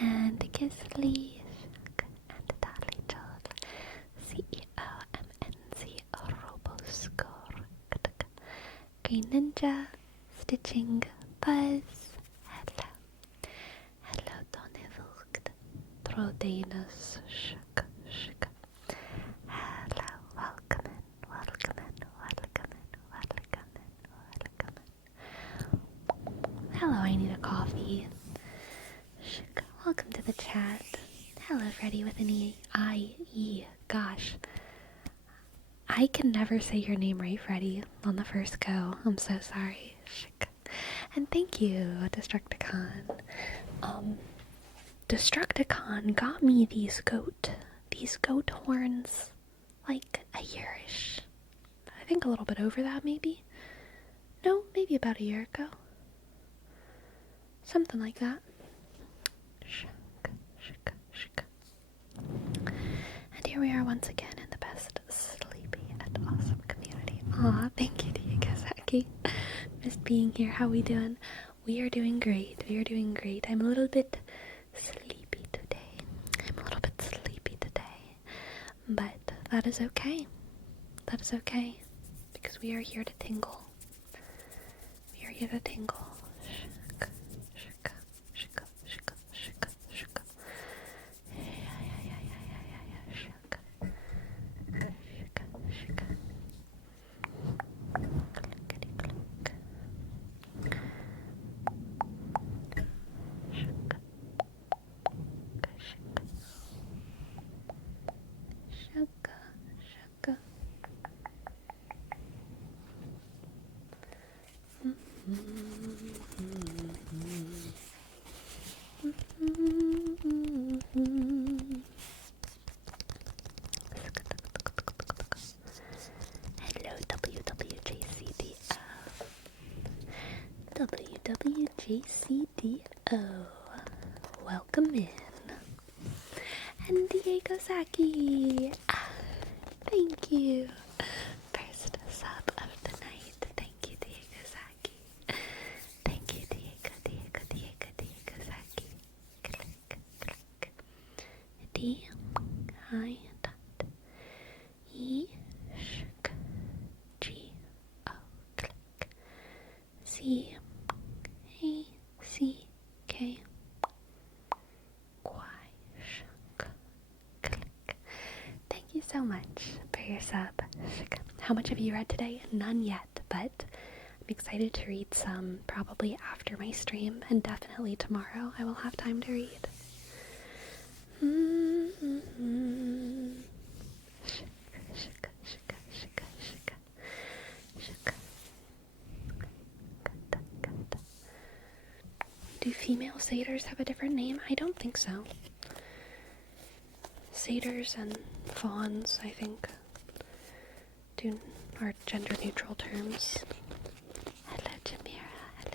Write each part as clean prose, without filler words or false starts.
and Kisly, and Tali Jol, CEOMNC, Roboscore, Green Ninja, Stitching, Buzz, hello, hello, Donnevoogd, Trodenus, Shuk, hello, welcome in, welcome in, welcome in, welcome in, welcome in. Hello, I need a coffee. Shuk, welcome to the chat. Hello, Freddy with an E. Gosh, I can never say your name right, Freddy, on the first go. I'm so sorry. Shuk. And thank you, Destructicon. Destructicon got me these goat horns like a yearish. I think a little bit over that, maybe. No, maybe about a year ago. Something like that. And here we are once again in the best sleepy and awesome community. Aw, thank you, Diakazaki. Missed being here. How we doing? We are doing great. We are doing great. I'm a little bit sleepy today. But that is okay. That is okay. Because we are here to tingle. We are here to tingle. Shuk, shuk, shuk, shuk, shuk, shuk. Shuk. Shuk, shuk. Clickety click. Shuk. Shuk. Shuk. Hello, WWJCDO. WWJCDO. Welcome in. And Diego Saki. Thank you. First sub of the night. Thank you, Diego Saki. Thank you, Diego Saki. Click, click. D-I dot E-sh-k-G-O. Click. C-A-C-K. Click. Thank you so much for your sub. How much have you read today? None yet, but I'm excited to read some probably after my stream, and definitely tomorrow I will have time to read. Do female satyrs have a different name? I don't think so. Satyrs and fawns, I think, are gender neutral terms. Hello, Jamira. Hello.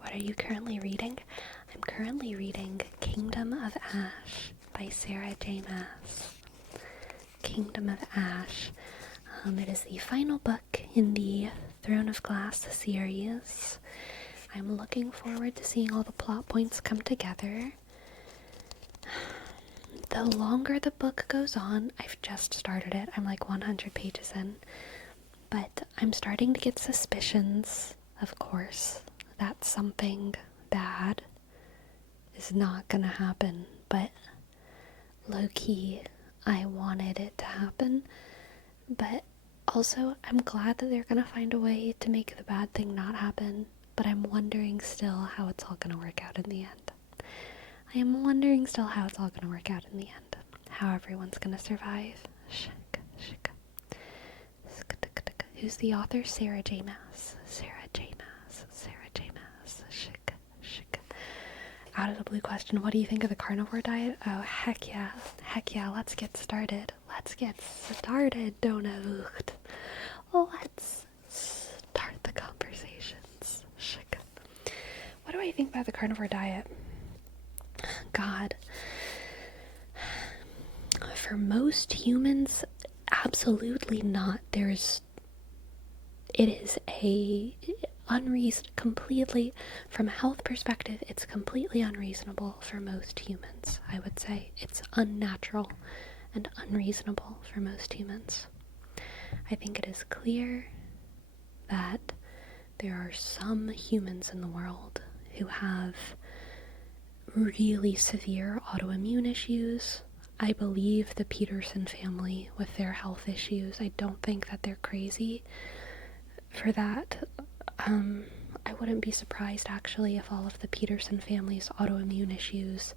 What are you currently reading? I'm currently reading Kingdom of Ash by Sarah J. Maas. Kingdom of Ash. It is the final book in the Throne of Glass series. I'm looking forward to seeing all the plot points come together. The longer the book goes on, I've just started it. I'm like 100 pages in. But I'm starting to get suspicions, of course, that something bad is not gonna happen. But low-key, I wanted it to happen. But also, I'm glad that they're gonna find a way to make the bad thing not happen. But I'm wondering still how it's all gonna work out in the end. How everyone's gonna survive. Who's the author? Sarah J. Maas. Sarah J. Maas. out of the blue question, what do you think of the carnivore diet? Oh, heck yeah, let's get started. Donna. Let's start the conversations. What do I think about the carnivore diet? God. For most humans, absolutely not. It is completely, from a health perspective, it's completely unreasonable for most humans. I would say it's unnatural and unreasonable for most humans. I think it is clear that there are some humans in the world who have really severe autoimmune issues. I believe the Peterson family with their health issues. I don't think that they're crazy for that. I wouldn't be surprised actually if all of the Peterson family's autoimmune issues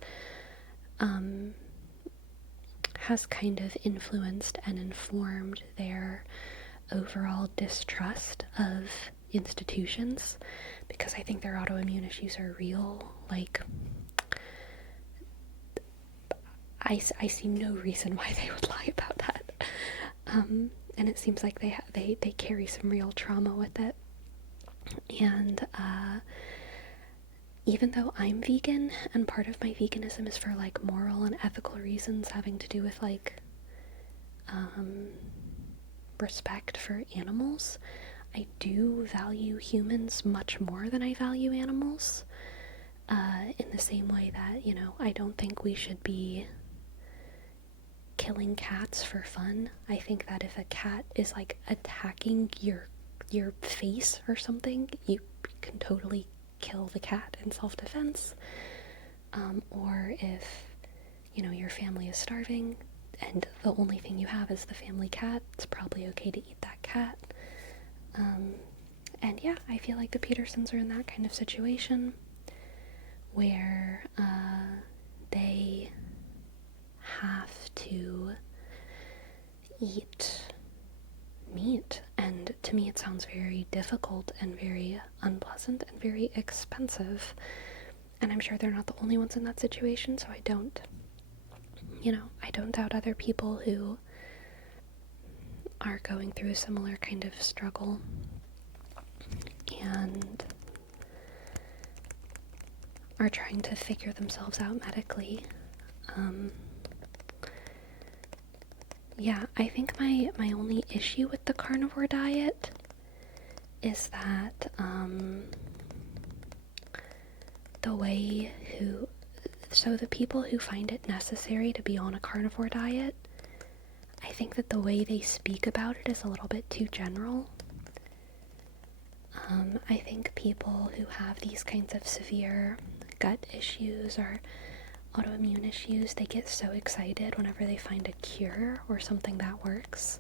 has kind of influenced and informed their overall distrust of institutions, because I think their autoimmune issues are real. Like, I see no reason why they would lie about that. And it seems like they carry some real trauma with it. And even though I'm vegan, and part of my veganism is for like moral and ethical reasons having to do with like respect for animals, I do value humans much more than I value animals. In the same way that, I don't think we should be killing cats for fun. I think that if a cat is like attacking your face or something, you can totally kill the cat in self-defense. Or if, your family is starving and the only thing you have is the family cat, it's probably okay to eat that cat. And yeah, I feel like the Petersons are in that kind of situation where they have to eat meat, and to me it sounds very difficult and very unpleasant and very expensive, and I'm sure they're not the only ones in that situation, so I don't doubt other people who are going through a similar kind of struggle and are trying to figure themselves out medically. Yeah, I think my only issue with the carnivore diet is that the people who find it necessary to be on a carnivore diet, I think that the way they speak about it is a little bit too general. I think people who have these kinds of severe gut issues or autoimmune issues, they get so excited whenever they find a cure or something that works.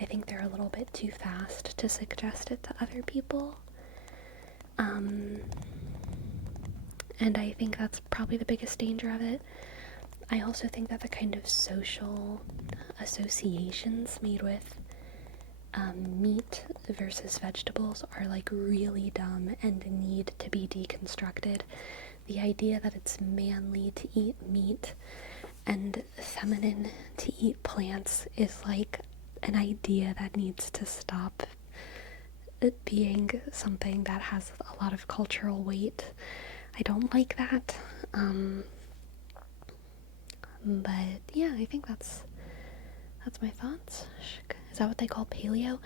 I think they're a little bit too fast to suggest it to other people. And I think that's probably the biggest danger of it. I also think that the kind of social associations made with meat versus vegetables are like really dumb and need to be deconstructed. The idea that it's manly to eat meat and feminine to eat plants is like an idea that needs to stop being something that has a lot of cultural weight. I don't like that. But yeah, I think that's my thoughts. Is that what they call paleo?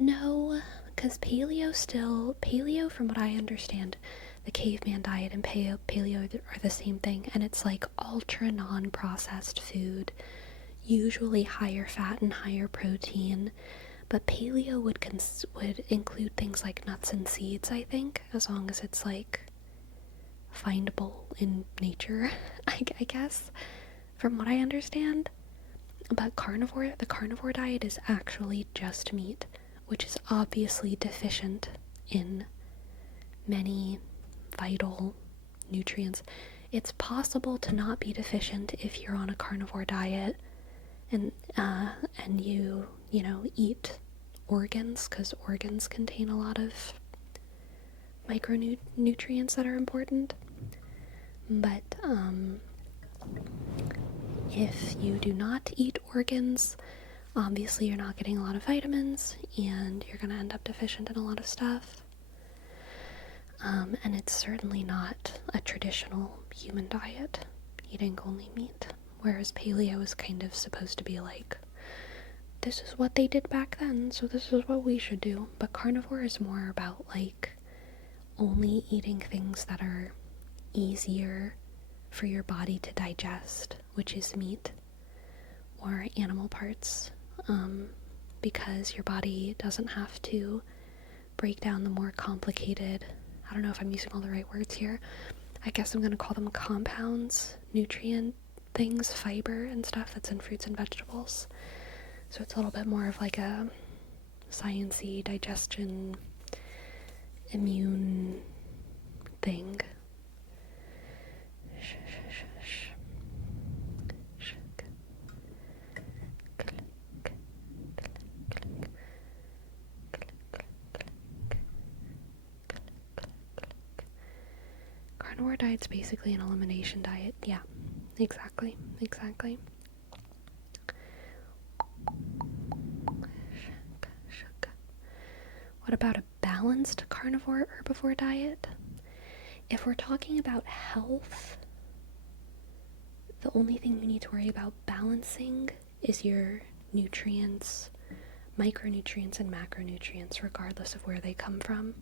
No, because paleo, from what I understand, the caveman diet and paleo are the same thing, and it's like ultra non-processed food, usually higher fat and higher protein. But paleo would include things like nuts and seeds, I think, as long as it's like findable in nature, I guess, from what I understand. But the carnivore diet is actually just meat, which is obviously deficient in many vital nutrients. It's possible to not be deficient if you're on a carnivore diet and you eat organs, because organs contain a lot of micronutrients that are important. But if you do not eat organs, obviously you're not getting a lot of vitamins and you're going to end up deficient in a lot of stuff. And it's certainly not a traditional human diet, eating only meat. Whereas paleo is kind of supposed to be like, this is what they did back then, so this is what we should do. But carnivore is more about like only eating things that are easier for your body to digest, which is meat or animal parts, because your body doesn't have to break down the more complicated, I don't know if I'm using all the right words here, I guess I'm going to call them compounds, nutrient things, fiber and stuff that's in fruits and vegetables. So it's a little bit more of like a science-y digestion, immune thing. Carnivore diet's basically an elimination diet. Yeah, exactly. What about a balanced carnivore herbivore diet? If we're talking about health, the only thing you need to worry about balancing is your nutrients, micronutrients and macronutrients, regardless of where they come from.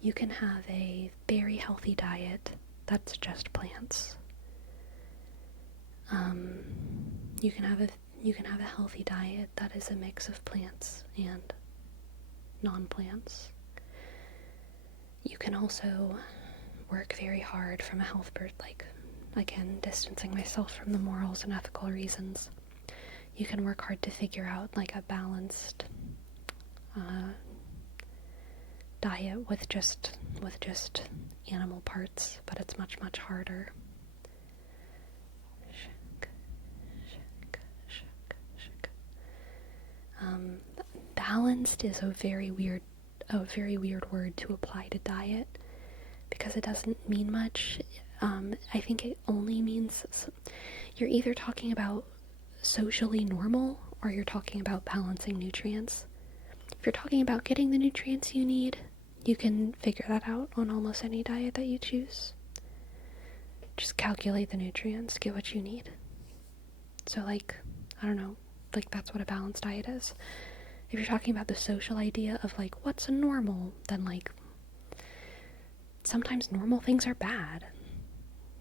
You can have a very healthy diet that's just plants. You can have a healthy diet that is a mix of plants and non-plants. You can also work very hard from a health like, again, distancing myself from the morals and ethical reasons. You can work hard to figure out like a balanced diet with just animal parts, but it's much harder. Balanced is a very weird word to apply to diet because it doesn't mean much. I think it only means you're either talking about socially normal or you're talking about balancing nutrients. If you're talking about getting the nutrients you need, you can figure that out on almost any diet that you choose. Just calculate the nutrients, get what you need. So like, I don't know, like that's what a balanced diet is. If you're talking about the social idea of like what's a normal, then like sometimes normal things are bad.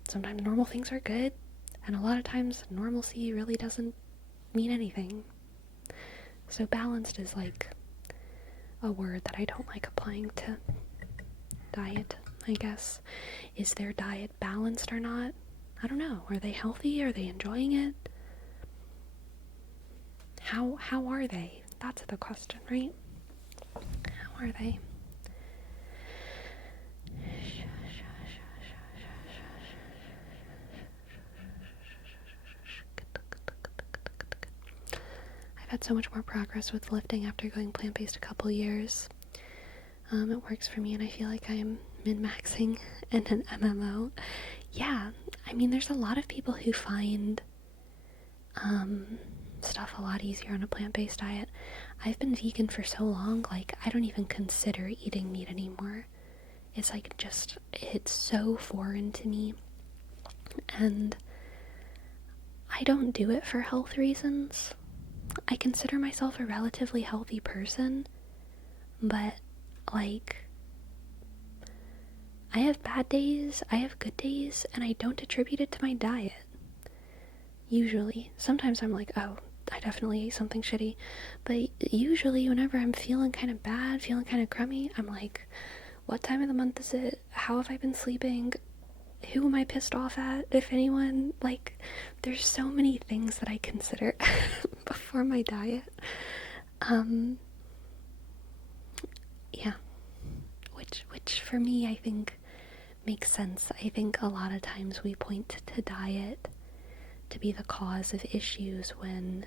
Sometimes normal things are good, and a lot of times normalcy really doesn't mean anything. So balanced is like a word that I don't like applying to diet, I guess. Is their diet balanced or not? I don't know. Are they healthy? Are they enjoying it? How are they? That's the question, right? How are they? I've had so much more progress with lifting after going plant-based a couple years. It works for me and I feel like I'm min-maxing in an MMO. Yeah, I mean there's a lot of people who find stuff a lot easier on a plant-based diet. I've been vegan for so long, like I don't even consider eating meat anymore. It's like it's so foreign to me. And I don't do it for health reasons. I consider myself a relatively healthy person, but like I have bad days, I have good days, and I don't attribute it to my diet. Usually. Sometimes I'm like, oh, I definitely ate something shitty. But usually whenever I'm feeling kind of bad, feeling kind of crummy, I'm like, what time of the month is it? How have I been sleeping? Who am I pissed off at, if anyone? Like, there's so many things that I consider before my diet. Yeah. Which for me, I think makes sense. I think a lot of times we point to diet to be the cause of issues when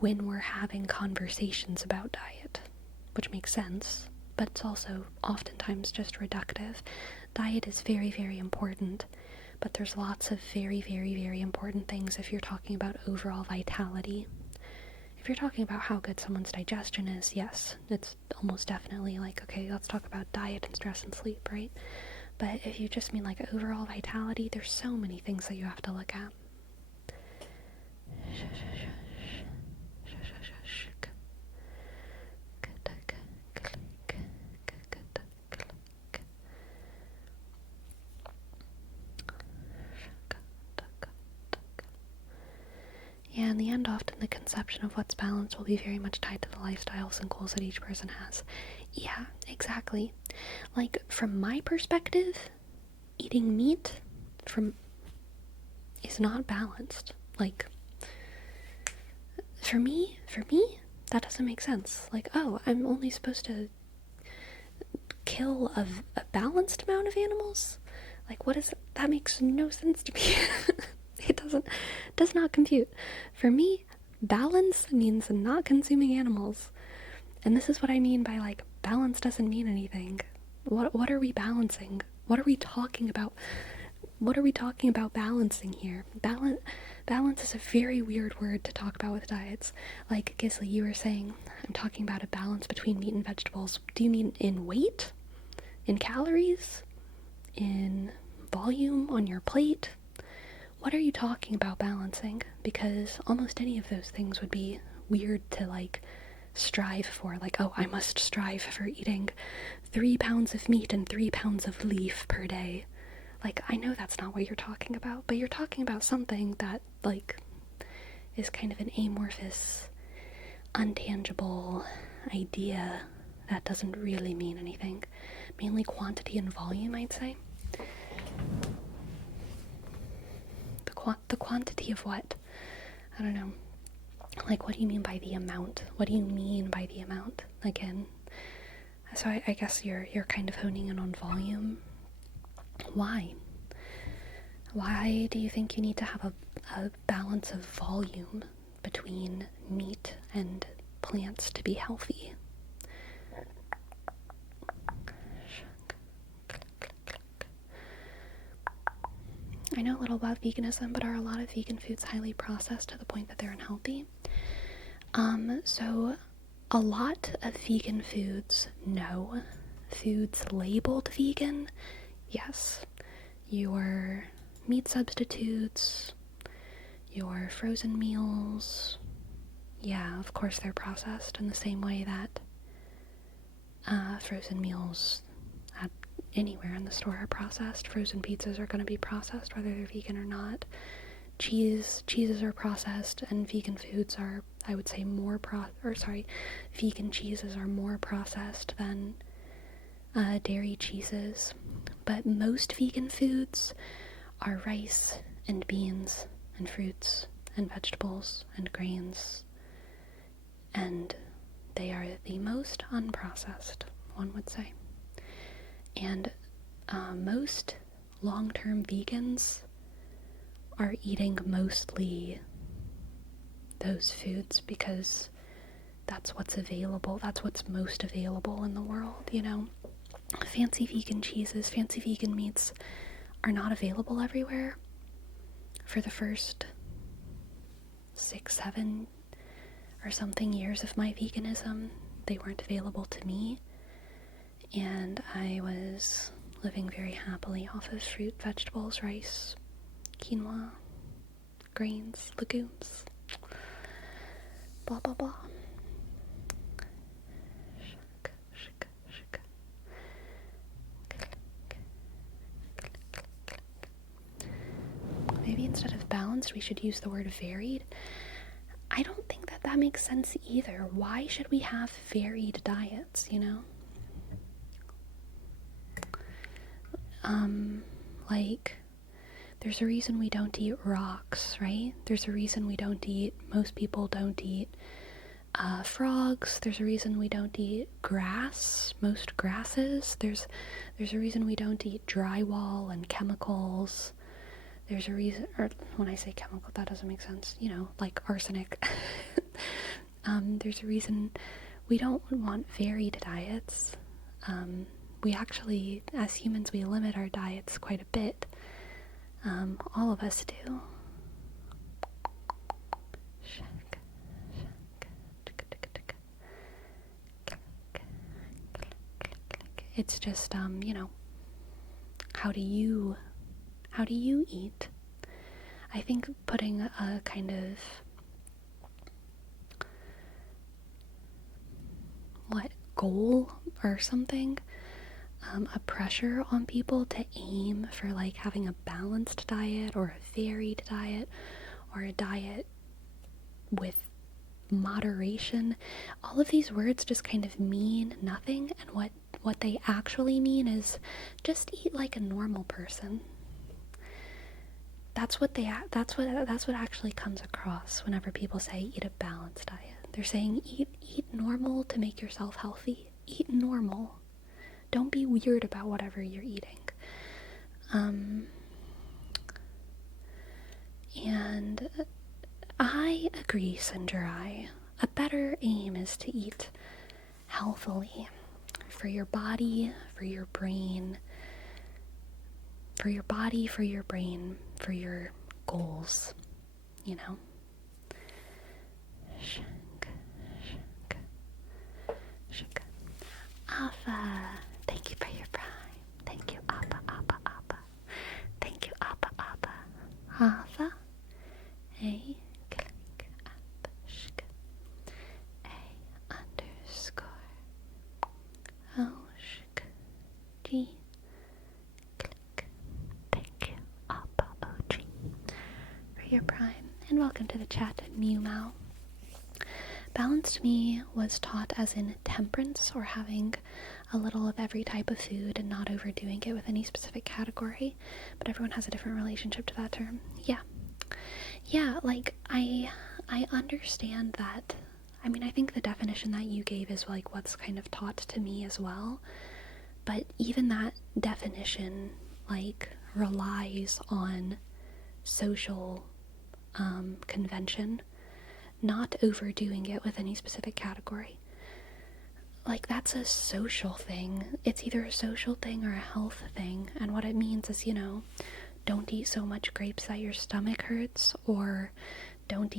we're having conversations about diet, which makes sense, but it's also oftentimes just reductive. Diet is very, very important, but there's lots of very, very, very important things if you're talking about overall vitality. If you're talking about how good someone's digestion is, yes, it's almost definitely like, okay, let's talk about diet and stress and sleep, right? But if you just mean like overall vitality, there's so many things that you have to look at. Yeah, in the end, often the conception of what's balanced will be very much tied to the lifestyles and goals that each person has. Yeah, exactly. Like, from my perspective, eating meat is not balanced. Like, for me, that doesn't make sense. Like, oh, I'm only supposed to kill a balanced amount of animals? Like, what is that? Makes no sense to me. It does not compute. For me, balance means not consuming animals. And this is what I mean by, like, balance doesn't mean anything. What are we balancing? What are we talking about? What are we talking about balancing here? Balance is a very weird word to talk about with diets. Like, Gisley, you were saying, I'm talking about a balance between meat and vegetables. Do you mean in weight? In calories? In volume on your plate? What are you talking about balancing? Because almost any of those things would be weird to, like, strive for. Like, oh, I must strive for eating 3 pounds of meat and 3 pounds of leaf per day. Like, I know that's not what you're talking about, but you're talking about something that, like, is kind of an amorphous, untangible idea that doesn't really mean anything. Mainly quantity and volume, I'd say. The quantity of what? I don't know. Like, what do you mean by the amount? What do you mean by the amount? Again, so I guess you're kind of honing in on volume. Why? Why do you think you need to have a balance of volume between meat and plants to be healthy? I know a little about veganism, but are a lot of vegan foods highly processed to the point that they're unhealthy? So a lot of vegan foods, no. Foods labeled vegan, yes. Your meat substitutes, your frozen meals, yeah, of course they're processed in the same way that frozen meals at anywhere in the store are processed. Frozen pizzas are going to be processed whether they're vegan or not. Cheeses are processed, and vegan foods are, I would say, vegan cheeses are more processed than dairy cheeses. But most vegan foods are rice and beans and fruits and vegetables and grains, and they are the most unprocessed, one would say. And most long-term vegans are eating mostly those foods because that's what's available. That's what's most available in the world, you know? Fancy vegan cheeses, fancy vegan meats are not available everywhere. For the first 6, 7 or something years of my veganism, they weren't available to me. And I was living very happily off of fruit, vegetables, rice, quinoa, grains, legumes, blah blah blah. Maybe instead of balanced, we should use the word varied. I don't think that makes sense either. Why should we have varied diets, you know? Like, there's a reason we don't eat rocks, right? There's a reason most people don't eat frogs. There's a reason we don't eat grass, most grasses. There's a reason we don't eat drywall and chemicals. There's a reason, or when I say chemical, that doesn't make sense, you know, like arsenic. There's a reason we don't want varied diets. we actually, as humans, we limit our diets quite a bit. All of us do. It's just, how do you eat? I think putting a kind of, goal or something, a pressure on people to aim for like having a balanced diet or a varied diet or a diet with moderation. All of these words just kind of mean nothing, and what they actually mean is just eat like a normal person. That's what actually comes across whenever people say eat a balanced diet. They're saying eat normal to make yourself healthy. Eat normal. Don't be weird about whatever you're eating. And I agree, Sinjarai. A better aim is to eat healthily for your body, for your brain, for your body, for your brain, for your goals, you know? Appa, thank you for your prime. Thank you, Appa, Appa, Appa. Thank you, Appa, Appa. Appa, A, click, up, shk. A underscore, O, shk, G, click. Thank you, Appa, OG, for your prime. And welcome to the chat, Mew Mao. Balance to me was taught as in temperance, or having a little of every type of food and not overdoing it with any specific category, but everyone has a different relationship to that term. Yeah, like, I understand that. I mean, I think the definition that you gave is like what's kind of taught to me as well, but even that definition, like, relies on social convention, not overdoing it with any specific category. Like, that's a social thing. It's either a social thing or a health thing, and what it means is, don't eat so much grapes that your stomach hurts, or don't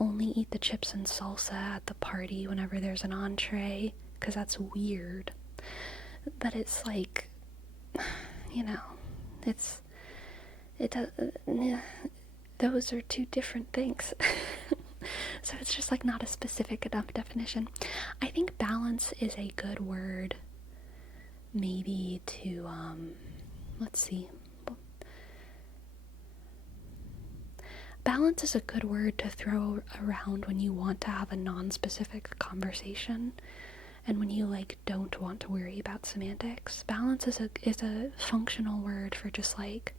only eat the chips and salsa at the party whenever there's an entree, because that's weird. But it's like, those are two different things. So it's just like not a specific enough definition. I think balance is a good word, maybe to, let's see. Balance is a good word to throw around when you want to have a non-specific conversation and when you like don't want to worry about semantics. Balance is a functional word for just like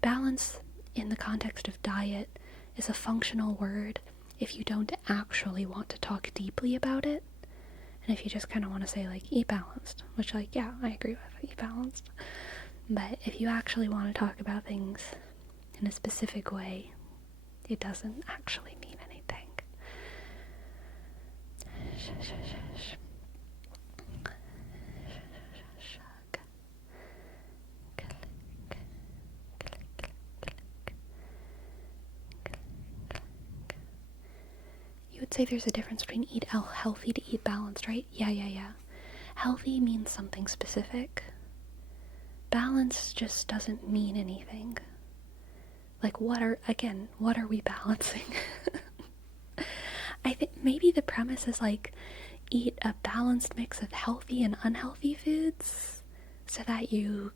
balance in the context of diet is a functional word if you don't actually want to talk deeply about it, and if you just kind of want to say like eat balanced, which like yeah, I agree with eat balanced, but if you actually want to talk about things in a specific way, it doesn't actually mean anything. You would say there's a difference between eat healthy to eat balanced, right? Yeah. Healthy means something specific. Balance just doesn't mean anything. Like, what are we balancing? I think maybe the premise is like, eat a balanced mix of healthy and unhealthy foods so that your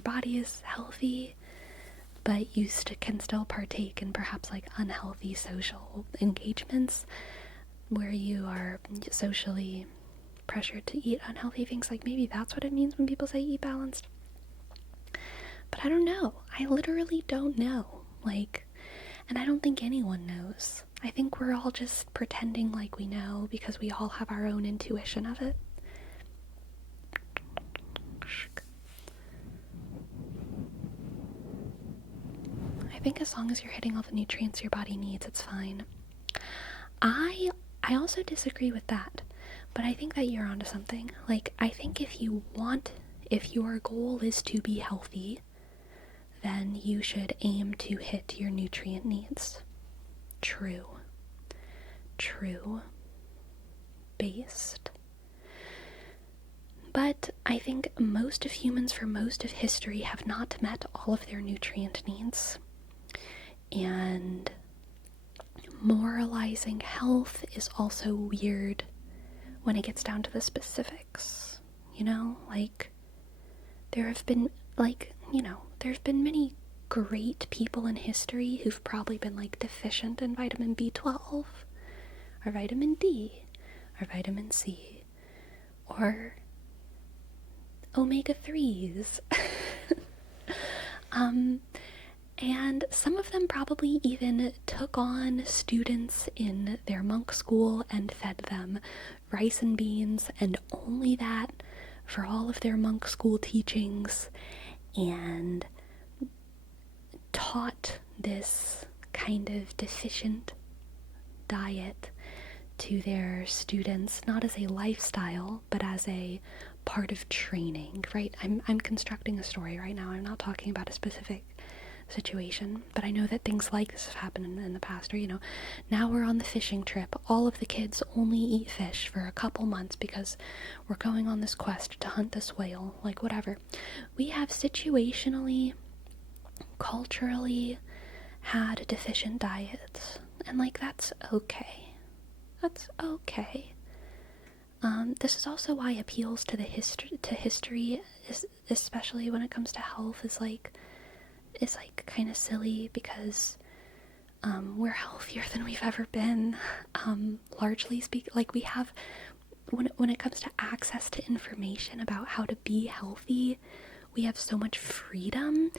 body is healthy, but you can still partake in perhaps like unhealthy social engagements where you are socially pressured to eat unhealthy things. Like, maybe that's what it means when people say eat balanced. But I don't know. I literally don't know. Like, and I don't think anyone knows. I think we're all just pretending like we know because we all have our own intuition of it. I think as long as you're hitting all the nutrients your body needs, it's fine. I also disagree with that. But I think that you're onto something. Like, I think if your goal is to be healthy, then you should aim to hit your nutrient needs. True. Based. But I think most of humans for most of history have not met all of their nutrient needs. And moralizing health is also weird when it gets down to the specifics. Like, there have been, many great people in history who've probably been, like, deficient in vitamin B12, or vitamin D, or vitamin C, or omega-3s. And some of them probably even took on students in their monk school and fed them rice and beans and only that for all of their monk school teachings, and taught this kind of deficient diet to their students, not as a lifestyle, but as a part of training, right? I'm constructing a story right now. I'm not talking about a specific situation, but I know that things like this have happened in the past. Or, now we're on the fishing trip. All of the kids only eat fish for a couple months because we're going on this quest to hunt this whale, like whatever. We have situationally, culturally had deficient diets, and like that's okay. This is also why appeals to history, especially when it comes to health, is kind of silly, because we're healthier than we've ever been. Largely speaking, like, we have, when it comes to access to information about how to be healthy, we have so much freedom.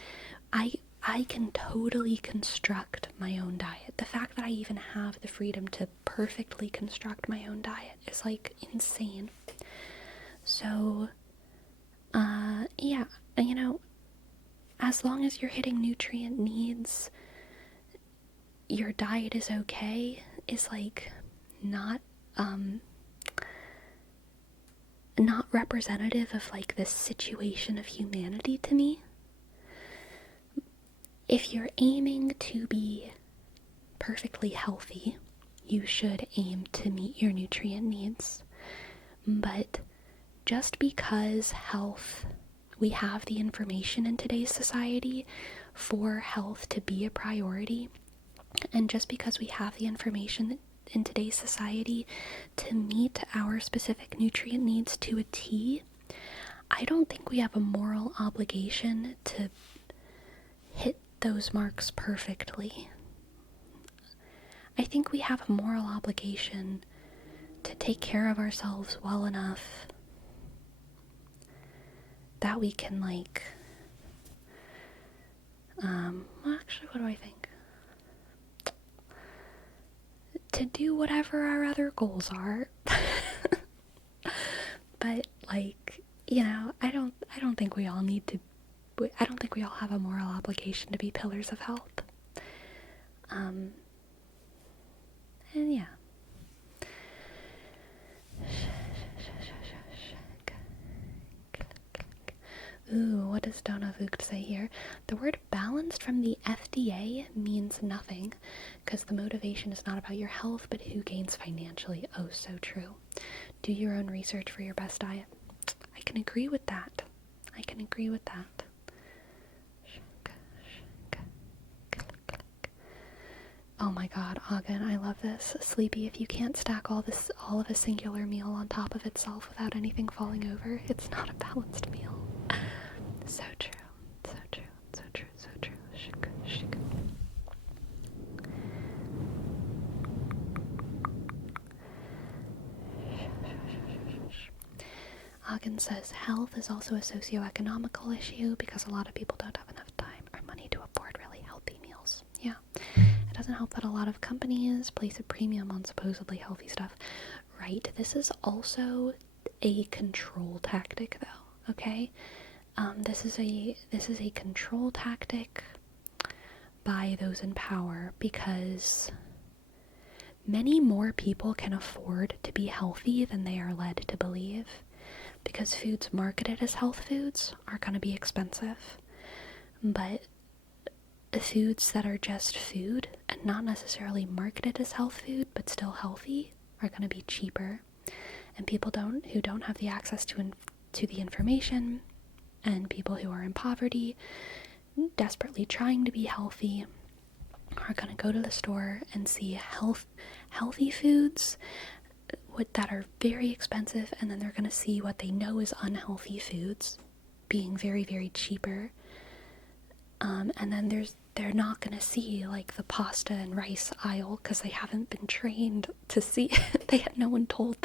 I can totally construct my own diet. The fact that I even have the freedom to perfectly construct my own diet is, like, insane. So, yeah, as long as you're hitting nutrient needs, your diet is okay, is, like, not representative of, like, the situation of humanity to me. If you're aiming to be perfectly healthy, you should aim to meet your nutrient needs. But just because we have the information in today's society for health to be a priority, and just because we have the information in today's society to meet our specific nutrient needs to a T, I don't think we have a moral obligation to hit those marks perfectly. I think we have a moral obligation to take care of ourselves well enough that we can, like, actually, what do I think? To do whatever our other goals are. But, like, I don't think we all have a moral obligation to be pillars of health. And yeah. Ooh, what does Donna Vogt say here? The word balanced from the FDA means nothing, because the motivation is not about your health, but who gains financially. Oh, so true. Do your own research for your best diet. I can agree with that. Oh my god, Ogden, I love this. Sleepy, if you can't stack all of a singular meal on top of itself without anything falling over, it's not a balanced meal. So true. Ogden says health is also a socio-economical issue because a lot of people don't have enough time or money to afford really healthy meals. Yeah. It doesn't help that a lot of companies place a premium on supposedly healthy stuff. Right. This is also a control tactic, though. Okay. This is a control tactic by those in power, because many more people can afford to be healthy than they are led to believe, because foods marketed as health foods are going to be expensive. But foods that are just food and not necessarily marketed as health food but still healthy are going to be cheaper. And people who don't have the access to the information, and people who are in poverty desperately trying to be healthy, are going to go to the store and see healthy foods that are very expensive, and then they're going to see what they know is unhealthy foods being very, very cheaper. And then they're not going to see like the pasta and rice aisle because they haven't been trained to see it. No one told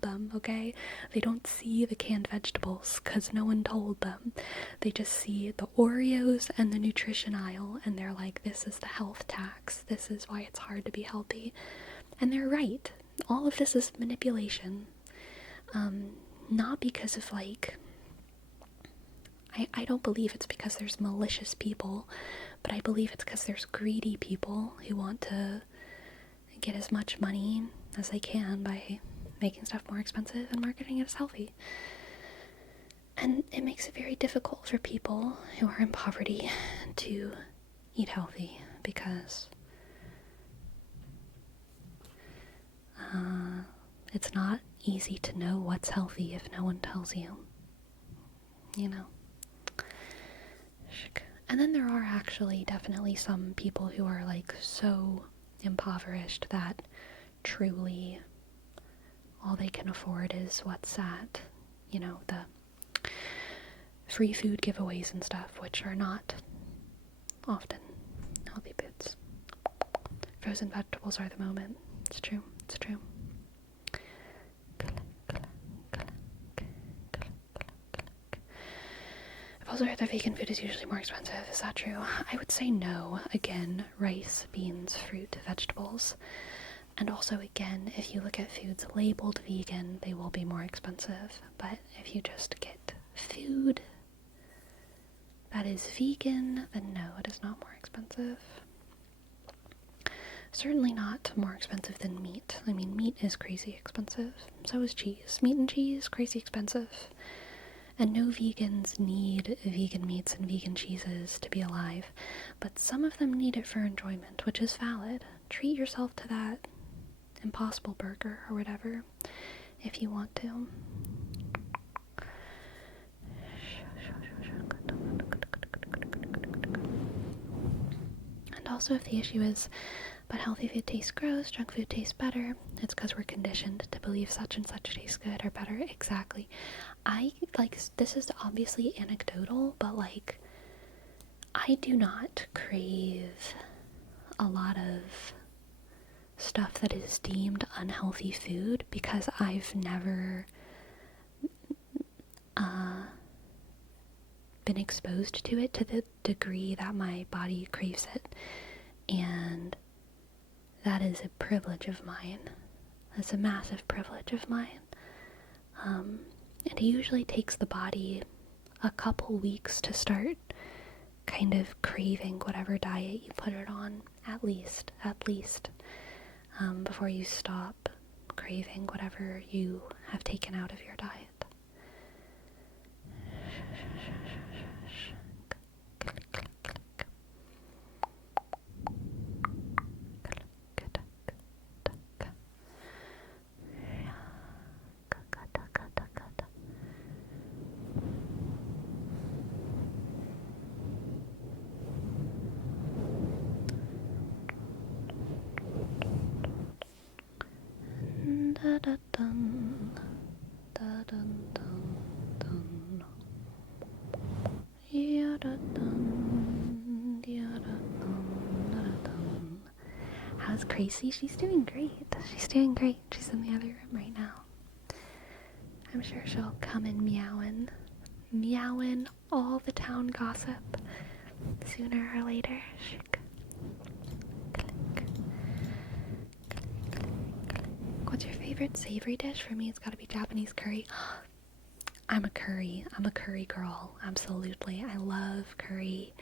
them, okay? They don't see the canned vegetables because no one told them. They just see the Oreos and the nutrition aisle, and they're like, this is the health tax. This is why it's hard to be healthy. And they're right. All of this is manipulation. Not because of like, I don't believe it's because there's malicious people, but I believe it's because there's greedy people who want to get as much money as they can by making stuff more expensive and marketing it as healthy. And it makes it very difficult for people who are in poverty to eat healthy, because it's not easy to know what's healthy if no one tells you, you know. And then there are actually definitely some people who are like so impoverished that truly all they can afford is what's at, you know, the free food giveaways and stuff, which are not often healthy foods. Frozen vegetables are the moment. It's true. I've also heard that vegan food is usually more expensive. Is that true? I would say no. Again, rice, beans, fruit, vegetables. And also, again, if you look at foods labeled vegan, they will be more expensive. But if you just get food that is vegan, then no, it is not more expensive. Certainly not more expensive than meat. I mean, meat is crazy expensive. So is cheese. Meat and cheese, crazy expensive. And no vegans need vegan meats and vegan cheeses to be alive, but some of them need it for enjoyment, which is valid. Treat yourself to that Impossible Burger or whatever if you want to. And also, if the issue is, but healthy food tastes gross, junk food tastes better, it's because we're conditioned to believe such and such tastes good or better. Exactly. This is obviously anecdotal, but like, I do not crave a lot of stuff that is deemed unhealthy food because I've never been exposed to it to the degree that my body craves it. And that is a privilege of mine. That's a massive privilege of mine. And it usually takes the body a couple weeks to start kind of craving whatever diet you put it on, at least, before you stop craving whatever you have taken out of your diet. How's Gracie? She's doing great. She's in the other room right now. I'm sure she'll come in meowing all the town gossip sooner or later. What's your favorite savory dish? For me, it's gotta be Japanese curry. I'm a curry girl. Absolutely. I love curry.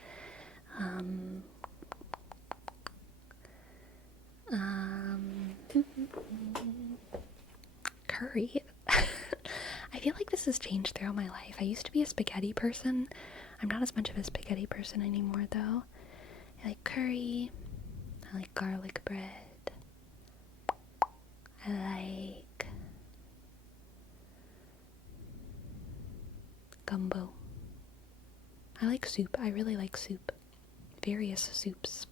Curry. I feel like this has changed throughout my life. I used to be a spaghetti person. I'm not as much of a spaghetti person anymore, though. I like curry. I like garlic bread. I like gumbo. I like soup. I really like soup. Various soups.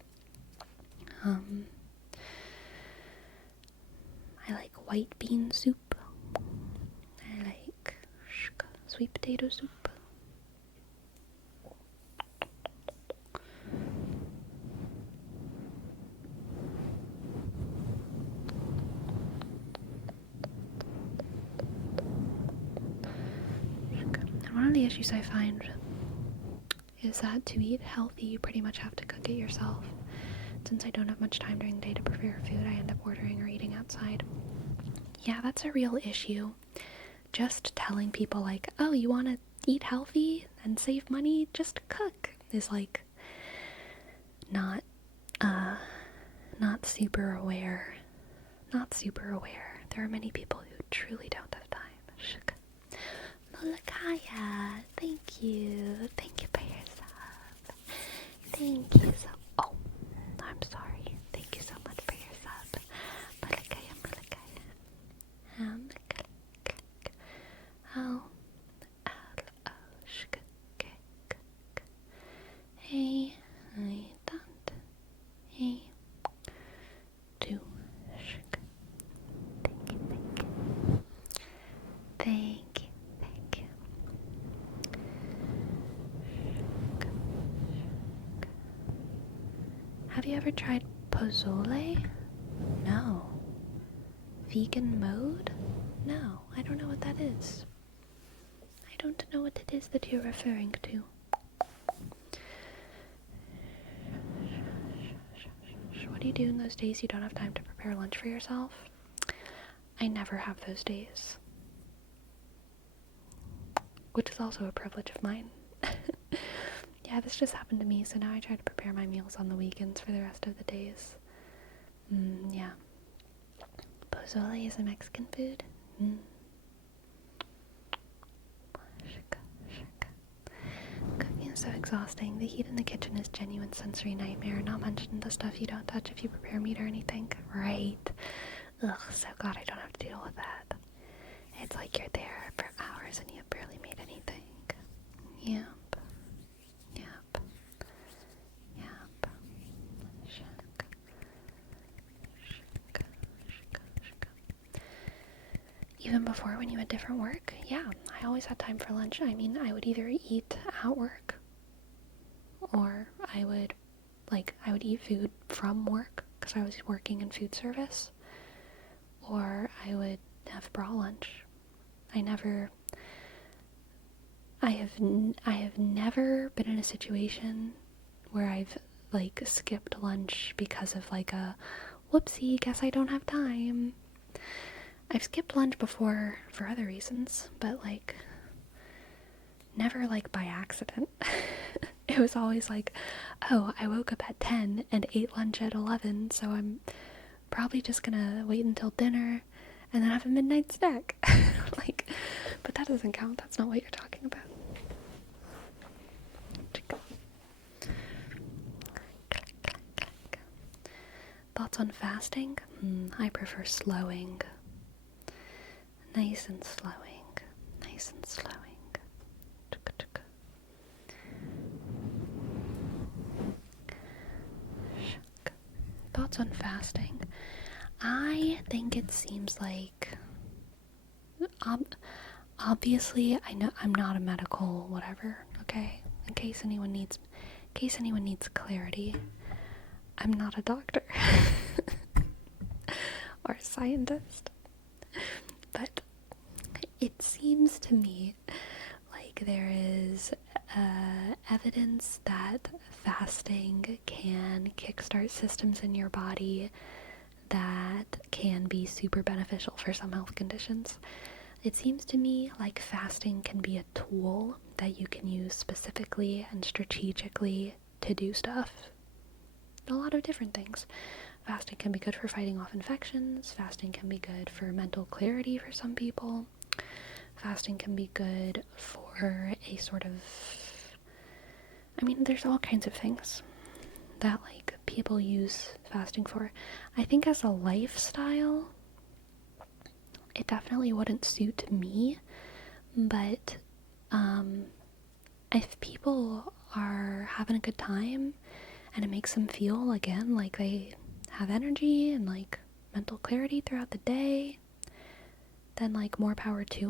I like white bean soup. I like sweet potato soup. And one of the issues I find is that to eat healthy, you pretty much have to cook it yourself. Since I don't have much time during the day to prepare food, I end up ordering or eating outside. Yeah, that's a real issue. Just telling people like, oh, you want to eat healthy and save money? Just cook is like not super aware. Not super aware. There are many people who truly don't have time. Malakaya, thank you. Thank you for your sub. Thank you so. Oh, I'm sorry. Thank you so much for your sub. Malakaya, Malakaya. Oh, hey, I don't. Hey, two. Thank you. Have you ever tried pozole? No. Vegan mode? No, I don't know what that is. I don't know what it is that you're referring to. What do you do in those days you don't have time to prepare lunch for yourself? I never have those days. Which is also a privilege of mine. Yeah, this just happened to me, so now I try to prepare my meals on the weekends for the rest of the days. Yeah. Pozole is a Mexican food? Cooking is so exhausting. The heat in the kitchen is genuine sensory nightmare, not mentioned the stuff you don't touch if you prepare meat or anything. Right. Ugh, so glad I don't have to deal with that. It's like you're there for hours and you've barely made anything. Yep. Even before when you had different work, yeah, I always had time for lunch. I mean, I would either eat at work or I would eat food from work because I was working in food service, or I would have brought lunch. I have never been in a situation where I've like skipped lunch because of like a whoopsie, guess I don't have time. I've skipped lunch before for other reasons, but like never like by accident. It was always like, oh, I woke up at 10 and ate lunch at 11, so I'm probably just gonna wait until dinner and then have a midnight snack. Like, but that doesn't count. That's not what you're talking about. Thoughts on fasting? I prefer slowing. Nice and slowing. Thoughts on fasting? I think it seems like obviously I know I'm not a medical whatever, okay? In case anyone needs clarity, I'm not a doctor or a scientist. But it seems to me like there is evidence that fasting can kickstart systems in your body that can be super beneficial for some health conditions. It seems to me like fasting can be a tool that you can use specifically and strategically to do stuff. A lot of different things. Fasting can be good for fighting off infections. Fasting can be good for mental clarity for some people. Fasting can be good for a sort of, I mean, there's all kinds of things that like people use fasting for. I think as a lifestyle, it definitely wouldn't suit me, but if people are having a good time and it makes them feel again like they have energy and like mental clarity throughout the day, then like more power to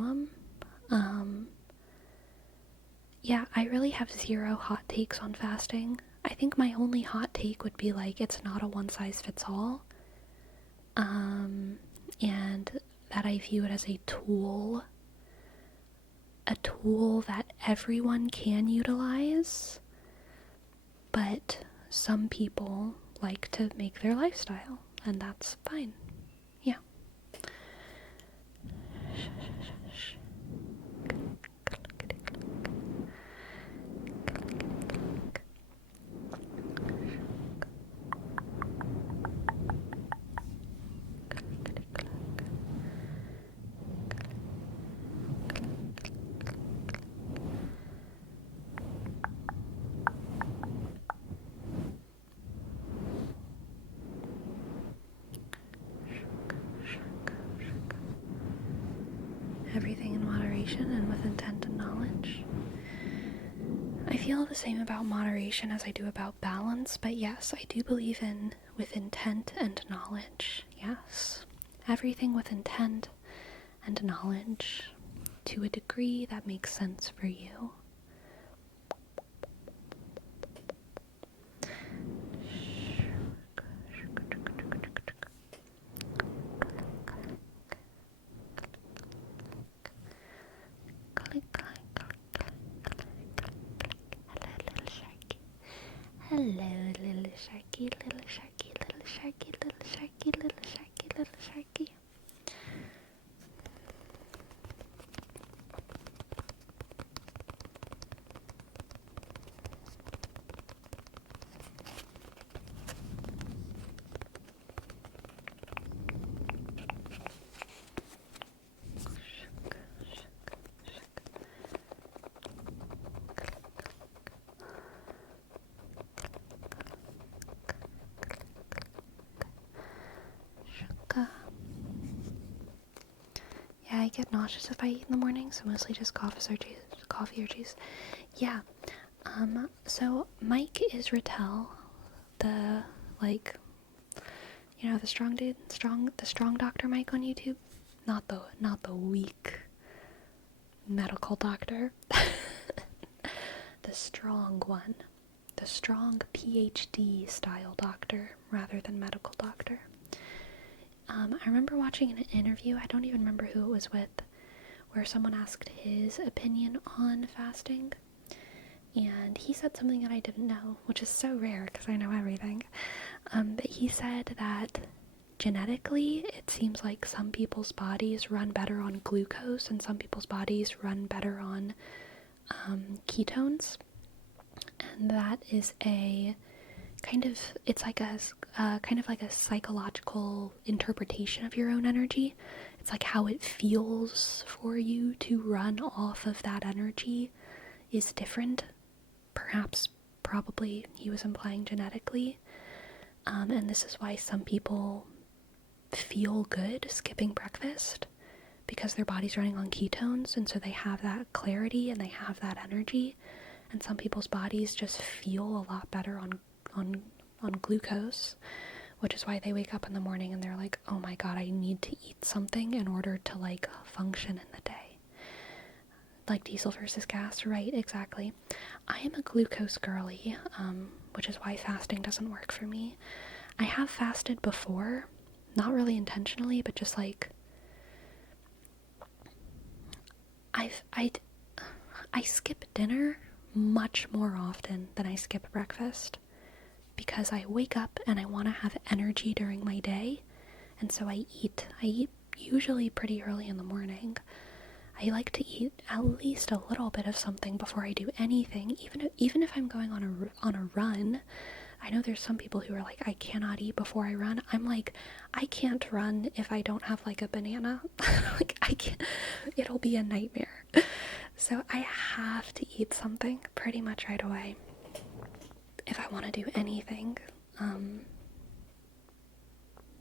them. Yeah, I really have zero hot takes on fasting. I think my only hot take would be like it's not a one size fits all. And that I view it as a tool that everyone can utilize, but some people like to make their lifestyle, and that's fine. Yeah. Everything in moderation and with intent and knowledge. I feel the same about moderation as I do about balance, but yes, I do believe in with intent and knowledge. Yes. Everything with intent and knowledge to a degree that makes sense for you. Hello, little sharky, little sharky, little sharky, little sharky, little sharky, little sharky. Yeah, I get nauseous if I eat in the morning, so mostly just coffee or juice. Yeah. So Mike Israetel, the the strong dude, the strong Dr. Mike on YouTube, not the weak medical doctor, the strong one, the strong PhD style doctor rather than medical doctor. I remember watching an interview, I don't even remember who it was with, where someone asked his opinion on fasting, and he said something that I didn't know, which is so rare because I know everything. But he said that genetically, it seems like some people's bodies run better on glucose and some people's bodies run better on ketones, and that is a it's like a kind of like a psychological interpretation of your own energy. It's like how it feels for you to run off of that energy is different. Probably he was implying genetically. And this is why some people feel good skipping breakfast, because their body's running on ketones, and so they have that clarity and they have that energy. And some people's bodies just feel a lot better on glucose, which is why they wake up in the morning and they're like, oh my god, I need to eat something in order to like function in the day. Like diesel versus gas, right? Exactly. I am a glucose girly, which is why fasting doesn't work for me. I have fasted before, not really intentionally, but just like I skip dinner much more often than I skip breakfast, because I wake up and I want to have energy during my day, and so I eat usually pretty early in the morning. I like to eat at least a little bit of something before I do anything, even if I'm going on a run. I know there's some people who are like, I cannot eat before I run. I'm like, I can't run if I don't have like a banana. Like, I can't, it'll be a nightmare. So I have to eat something pretty much right away if I want to do anything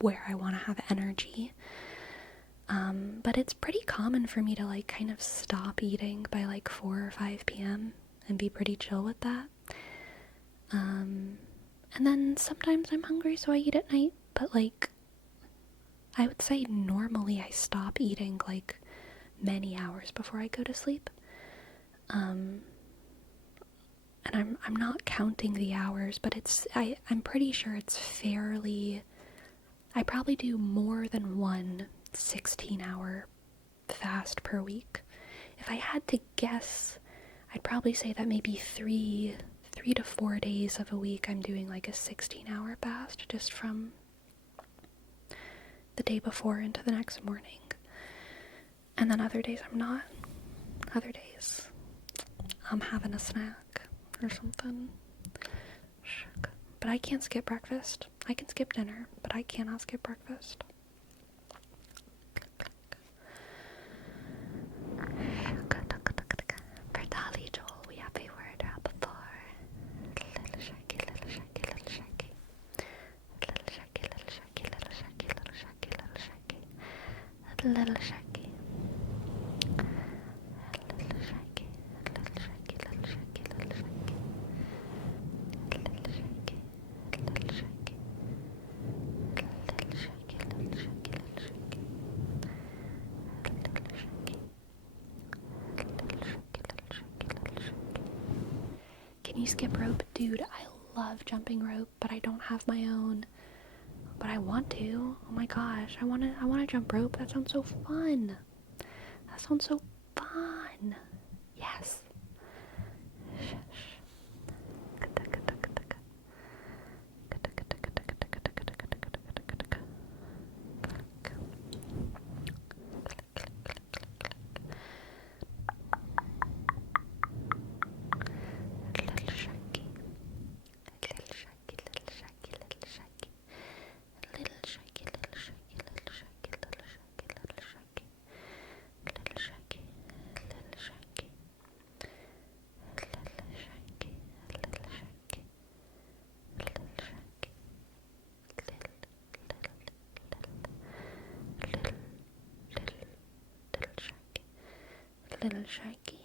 where I want to have energy. But it's pretty common for me to like kind of stop eating by like 4 or 5 p.m. and be pretty chill with that. And then sometimes I'm hungry, so I eat at night, but like, I would say normally I stop eating like many hours before I go to sleep. And I'm not counting the hours, but I'm pretty sure it's fairly, I probably do more than one 16-hour fast per week. If I had to guess, I'd probably say that maybe 3 to 4 days of a week I'm doing like a 16-hour fast just from the day before into the next morning. And then other days I'm not. Other days I'm having a snack or something. But I can't skip breakfast. I can skip dinner, but I cannot skip breakfast. For Dolly Joel, we have a word up for little sharky, little sharky, little sharky. Little sharky, little sharky, little sharky, little sharky, little sharky. Little sharky. Little sharky, little sharky, little sharky, little sharky. Little sharky, little sharky. Little sharky, little sharky, little sharky. Little sharky. Can you skip rope? Dude, I love jumping rope, but I don't have my own. But I want to. Oh my gosh, I wanna jump rope. That sounds so fun. That sounds so fun. Yes. Little sharky. Little sharky, little sharky, little sharky. Little sharky, little sharky, little sharky, little sharky, little sharky. Little sharky, little sharky. Little sharky, little sharky. Little sharky. Little sharky.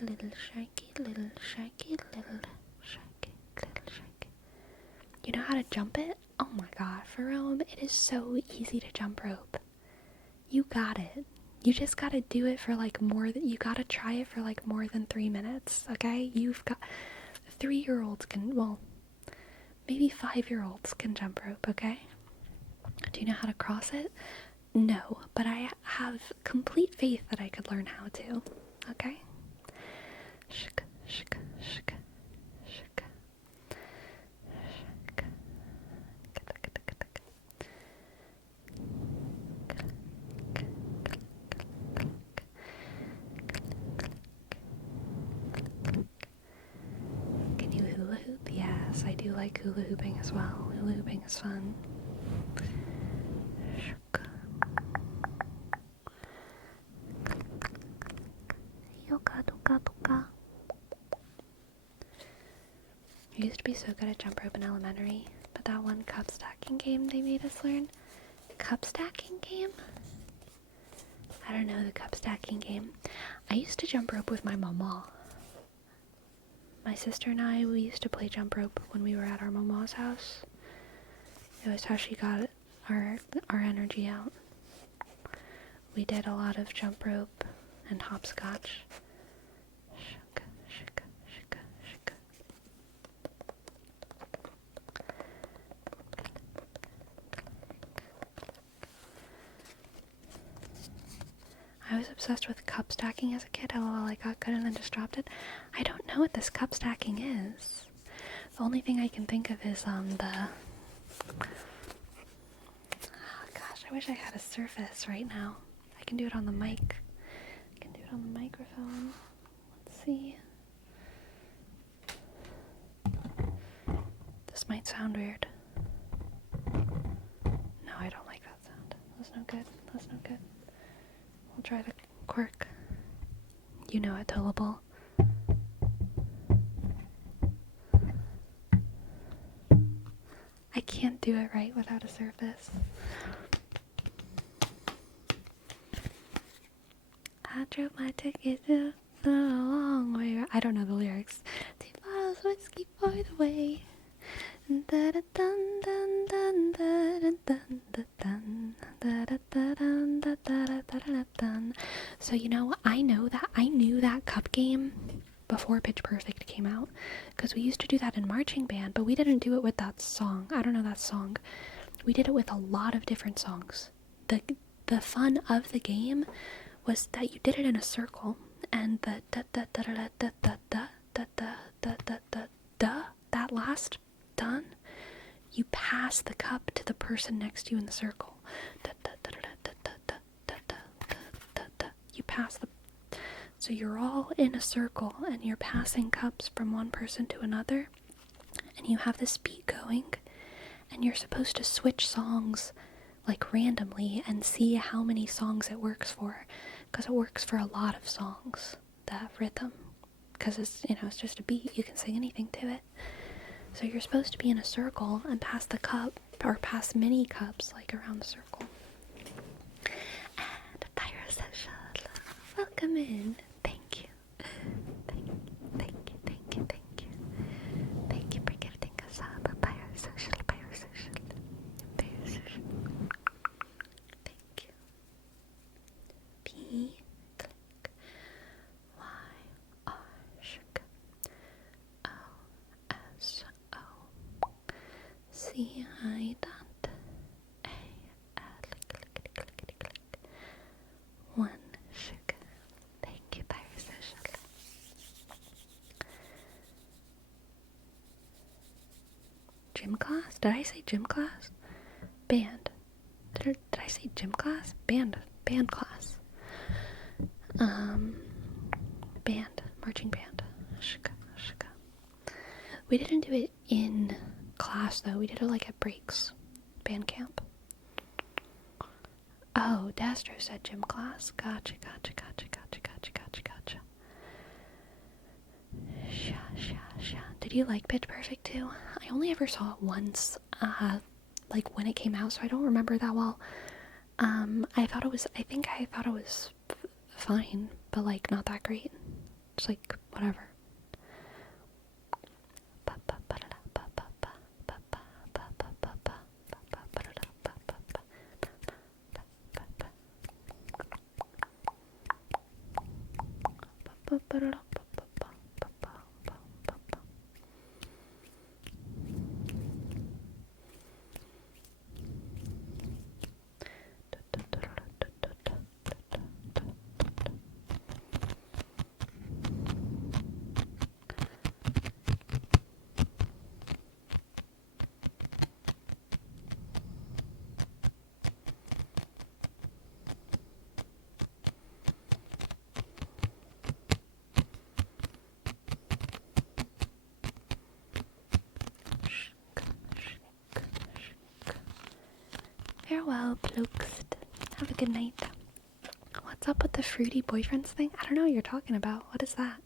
Little sharky, little sharky, little sharky, little sharky. You know how to jump it? Oh my god, for Rome, it is so easy to jump rope. You got it. You just gotta do it for like you gotta try it for like more than 3 minutes, okay? 3-year-olds can, well, maybe 5-year-olds can jump rope, okay? Do you know how to cross it? No, but I have complete faith that I could learn how to, okay? Shika, shika, shika, shika, shika. Can you hula hoop? Yes, I do like hula hooping as well. Hula hooping is fun. Yoka doka doka. I used to be so good at jump rope in elementary, but that one cup stacking game they made us learn. Cup stacking game? I don't know the cup stacking game. I used to jump rope with my mama. My sister and I, we used to play jump rope when we were at our mama's house. It was how she got our energy out. We did a lot of jump rope and hopscotch. Shika, shika, shika, shika. I was obsessed with cup stacking as a kid. LOL, I got good and then just dropped it. I don't know what this cup stacking is. The only thing I can think of is the... Oh gosh, I wish I had a surface right now. I can do it on the mic. I can do it on the microphone. Let's see. might sound weird. No, I don't like that sound. That's no good. That's no good. We'll try the quirk. You know it, Tollable. I can't do it right without a surface. I drove my ticket a long way. I don't know the lyrics. 2 bottles whiskey for the way. So I knew that cup game before Pitch Perfect came out, because we used to do that in marching band, but we didn't do it with that song. I don't know that song. We did it with a lot of different songs. The fun of the game was that you did it in a circle, and the da da da da da da da da da da da da da, that last done, you pass the cup to the person next to you in the circle. Da da da da da da da da da da da. You pass the. So you're all in a circle, and you're passing cups from one person to another, and you have this beat going, and you're supposed to switch songs like randomly and see how many songs it works for, because it works for a lot of songs, that rhythm, because it's just a beat, you can sing anything to it. So you're supposed to be in a circle and pass the cup, or pass many cups like around the circle. And Pyrosocial, welcome in. Thank you. Thank you, thank you, thank you, thank you. Thank you for gifting us up. Pyrosocial. Thank you. P click Y R shook O S O C I dot A L click 1 shook. Thank you, Pyrosocial. Gym class? Did I say gym class? Band. Did I say gym class? Band class. Band. Marching band. Shika. We didn't do it in class though. We did it like at breaks. Band camp. Oh, Dastro said gym class. Gotcha. Sha. Did you like Pitch Perfect too? I only ever saw it once, like when it came out, so I don't remember that well. I thought it was fine, but like not that great. Just like whatever. Farewell, Plukst. Have a good night. What's up with the fruity boyfriends thing? I don't know what you're talking about. What is that?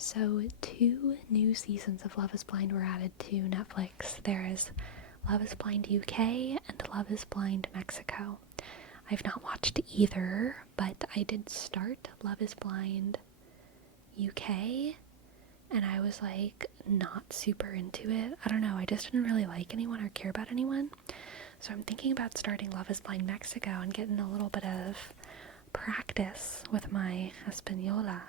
So 2 new seasons of Love is Blind were added to Netflix. There is Love is Blind UK and Love is Blind Mexico. I've not watched either, but I did start Love is Blind UK, and I was like not super into it. I don't know, I just didn't really like anyone or care about anyone. So I'm thinking about starting Love is Blind Mexico and getting a little bit of practice with my Española.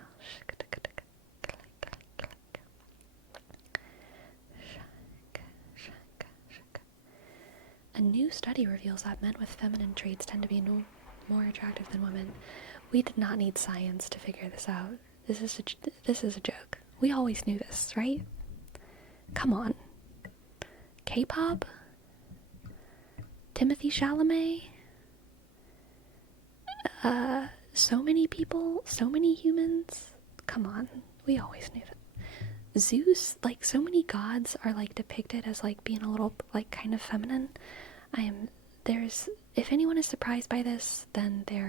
A new study reveals that men with feminine traits tend to be more attractive than women. We did not need science to figure this out. This is a joke. We always knew this, right? Come on. K-pop? Timothy Chalamet? So many people? So many humans? Come on. We always knew that. Zeus, like, so many gods are, like, depicted as, like, being a little, like, kind of feminine. If anyone is surprised by this, then they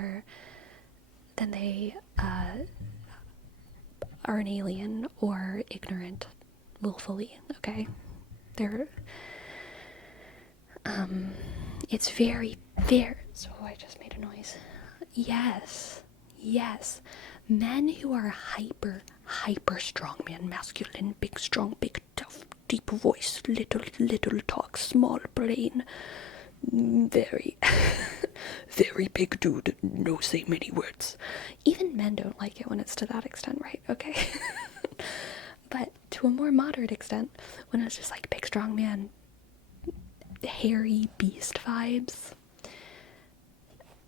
are an alien or ignorant willfully, okay? It's very, so I just made a noise. Yes. Men who are hyper strong men, masculine, big, strong, big, tough, deep voice, little talk, small brain, very, very big dude, no say many words. Even men don't like it when it's to that extent, right? Okay. But to a more moderate extent, when it's just like big, strong man, hairy beast vibes,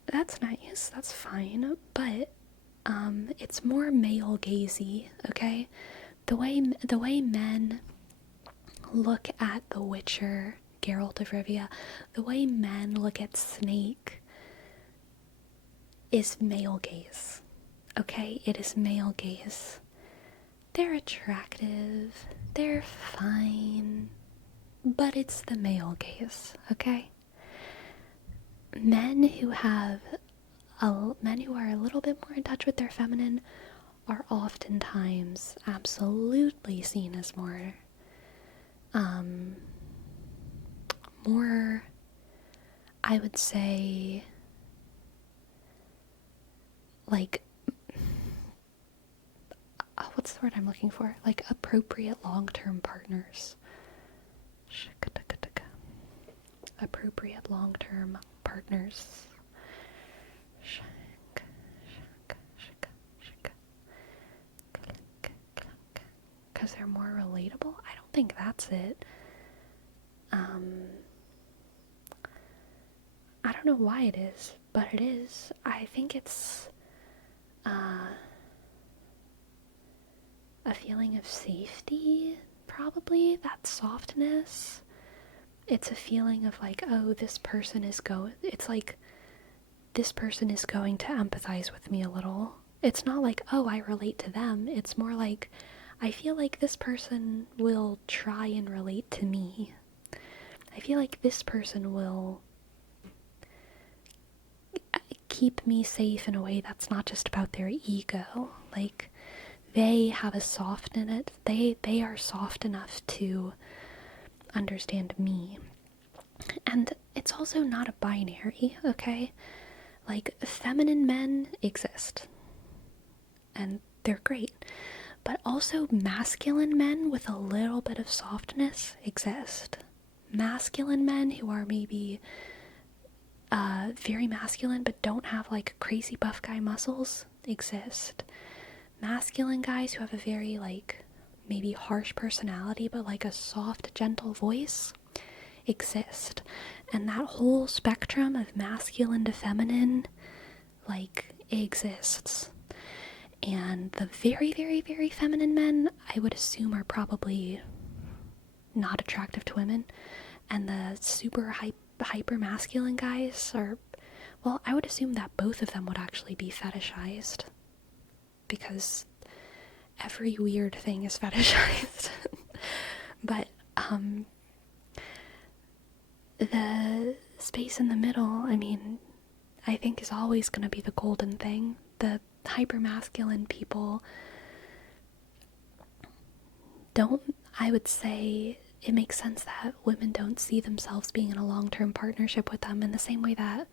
that's nice, that's fine, but it's more male gazy, okay? The way men look at The Witcher, Geralt of Rivia, the way men look at Snake is male gaze, okay? It is male gaze. They're attractive, they're fine, but it's the male gaze, okay? Men who are a little bit more in touch with their feminine are oftentimes absolutely seen as more, I would say, like, what's the word I'm looking for? Like, appropriate long-term partners. Appropriate long-term partners. Because they're more relatable? I don't think that's it. I don't know why it is, but it is. I think it's a feeling of safety, probably, that softness. It's a feeling of like, oh, this person is going to empathize with me a little. It's not like, oh, I relate to them. It's more like, I feel like this person will try and relate to me. I feel like this person will keep me safe in a way that's not just about their ego. Like, they have a soft in it. They are soft enough to understand me. And it's also not a binary, okay? Like, feminine men exist. And they're great. But also masculine men with a little bit of softness exist. Masculine men who are maybe very masculine but don't have like crazy buff guy muscles exist. Masculine guys who have a very like maybe harsh personality but like a soft, gentle voice exist. And that whole spectrum of masculine to feminine like exists. And the very, very, very feminine men, I would assume, are probably not attractive to women. And the super hyper masculine guys are, well, I would assume that both of them would actually be fetishized. Because every weird thing is fetishized. But, the space in the middle, I mean, I think is always going to be the golden thing. The hyper-masculine people I would say it makes sense that women don't see themselves being in a long-term partnership with them in the same way that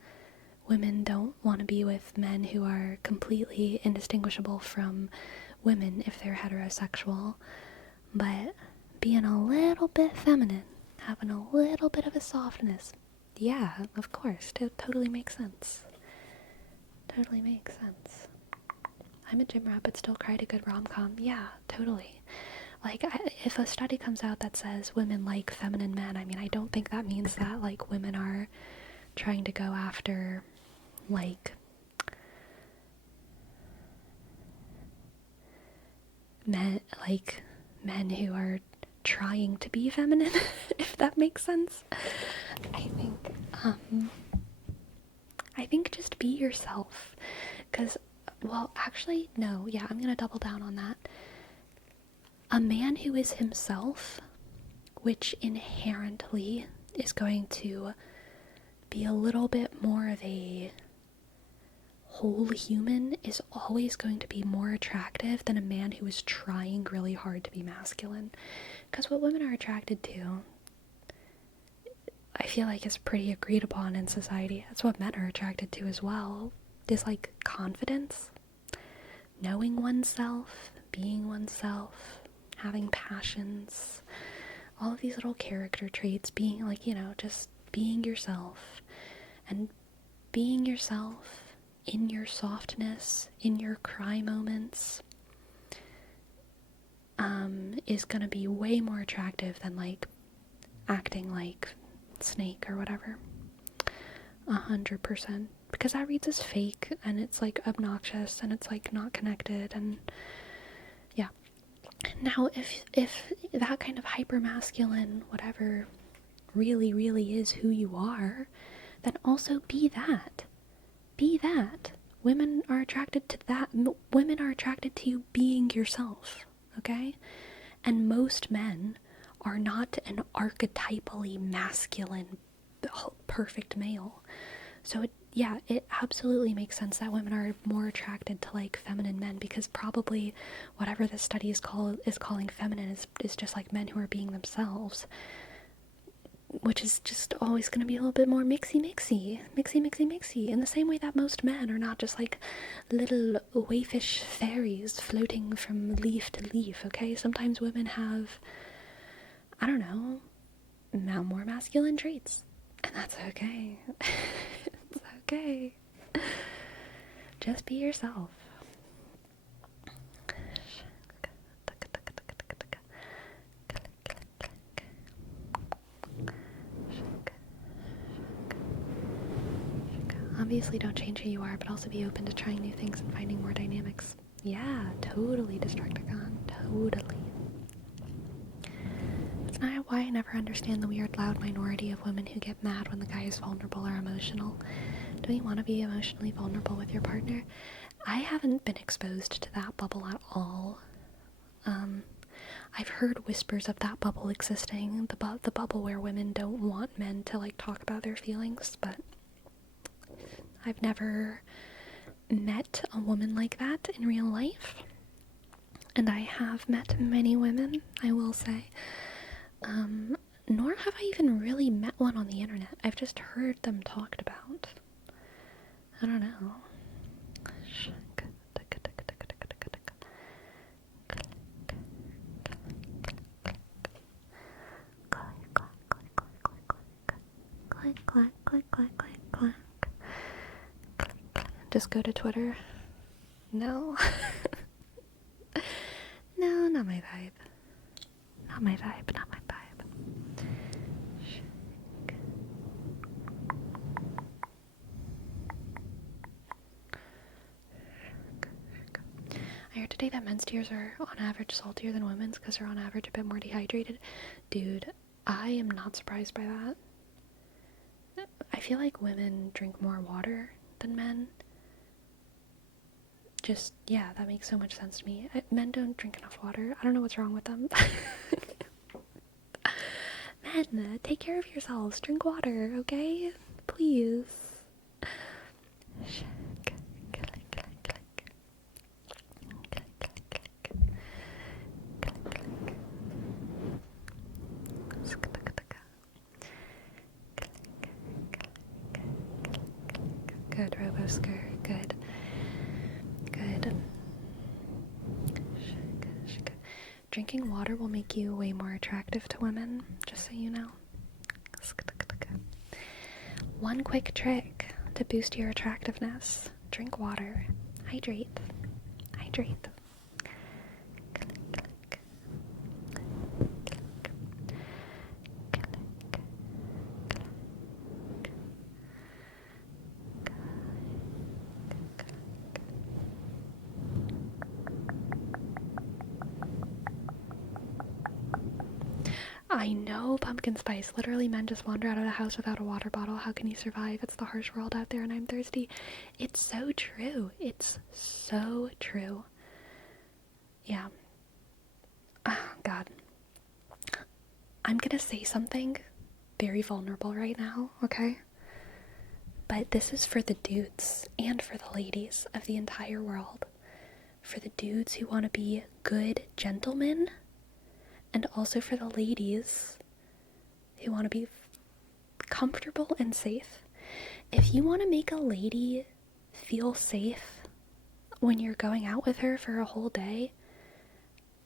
women don't want to be with men who are completely indistinguishable from women if they're heterosexual. But being a little bit feminine, having a little bit of a softness, Yeah, of course. It totally makes sense. Totally makes sense. I'm a gym rat, but still cried a good rom-com. Yeah, totally. Like, if a study comes out that says women like feminine men, I mean, I don't think that means that, like, women are trying to go after, like, men who are trying to be feminine, if that makes sense. I think just be yourself. Because, well, actually, no, yeah, I'm gonna double down on that. A man who is himself, which inherently is going to be a little bit more of a whole human, is always going to be more attractive than a man who is trying really hard to be masculine. Because what women are attracted to, I feel like, is pretty agreed upon in society. That's what men are attracted to as well. Is like confidence, knowing oneself, being oneself, having passions, all of these little character traits, being like, just being yourself, and being yourself in your softness, in your cry moments, is gonna be way more attractive than like acting like Snake or whatever. 100%. Because that reads as fake, and it's like obnoxious, and it's like not connected, and yeah. Now, if that kind of hyper masculine whatever really, really is who you are, then also be that. Be that. Women are attracted to that. Women are attracted to you being yourself, okay? And most men are not an archetypally masculine, perfect male. So it absolutely makes sense that women are more attracted to like feminine men, because probably whatever this study is calling feminine is just like men who are being themselves, which is just always going to be a little bit more mixy, in the same way that most men are not just like little waifish fairies floating from leaf to leaf, okay? Sometimes women have, I don't know, more masculine traits, and that's okay. It's okay. Just be yourself. Obviously, don't change who you are, but also be open to trying new things and finding more dynamics. Yeah, totally, Destructicon. Totally. That's not why I never understand the weird, loud minority of women who get mad when the guy is vulnerable or emotional. Do you want to be emotionally vulnerable with your partner? I haven't been exposed to that bubble at all. I've heard whispers of that bubble existing, the bubble where women don't want men to like talk about their feelings, but I've never met a woman like that in real life. And I have met many women, I will say. Nor have I even really met one on the internet. I've just heard them talked about. I don't know. Clack. Just go to Twitter. No. No, not my vibe. Not my vibe. I heard today that men's tears are on average saltier than women's because they're on average a bit more dehydrated. Dude, I am not surprised by that. I feel like women drink more water than men. Just, yeah, that makes so much sense to me. Men don't drink enough water. I don't know what's wrong with them. Men, take care of yourselves. Drink water, okay? Please. Good, Robosker. Good. Drinking water will make you way more attractive to women, just so you know. One quick trick to boost your attractiveness: drink water. Hydrate. Hydrate. I know, pumpkin spice. Literally, men just wander out of the house without a water bottle. How can you survive? It's the harsh world out there and I'm thirsty. It's so true. It's so true. Yeah. Oh, God. I'm gonna say something very vulnerable right now, okay? But this is for the dudes and for the ladies of the entire world. For the dudes who want to be good gentlemen, and also for the ladies who want to be comfortable and safe. If you want to make a lady feel safe when you're going out with her for a whole day,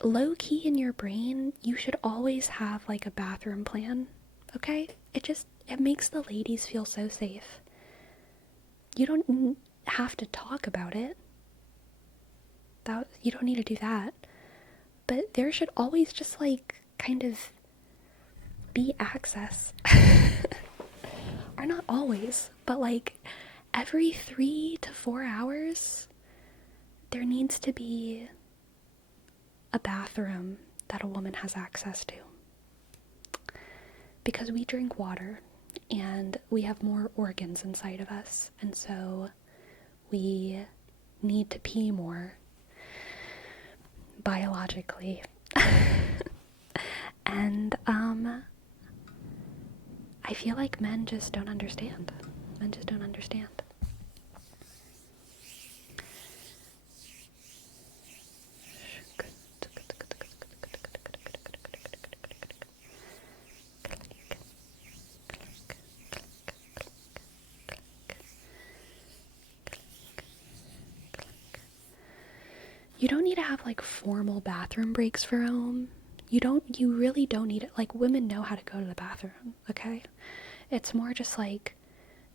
low key in your brain, you should always have like a bathroom plan, okay? It makes the ladies feel so safe. You don't have to talk about it. You don't need to do that. But there should always just like kind of be access. Or not always, but like every 3 to 4 hours, there needs to be a bathroom that a woman has access to. Because we drink water and we have more organs inside of us, and so we need to pee more biologically. And I feel like men just don't understand. Men just don't understand. You don't need to have like formal bathroom breaks for home. You really don't need it. Like, women know how to go to the bathroom, okay? It's more just like,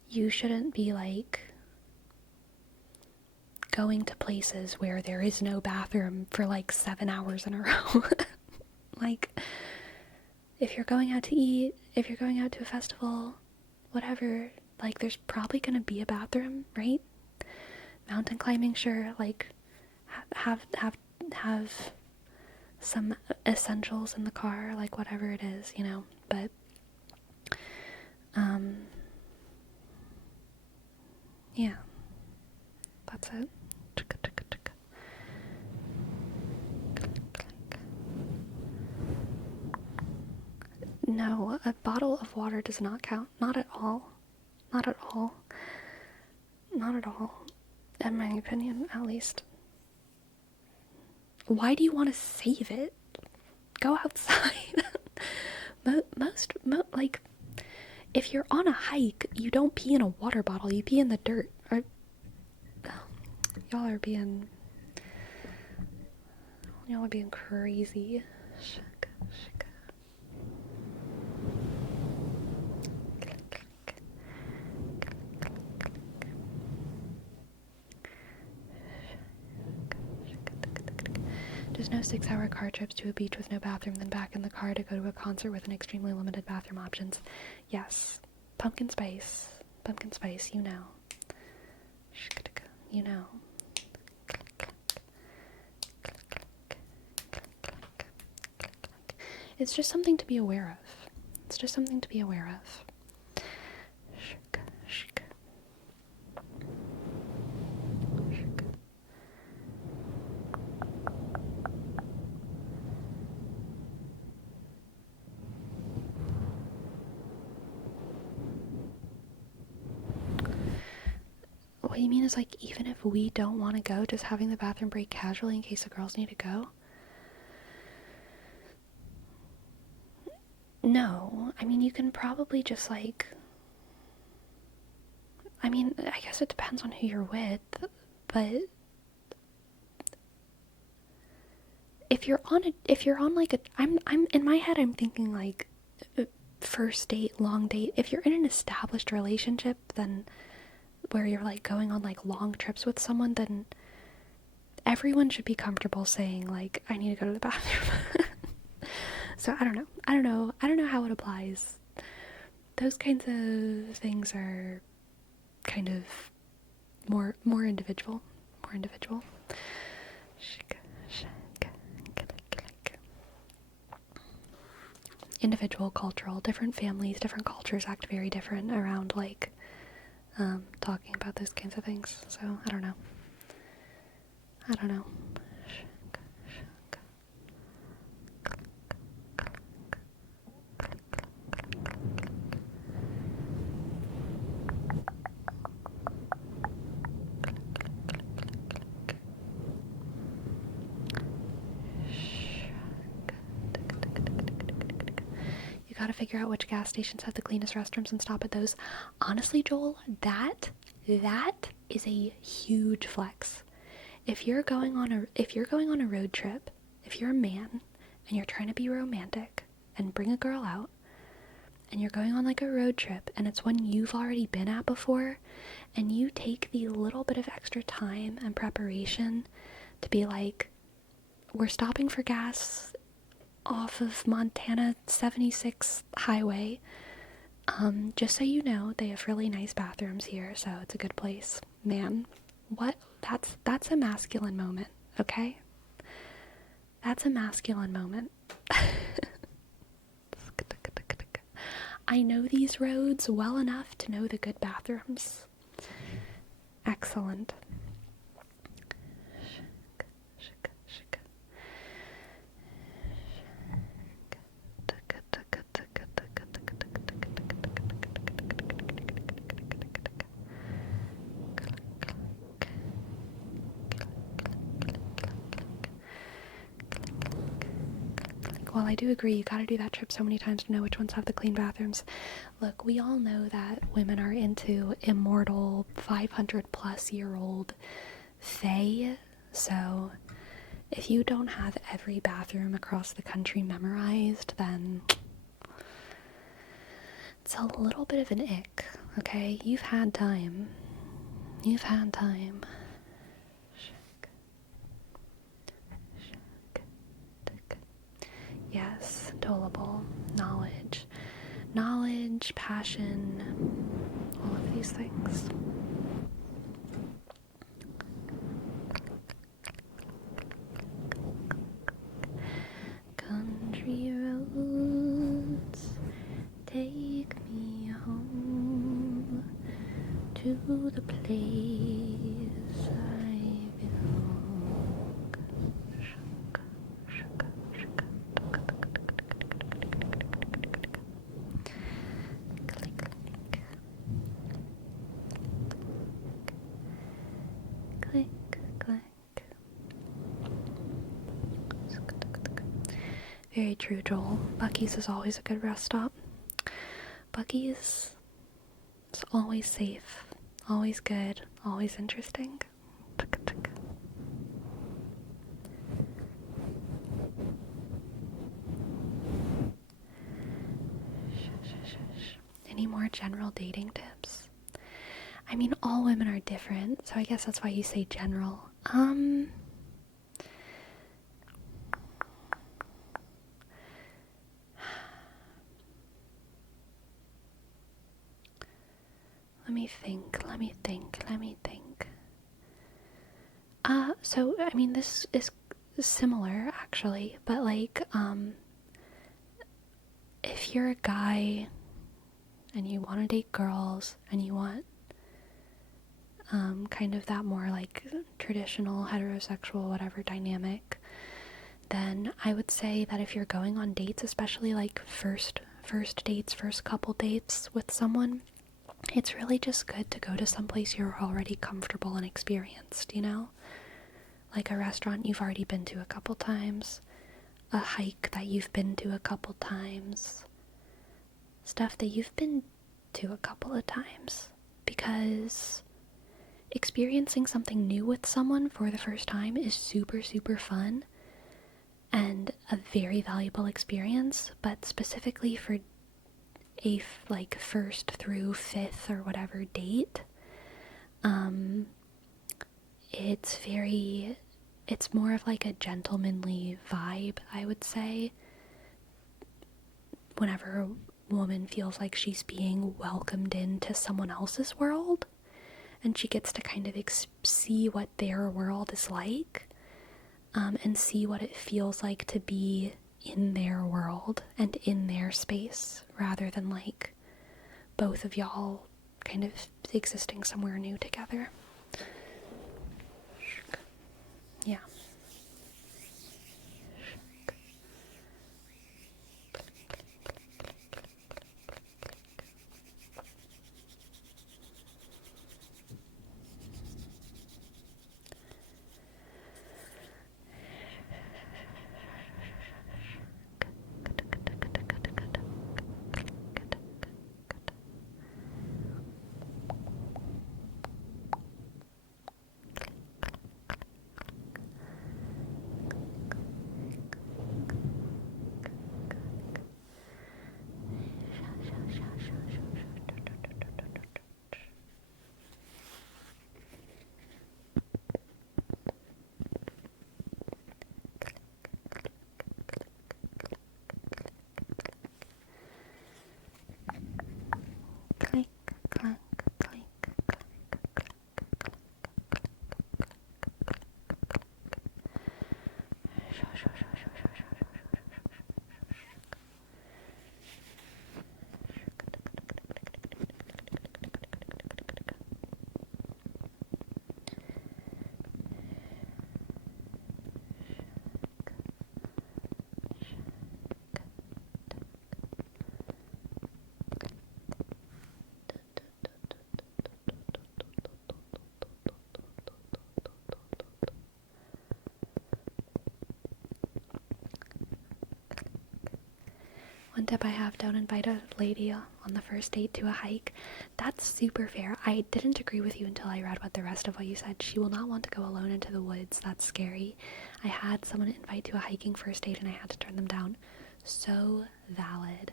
you shouldn't be like going to places where there is no bathroom for like 7 hours in a row. Like, if you're going out to eat, if you're going out to a festival, whatever, like, there's probably gonna be a bathroom, right? Mountain climbing, sure, like, have some essentials in the car, like whatever it is, you know, but yeah, that's it. No, a bottle of water does not count. Not at all. Not at all. Not at all. In my opinion, at least. Why do you want to save it? Go outside. Like, if you're on a hike, you don't pee in a water bottle, you pee in the dirt. Y'all are being crazy. There's no 6-hour car trips to a beach with no bathroom, then back in the car to go to a concert with an extremely limited bathroom options. Yes. Pumpkin spice. Pumpkin spice, you know. You know. It's just something to be aware of. It's just something to be aware of. What you mean is, like, even if we don't want to go, just having the bathroom break casually in case the girls need to go? No. I mean, you can probably just, like... I mean, I guess it depends on who you're with, but... If you're on like a... I'm in my head, I'm thinking, like... first date, long date, if you're in an established relationship, then where you're like going on like long trips with someone, then everyone should be comfortable saying like, I need to go to the bathroom. So I don't know how it applies. Those kinds of things are kind of more individual. Individual, cultural, different families, different cultures act very different around like talking about those kinds of things. So I don't know. You gotta figure out which gas stations have the cleanest restrooms and stop at those. Honestly, Joel, that is a huge flex. If you're going on a road trip, if you're a man and you're trying to be romantic and bring a girl out, and you're going on like a road trip and it's one you've already been at before, and you take the little bit of extra time and preparation to be like, we're stopping for gas off of Montana 76 highway. Just so you know, they have really nice bathrooms here, so it's a good place. Man, what? That's a masculine moment, okay? That's a masculine moment. I know these roads well enough to know the good bathrooms. Excellent. Well, I do agree, you gotta do that trip so many times to know which ones have the clean bathrooms. Look, we all know that women are into immortal 500 plus year old fae, so if you don't have every bathroom across the country memorized, then it's a little bit of an ick, okay? You've had time. Yes, dolable, knowledge, passion, all of these things. Country roads, take me home to the place I belong. Click, click. Very true, Joel. Buc-ee's is always a good rest stop. Buc-ee's is always safe, always good, always interesting. Any more general dating tips? I mean, all women are different, so I guess that's why you say general. Let me think. So, I mean, this is similar, actually, but like, if you're a guy and you want to date girls and you want kind of that more like traditional heterosexual whatever dynamic, then I would say that if you're going on dates, especially like first dates, first couple dates with someone, it's really just good to go to someplace you're already comfortable and experienced, you know? Like a restaurant you've already been to a couple times, a hike that you've been to a couple times, stuff that you've been to a couple of times, because experiencing something new with someone for the first time is super, super fun and a very valuable experience, but specifically for a like first through fifth or whatever date, um, it's more of like a gentlemanly vibe, I would say. Whenever a woman feels like she's being welcomed into someone else's world, and she gets to kind of see what their world is like, and see what it feels like to be in their world and in their space, rather than like both of y'all kind of existing somewhere new together. Yeah. Clink, clink, clink, clink, clink. One tip I have: don't invite a lady on the first date to a hike. That's super fair. I didn't agree with you until I read what the rest of what you said. She will not want to go alone into the woods. That's scary. I had someone invite to a hiking first date and I had to turn them down. So valid.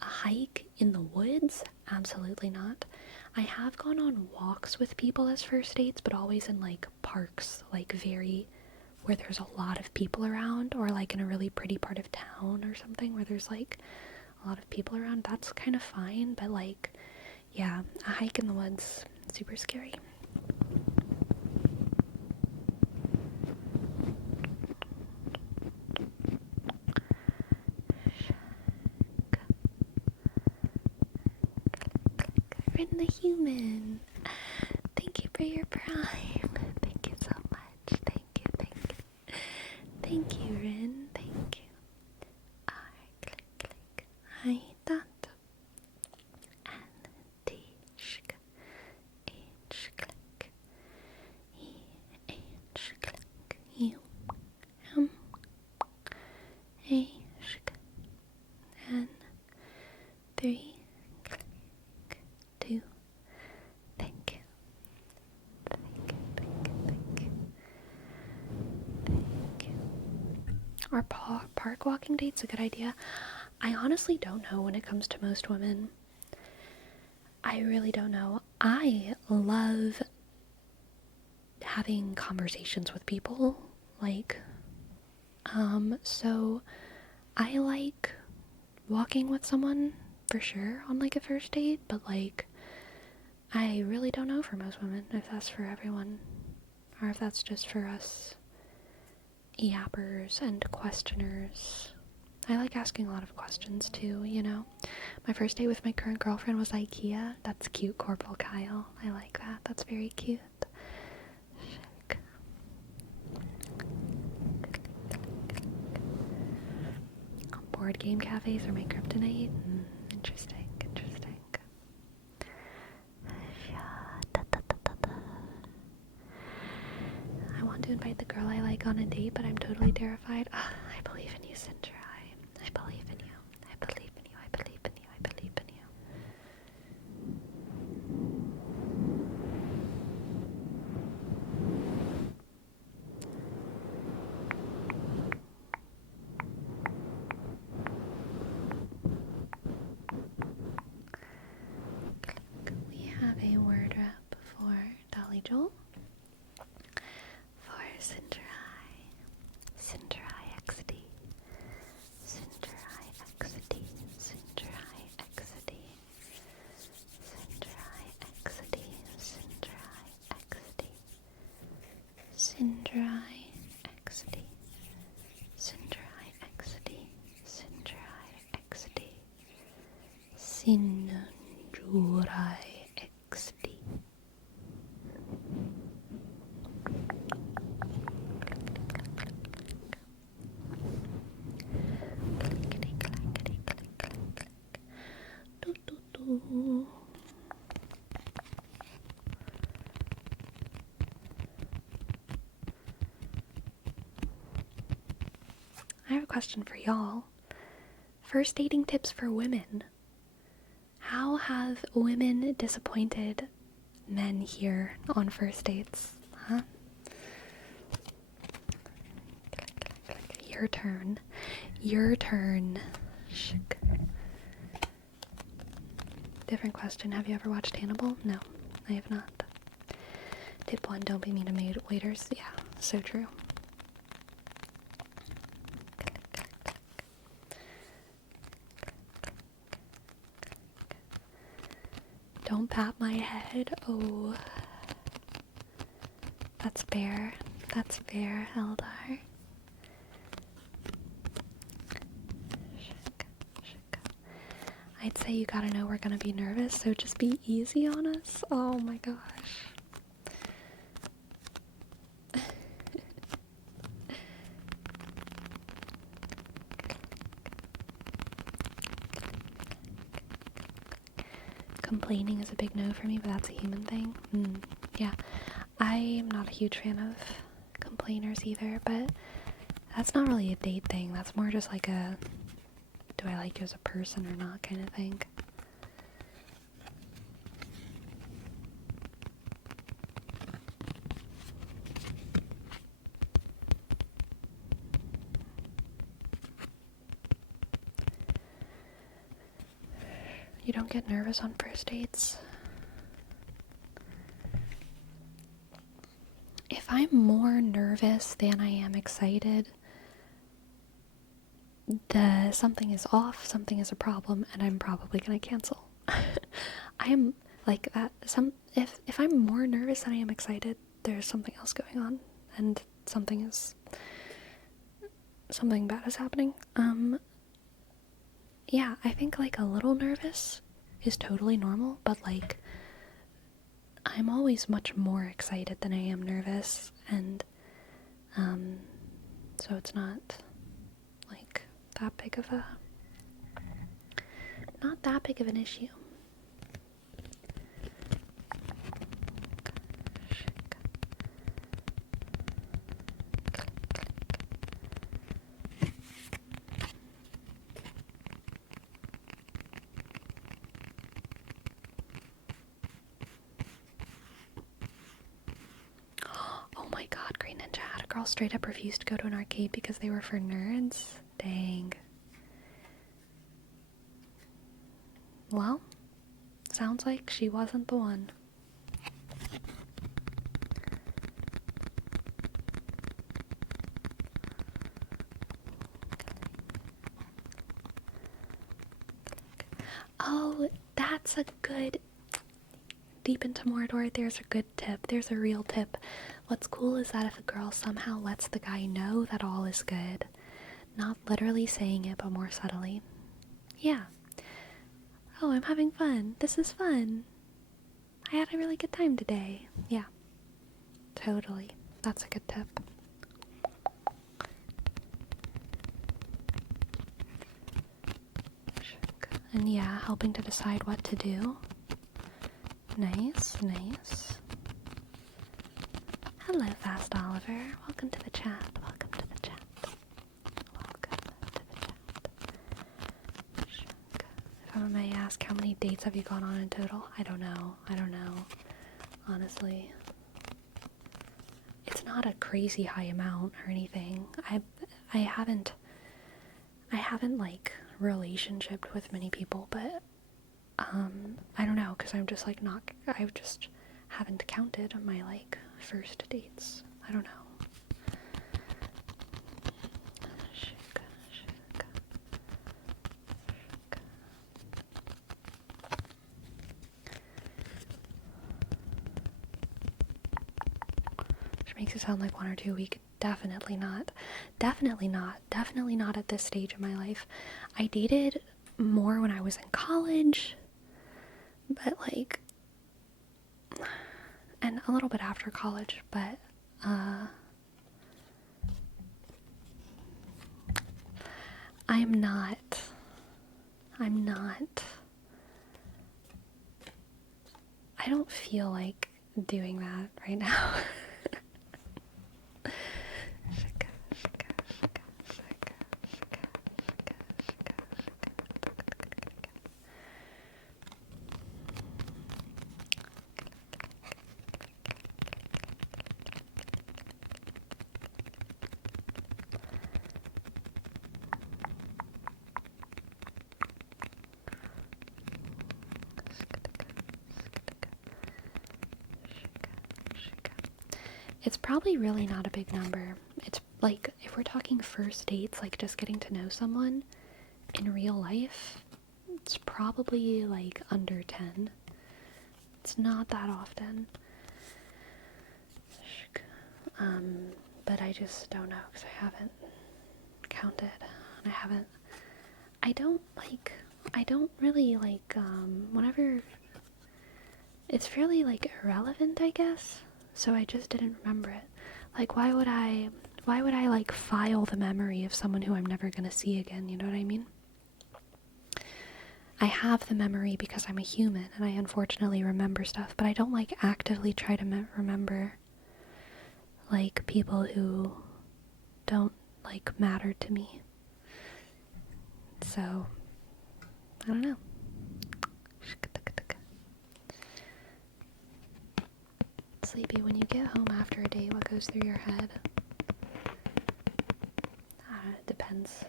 A hike in the woods? Absolutely not. I have gone on walks with people as first dates, but always in like parks, like where there's a lot of people around, or like in a really pretty part of town or something where there's like a lot of people around. That's kind of fine, but like, yeah, a hike in the woods, super scary. Rin the human, thank you for your prime. Thank you so much. Thank you, thank you. Thank you, Rin. Thank you. I click, click. I dot. N, T, shk. H, click. E, H, click. U, M. A, shk. N, 3, click. 2. Thank you. Thank you, thank you, thank you. Thank you. Are park walking dates a good idea? I honestly don't know when it comes to most women. I really don't know. I love having conversations with people. So I like walking with someone for sure on like a first date, but like, I really don't know for most women if that's for everyone, or if that's just for us yappers and questioners. I like asking a lot of questions too, you know. My first date with my current girlfriend was IKEA. That's cute, Corporal Kyle. I like that. That's very cute. Chic. Board game cafes are my kryptonite. Interesting, interesting. I want to invite the girl I like on a date, but I'm totally terrified. I believe in you, Sintra. I believe in you. I believe in you. I believe in you. I believe in you. Cinderace XD, Cinderace XD, Cinderace XD, Cinderace XD. Clickety clackety click click click. Do do do. I have a question for y'all. First dating tips for women. How have women disappointed men here on first dates? Huh? Your turn. Your turn. Different question. Have you ever watched Hannibal? No, I have not. Tip 1, don't be mean to waiters. Yeah, so true. Don't pat my head. Oh. That's fair. That's fair, Eldar. I'd say you gotta know we're gonna be nervous, so just be easy on us. Oh my gosh. Complaining is a big no for me, but that's a human thing. Yeah, I'm not a huge fan of complainers either, but that's not really a date thing. That's more just like a do I like you as a person or not kind of thing. You don't get nervous on first dates? If I'm more nervous than I am excited, something is off, something is a problem, and I'm probably gonna cancel. I am like that. If I'm more nervous than I am excited, there's something else going on, and something bad is happening. Yeah, I think like a little nervous is totally normal, but like I'm always much more excited than I am nervous, and so it's not like that big of an issue. Oh my god, Green Ninja had a girl straight up refused to go to an arcade because they were for nerds? Dang. Well, sounds like she wasn't the one. Oh, that's a good... Deep into Mordor, there's a good tip. There's a real tip. What's cool is that if a girl somehow lets the guy know that all is good, not literally saying it, but more subtly. Yeah. Oh, I'm having fun. This is fun. I had a really good time today. Yeah. Totally. That's a good tip. And yeah, helping to decide what to do. Nice, nice. Hello, Fast Oliver. Welcome to the chat. Welcome to the chat. Welcome to the chat. If I may ask, how many dates have you gone on in total? I don't know. Honestly. It's not a crazy high amount or anything. I haven't like relationshiped with many people, but I don't know, because I'm just like not, I just haven't counted on my like first dates. I don't know. makes it sound like 1 or 2 weeks. Definitely not. Definitely not. Definitely not at this stage of my life. I dated more when I was in college, but like, and a little bit after college, but I'm not. I don't feel like doing that right now. It's probably really not a big number. It's like, if we're talking first dates, like just getting to know someone in real life, it's probably like under 10. It's not that often. But I just don't know because I haven't counted. I don't really like, whenever, it's fairly like irrelevant, I guess. So I just didn't remember it. Like, why would I like file the memory of someone who I'm never gonna see again, you know what I mean? I have the memory because I'm a human and I unfortunately remember stuff, but I don't like actively try to remember like people who don't like matter to me. So, I don't know. Sleepy, when you get home after a date, what goes through your head? It depends.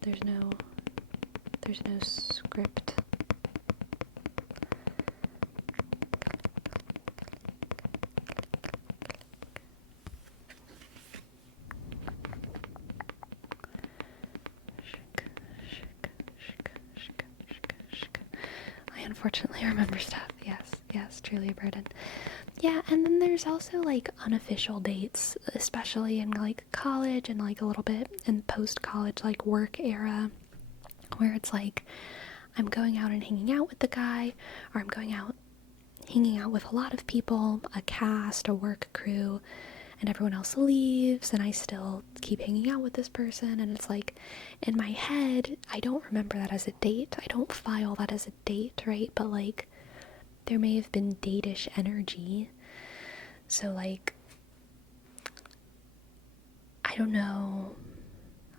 There's no script. I unfortunately remember stuff. Yes, truly a burden. Yeah, and then there's also like unofficial dates, especially in like college and like a little bit in post-college like work era, where it's like I'm going out and hanging out with the guy, or I'm going out hanging out with a lot of people, a cast, a work crew, and everyone else leaves and I still keep hanging out with this person, and it's like in my head I don't remember that as a date. I don't file that as a date, right? But like there may have been date-ish energy. So like, I don't know.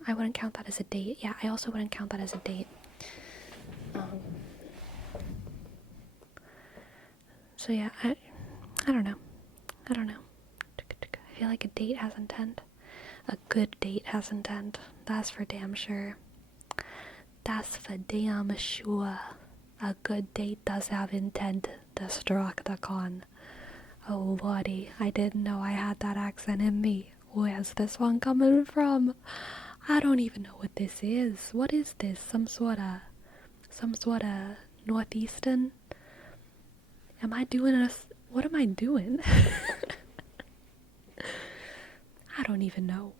I wouldn't count that as a date. Yeah, I also wouldn't count that as a date. So yeah, I don't know. I feel like a date has intent. A good date has intent. That's for damn sure. That's for damn sure. A good date does have intent to strike the con. Oh lordy, I didn't know I had that accent in me. Where's this one coming from? I don't even know what this is. What is this? Some sort of northeastern? Am I doing what am I doing? I don't even know.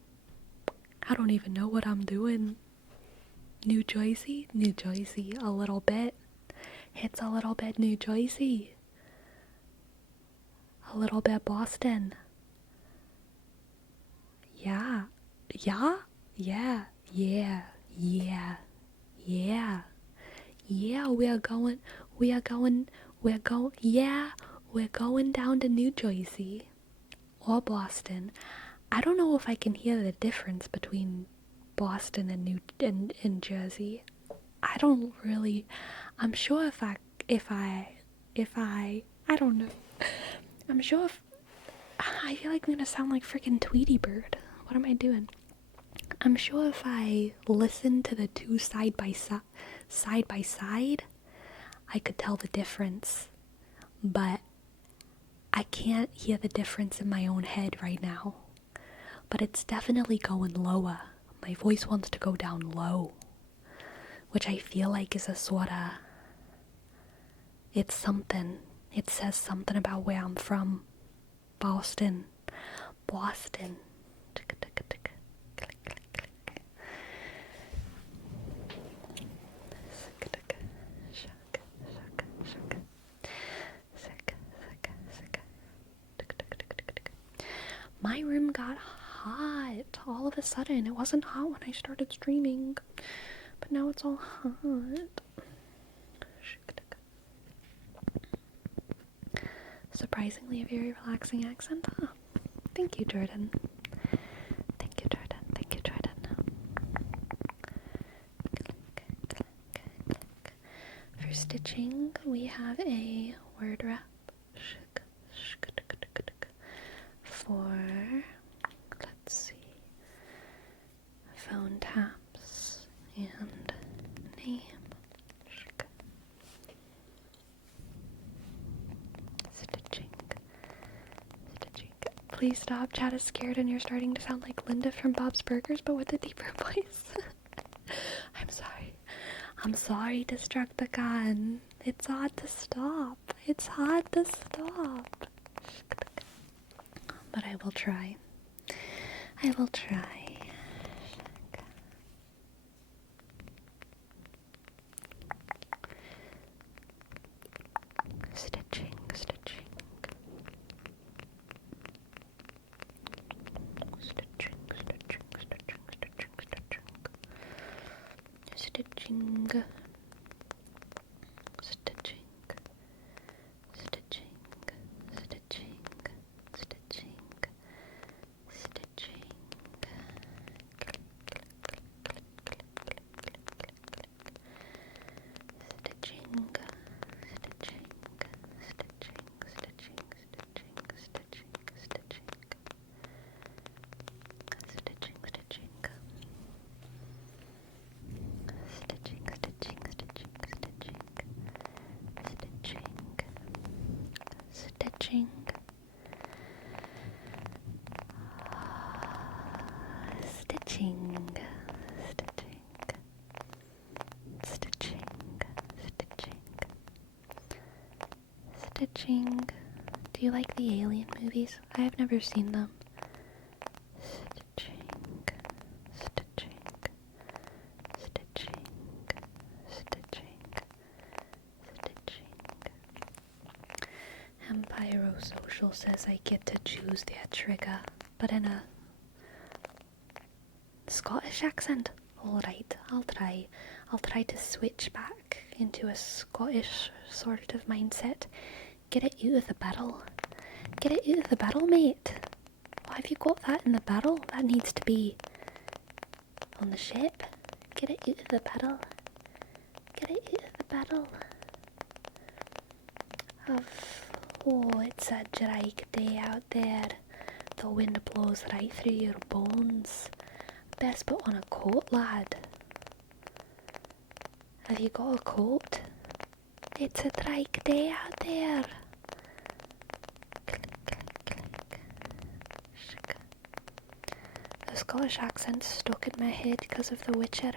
I don't even know what I'm doing. New Jersey, a little bit. It's a little bit New Jersey. A little bit Boston. Yeah. Yeah, yeah, yeah, yeah, yeah. Yeah, we're going down to New Jersey or Boston. I don't know if I can hear the difference between Boston and Jersey. I don't really. I'm sure I don't know. I'm sure if I feel like I'm gonna sound like freaking Tweety Bird. What am I doing? I'm sure if I listen to the two side by side, I could tell the difference. But I can't hear the difference in my own head right now. But it's definitely going lower. My voice wants to go down low, which I feel like is a sorta, it's something. It says something about where I'm from. Boston. Boston. Click, click, click, click, click. Shuck, shuck, shuck. Sick, sick, sick. My room got hot all of a sudden. It wasn't hot when I started streaming, but now it's all hot. Surprisingly, a very relaxing accent, huh? Thank you, Jordan. Thank you, Jordan. Thank you, Jordan. For stitching, we have a word wrap. For, let's see, phone taps and name. Stitching. Please stop. Chat is scared and you're starting to sound like Linda from Bob's Burgers, but with a deeper voice. I'm sorry. I'm sorry, Destructicon. It's hard to stop. It's hard to stop. But I will try. I will try. Stitching, stitching. Stitching, stitching, stitching, stitching, stitching. Stitching. Stitching. Stitching. Stitching. Stitching. Stitching. Stitching. Stitching. Do you like the Alien movies? I have never seen them. Stitching. Stitching. Stitching. Stitching. Stitching. Empire Social says I get to choose the trigger, but in a Scottish accent. Alright, I'll try. I'll try to switch back into a Scottish sort of mindset. Get it out of the barrel. Get it out of the barrel, mate. Why have you got that in the barrel? That needs to be on the ship. Get it out of the barrel. Get it out of the barrel. Oh, it's a dry day out there. The wind blows right through your bones. Best put on a coat, lad. Have you got a coat? It's a dry day out there. Click, click, click. Shik. The Scottish accent's stuck in my head because of The Witcher.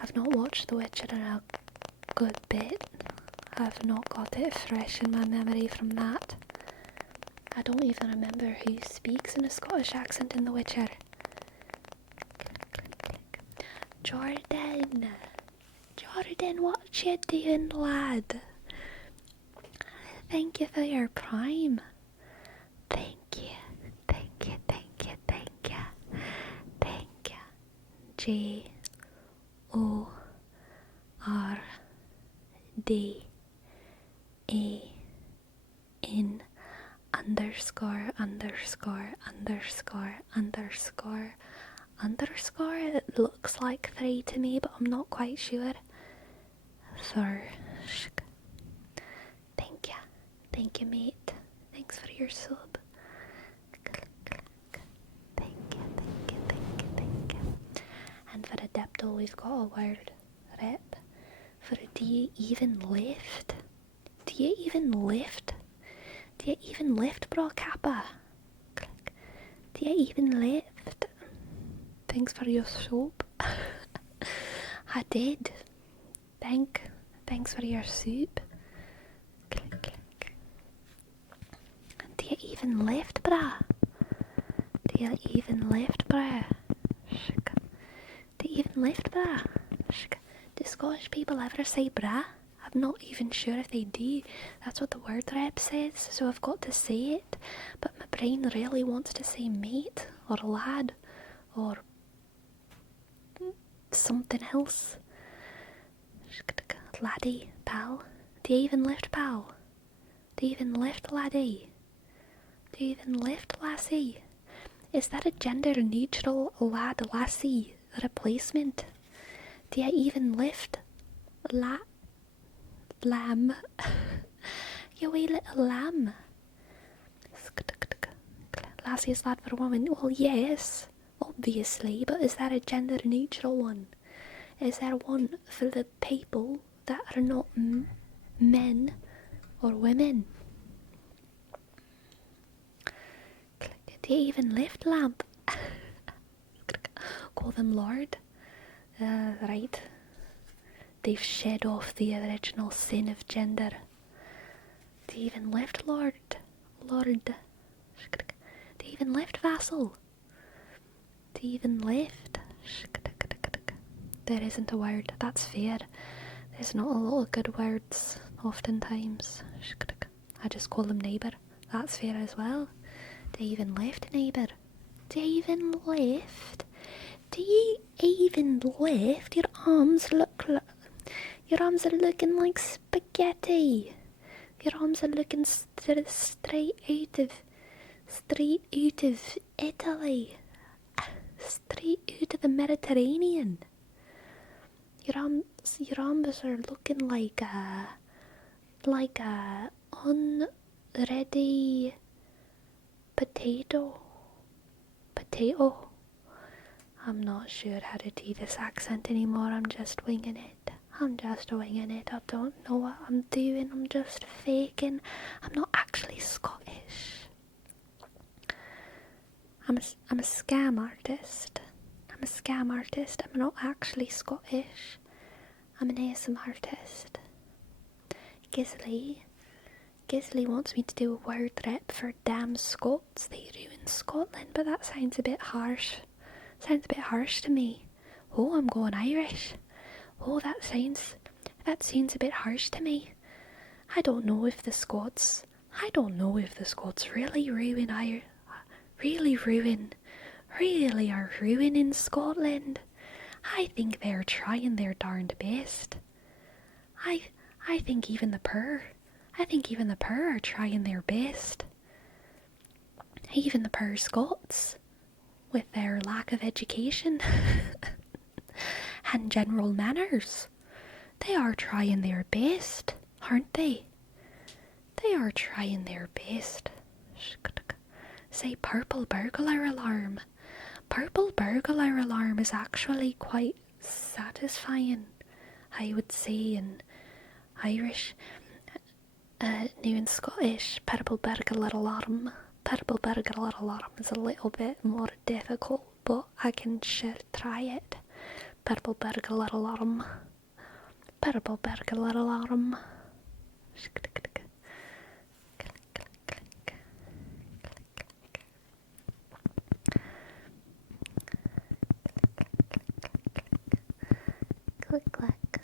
I've not watched The Witcher in a good bit. I've not got it fresh in my memory from that. I don't even remember who speaks in a Scottish accent in The Witcher. Jordan! Jordan, what you doing, lad? Thank you for your prime. Thank you, thank you, thank you, thank you, thank you. JORDAN underscore underscore underscore underscore underscore. It looks like 3 to me, but I'm not quite sure. Thirsk. Thank you, mate. Thanks for your sub. Thank you. And for Adepto, we've got a word rep for do you even lift? Do you even lift? Do you even lift, bro Kappa? Click. Do you even lift? Thanks for your soap. I did. Thanks for your soup. Click, click. Do you even lift, brah? Do you even lift, bruh? Do you even lift, bruh? Do Scottish people ever say bruh? I'm not even sure if they do. That's what the word rep says, so I've got to say it. But my brain really wants to say mate, or lad, or something else. Laddie, pal. Do you even lift, pal? Do you even lift, laddie? Do you even lift, lassie? Is that a gender neutral lad lassie replacement? Do you even lift, lamb? You wee little lamb. Lassie is lad for woman. Well, yes, obviously, but is that a gender neutral one? Is there one for the people that are not men or women? Do you even lift, lamp? Call them Lord. Right. They've shed off the original sin of gender. Do you even lift, Lord? Lord. Do you even lift, vassal? Do you even lift? There isn't a word. That's fair. There's not a lot of good words, oftentimes. I just call them neighbour. That's fair as well. Do you even lift, neighbour? Do you even lift? Do you even lift? Your arms your arms are looking like spaghetti. Your arms are looking straight out of Italy. Straight out of the Mediterranean. Your arms are looking like a unready potato. I'm not sure how to do this accent anymore. I'm just winging it. I don't know what I'm doing. I'm just faking. I'm not actually Scottish. I'm a scam artist. I'm not actually Scottish. I'm an ASM artist. Gisley wants me to do a word rep for damn Scots. They ruin Scotland, but that sounds a bit harsh. Sounds a bit harsh to me. Oh, I'm going Irish. Oh, that sounds a bit harsh to me. I don't know if the Scots really are ruining Scotland. I think they're trying their darned best. I think even the Purr are trying their best. Even the Purr Scots, with their lack of education and general manners, they are trying their best, aren't they? They are trying their best. Say purple burglar alarm. Purple burglar alarm is actually quite satisfying, I would say, in Irish. Now in Scottish, purple burglar alarm is a little bit more difficult, but I can sure try it. Purple burglar alarm. Click, clack.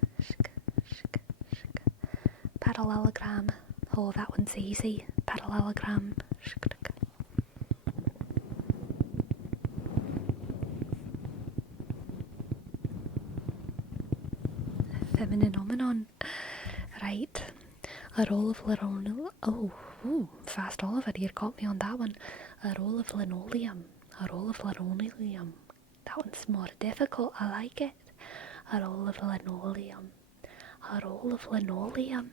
Parallelogram. Oh, that one's easy. Parallelogram. Feminine omenon. Right. A roll of linoleum. Oh, ooh, Fast Oliver, you caught me on that one. A roll of linoleum. That one's more difficult. I like it. A roll of linoleum. A roll of linoleum.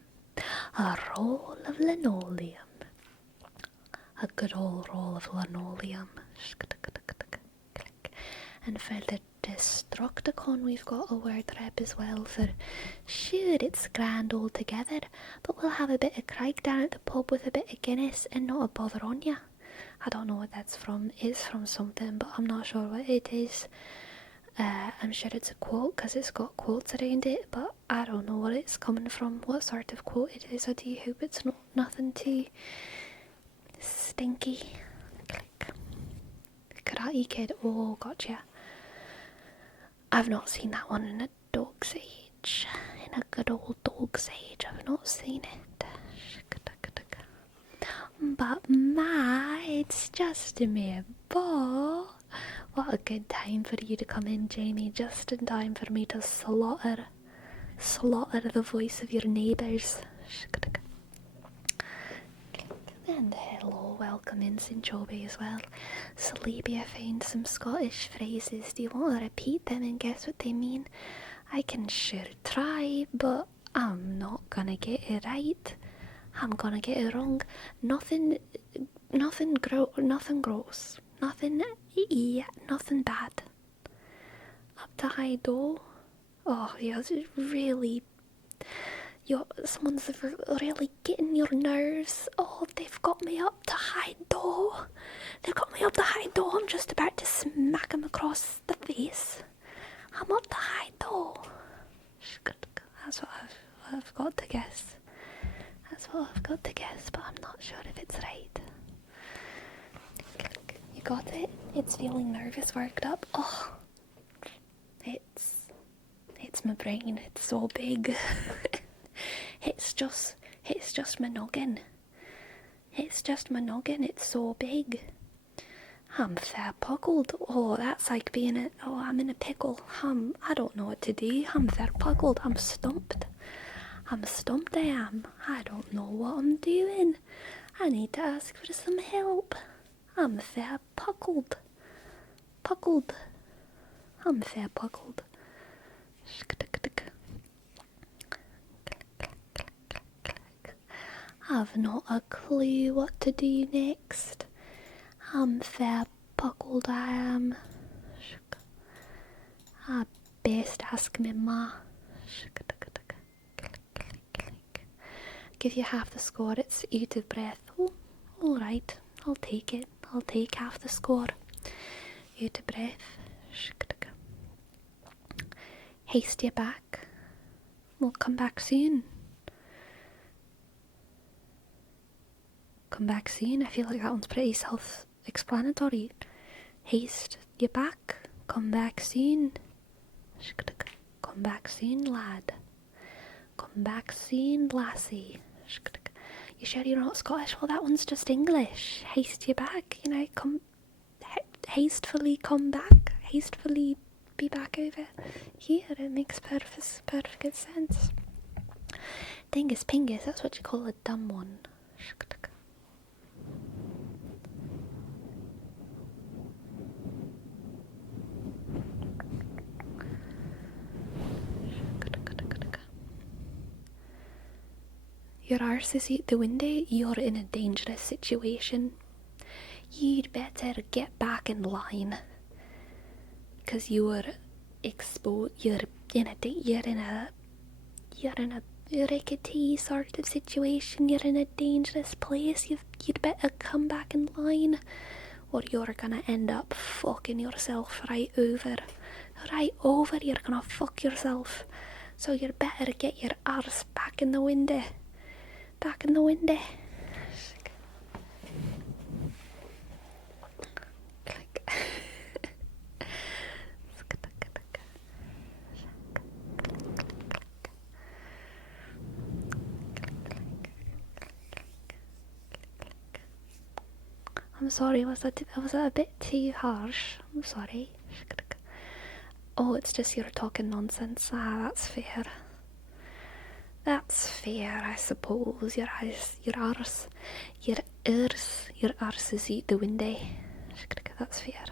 A good old roll of linoleum. And for the Destructicon, we've got a word rep as well for sure it's grand altogether, but we'll have a bit of Craig down at the pub with a bit of Guinness and not a bother on ya. I don't know what that's from. It's from something, but I'm not sure what it is. I'm sure it's a quote because it's got quotes around it, but I don't know what it's coming from, what sort of quote it is. I do hope it's not nothing too stinky. Click. Karate Kid. Oh, gotcha. I've not seen that one in a dog's age. In a good old dog's age, I've not seen it. But it's just a mere ball. What a good time for you to come in, Jamie. Just in time for me to slaughter the voice of your neighbours. And hello, welcome in Sinchobe as well. Sleepy, I found some Scottish phrases. Do you want to repeat them and guess what they mean? I can sure try, but I'm not gonna get it right. I'm gonna get it wrong. Nothing gross. Nothing bad. Up to high door. Oh, yeah, it's really... someone's really getting your nerves. Oh, they've got me up to high door. I'm just about to smack him across the face. I'm up to high door. That's what I've got to guess. But I'm not sure if it's right. You got it? It's feeling nervous, worked up. Oh, it's my brain. It's so big. It's just my noggin. It's so big. I'm fair puckled. Oh, that's like being I'm in a pickle. I don't know what to do. I'm fair puckled. I'm stumped. I am. I don't know what I'm doing. I need to ask for some help. I'm fair puckled. I'm fair puckled. I've not a clue what to do next. I'm fair puckled, I am. I best ask me ma. Give you half the score, it's out of breath. Oh, alright, I'll take it. I'll take half the score. Out of breath. Haste you back. We'll come back soon. Come back soon. I feel like that one's pretty self-explanatory. Haste you back. Come back soon. Come back soon, lad. Come back soon, lassie. You sure you're not Scottish? Well, that one's just English. Haste you back. Come hastily come back. Hastily be back over here. It makes perfect sense. Dingus Pingus, that's what you call a dumb one. Your arse is out the window, you're in a dangerous situation. You'd better get back in line. 'Cause you're exposed, you're in a rickety sort of situation, you're in a dangerous place, you'd better come back in line, or you're gonna end up fucking yourself right over, you're gonna fuck yourself, so you'd better get your arse back in the window. I'm sorry, was that a bit too harsh? I'm sorry. Oh, it's just you're talking nonsense. That's fair. That's fair, I suppose. Your arse is out the window. That's fair.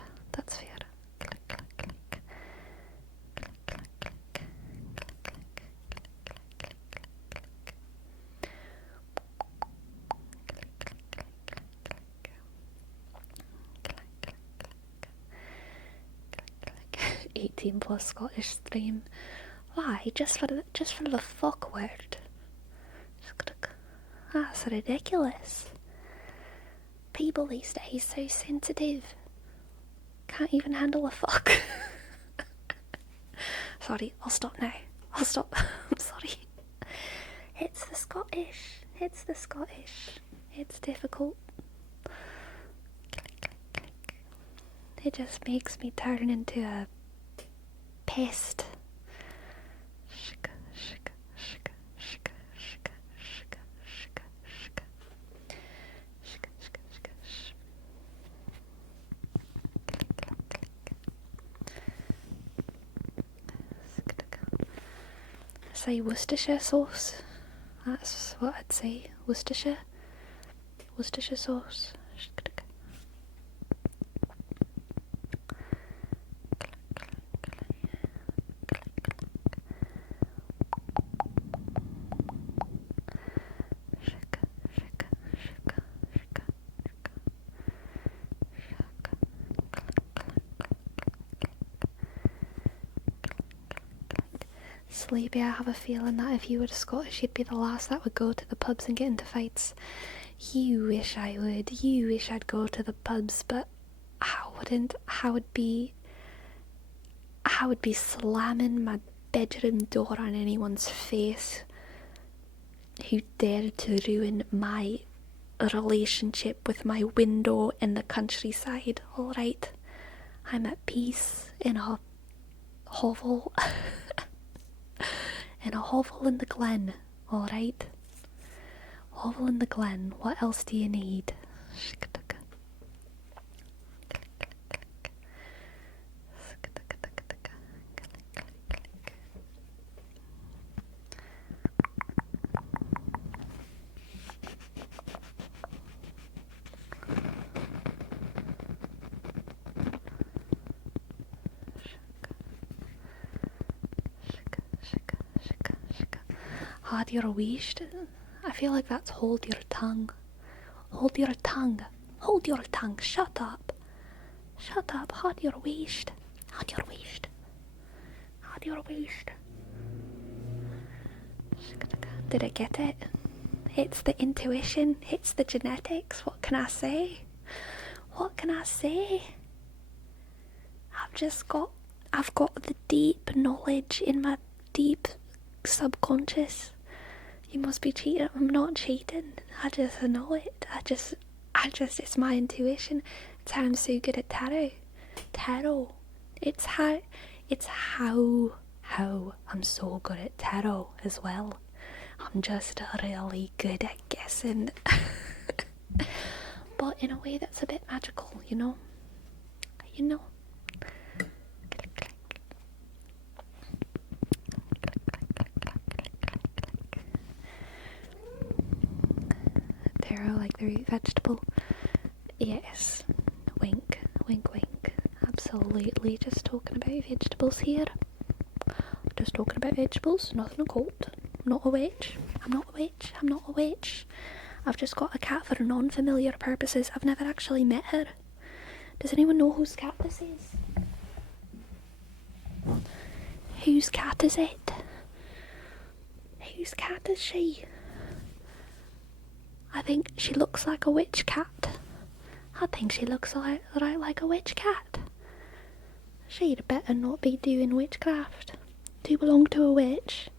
18 plus Scottish stream. Why? Just for the fuck word. That's ridiculous. People these days so sensitive. Can't even handle a fuck. Sorry, I'll stop now. I'm sorry. It's the Scottish. It's difficult. It just makes me turn into a pest. Shika, shika, shika, shika, shika, shika, shika, shika. Shika, shika, shika, sh. Say Worcestershire sauce. That's what I'd say. Worcestershire sauce. Sleepy, I have a feeling that if you were Scottish, you'd be the last that would go to the pubs and get into fights. You wish I would. You wish I'd go to the pubs, but I wouldn't. I would be slamming my bedroom door on anyone's face who dared to ruin my relationship with my window in the countryside. Alright, I'm at peace in a hovel. In a hovel in the glen, alright? Hovel in the glen, what else do you need? Had your wished? I feel like that's hold your tongue. Hold your tongue. Hold your tongue. Shut up. Shut up. Had your wished. Had your wished. Had your wished. Did I get it? It's the intuition. It's the genetics. What can I say? What can I say? I've got the deep knowledge in my deep subconscious. You must be cheating. I'm not cheating. I just know it. It's my intuition. It's how I'm so good at tarot. Tarot. It's how I'm so good at tarot as well. I'm just really good at guessing. But in a way that's a bit magical, you know? You know? Taro, like the root vegetable? Yes. Wink, wink, wink. Absolutely just talking about vegetables here. Just talking about vegetables, nothing occult. I'm not a witch. I'm not a witch. I'm not a witch. I've just got a cat for non-familiar purposes. I've never actually met her. Does anyone know whose cat this is? Whose cat is it? Whose cat is she? I think she looks like a witch cat. I think she looks right like a witch cat. She'd better not be doing witchcraft. Do you belong to a witch?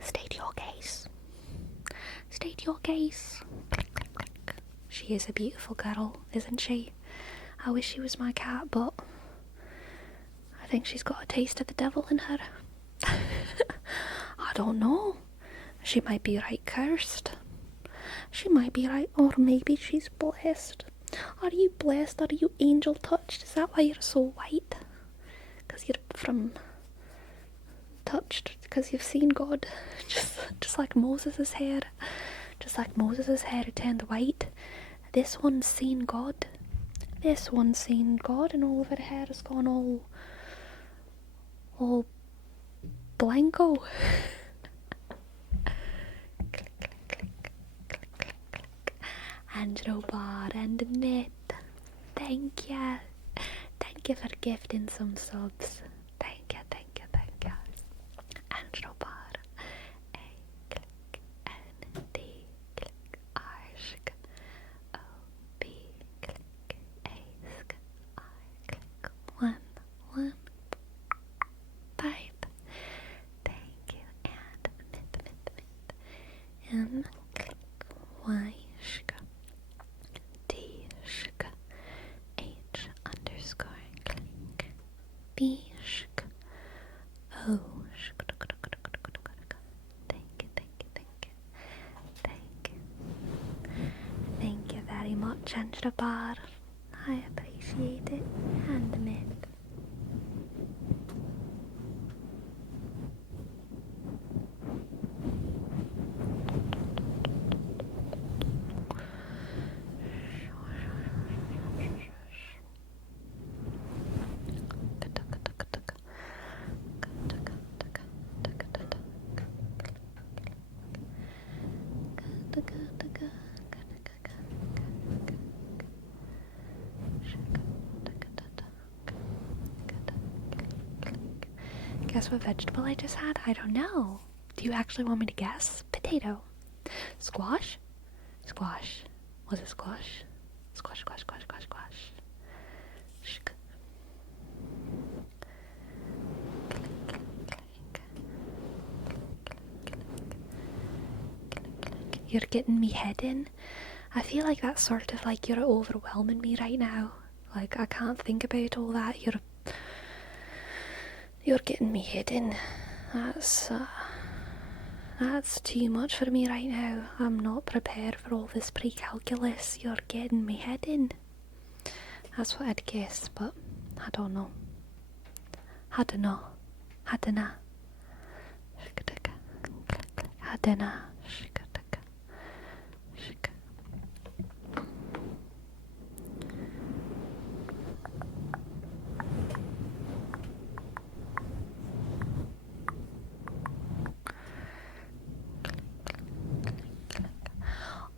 State your case. State your case. She is a beautiful girl, isn't she? I wish she was my cat, but I think she's got a taste of the devil in her. I don't know. She might be right cursed. She might be right, or maybe she's blessed. Are you blessed? Are you angel touched? Is that why you're so white? Because you're from touched, because you've seen God. Just like Moses' hair. Just like Moses' hair turned white. This one's seen God. This one's seen God, and all of her hair has gone all blanco. Angelo Bar and Annette, thank you. Thank you for gifting some subs. Thank you, thank you, thank you. Angelo Bar, A, click, N, D, click, R, sk, O, B, click, A, sk, R, click, 1, 1, 5. Thank you, and N, click, Y, sk, D, sk, H, coffee. Oh, thank you, thank you, thank you, thank you. Thank you very much, Antrabar. I appreciate it. Handmade. Guess what vegetable I just had? I don't know. Do you actually want me to guess? Potato. Squash? Squash. Was it squash? Squash, squash, squash, squash, squash. You're getting me head in. I feel like that's sort of like you're overwhelming me right now. Like I can't think about all that. You're getting me head in. That's too much for me right now. I'm not prepared for all this pre-calculus. You're getting me head in. That's what I'd guess, but I don't know. I dunno.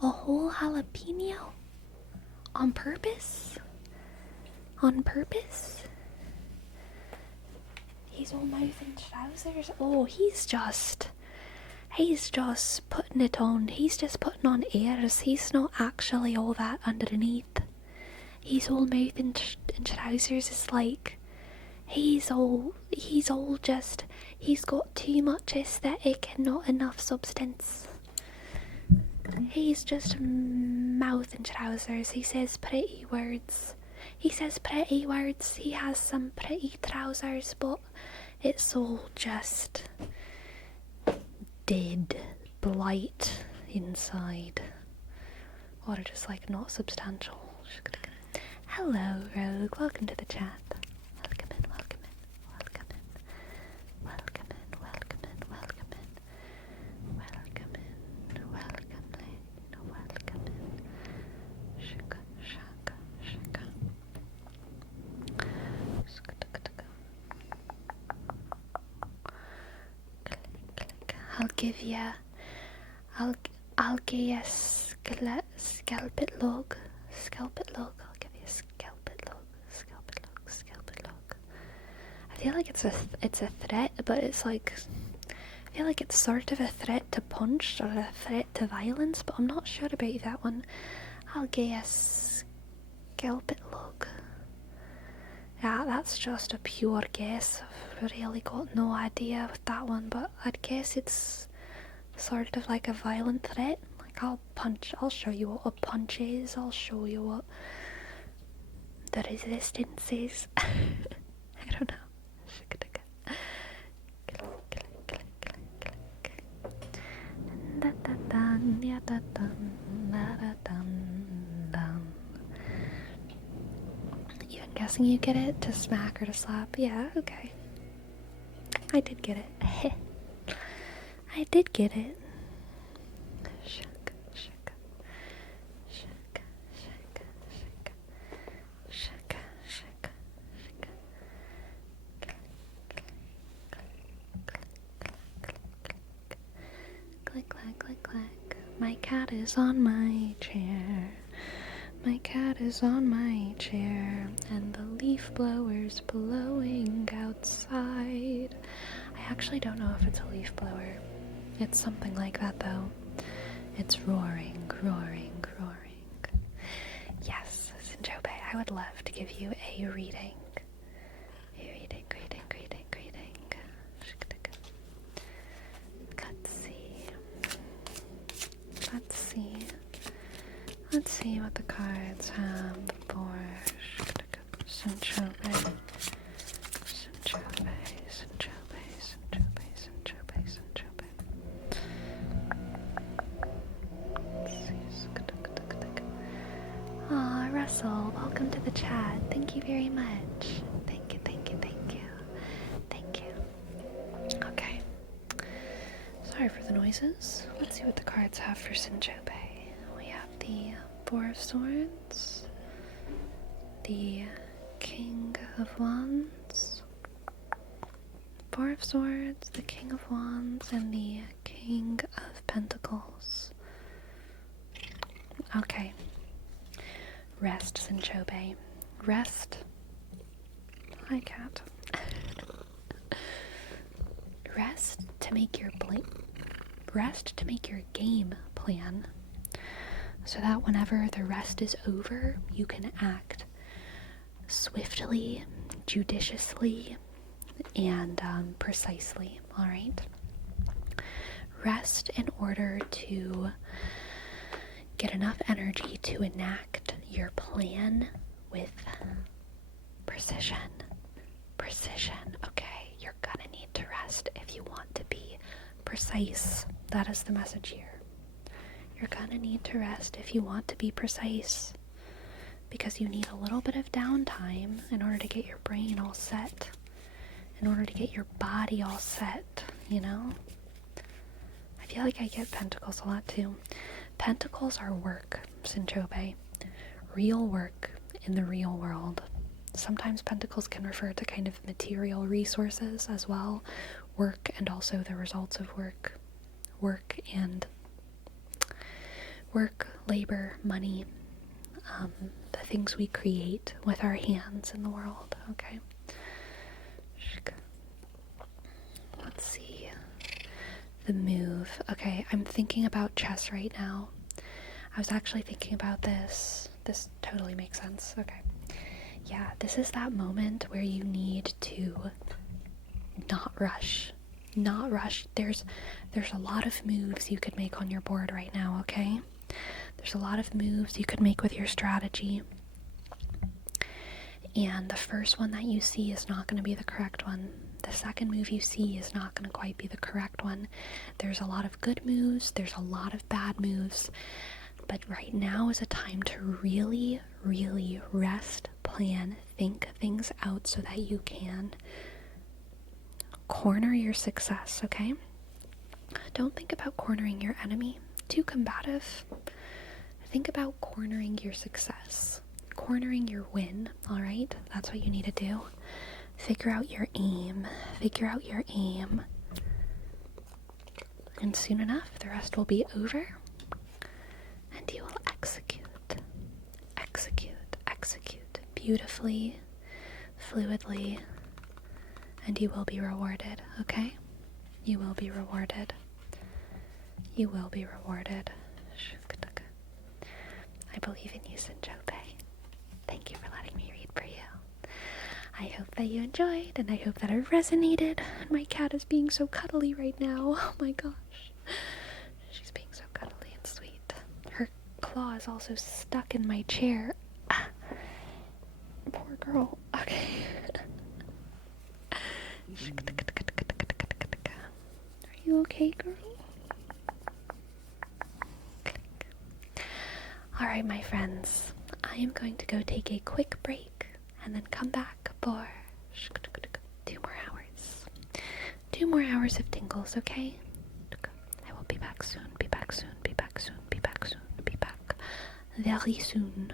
A whole jalapeno? On purpose? On purpose? He's all mouth and trousers. Oh, he's just putting it on. He's just putting on airs. He's not actually all that underneath. He's all mouth and trousers. It's like he's got too much aesthetic and not enough substance. He's just mouth and trousers. He says pretty words. He has some pretty trousers, but it's all just dead blight inside. Or just like not substantial. Hello, Rogue. Welcome to the chat. Welcome in. I'll give you a scalpit log. I'll give you a scalpit log. I feel like it's a threat, but it's like I feel like it's sort of a threat to punch or a threat to violence, but I'm not sure about that one. I'll give you a scalpit log. Yeah, that's just a pure guess. I've really got no idea with that one, but I'd guess it's sort of like a violent threat. Like I'll show you what a punch is. I'll show you what the resistance is. I don't know. I'm guessing you get it? To smack or to slap? Yeah, okay. I did get it. I did get it. Shaka. Click, clack, click, clack. My cat is on my chair. My cat is on my chair, and the leaf blower's blowing outside. I actually don't know if it's a leaf blower. It's something like that though. It's roaring. Yes, Sinjobe, I would love to give you a reading. Reading. Let's see what the cards have for Sinjobe. Sorry for the noises. Let's see what the cards have for Sinchope. We have the Four of Swords, the King of Wands, Four of Swords, the King of Wands, and the King of Pentacles. Okay. Rest, Sinchope. Rest. Hi, cat. Rest to make your game plan, so that whenever the rest is over, you can act swiftly, judiciously, and precisely. All right. Rest in order to get enough energy to enact your plan with precision. Precision. Okay, you're gonna need to rest if you want to be precise. That is the message here. You're gonna need to rest if you want to be precise, because you need a little bit of downtime in order to get your brain all set, in order to get your body all set, you know? I feel like I get Pentacles a lot too. Pentacles are work, Sinchope. Real work in the real world. Sometimes Pentacles can refer to kind of material resources as well. Work and also the results of work. Work, labor, money. The things we create with our hands in the world, okay? Let's see. The move. Okay, I'm thinking about chess right now. I was actually thinking about this. This totally makes sense. Okay. Yeah, this is that moment where you need to not rush. Not rush. There's a lot of moves you could make on your board right now, okay? There's a lot of moves you could make with your strategy. And the first one that you see is not going to be the correct one. The second move you see is not going to quite be the correct one. There's a lot of good moves, there's a lot of bad moves, but right now is a time to really, really rest, plan, think things out so that you can corner your success, okay? Don't think about cornering your enemy. Too combative. Think about cornering your success. Cornering your win, alright? That's what you need to do. Figure out your aim. Figure out your aim. And soon enough, the rest will be over. And you will execute. Execute. Execute. Beautifully. Fluidly. And you will be rewarded, okay? You will be rewarded. You will be rewarded. I believe in you, Sinchope. Thank you for letting me read for you. I hope that you enjoyed, and I hope that it resonated. My cat is being so cuddly right now. Oh my gosh. She's being so cuddly and sweet. Her claw is also stuck in my chair. Ah, poor girl. Okay. Are you okay, girl? Alright, my friends, I am going to go take a quick break and then come back for 2 more hours. 2 more hours of tingles, okay? I will be back soon, be back soon, be back soon, be back soon, be back very soon.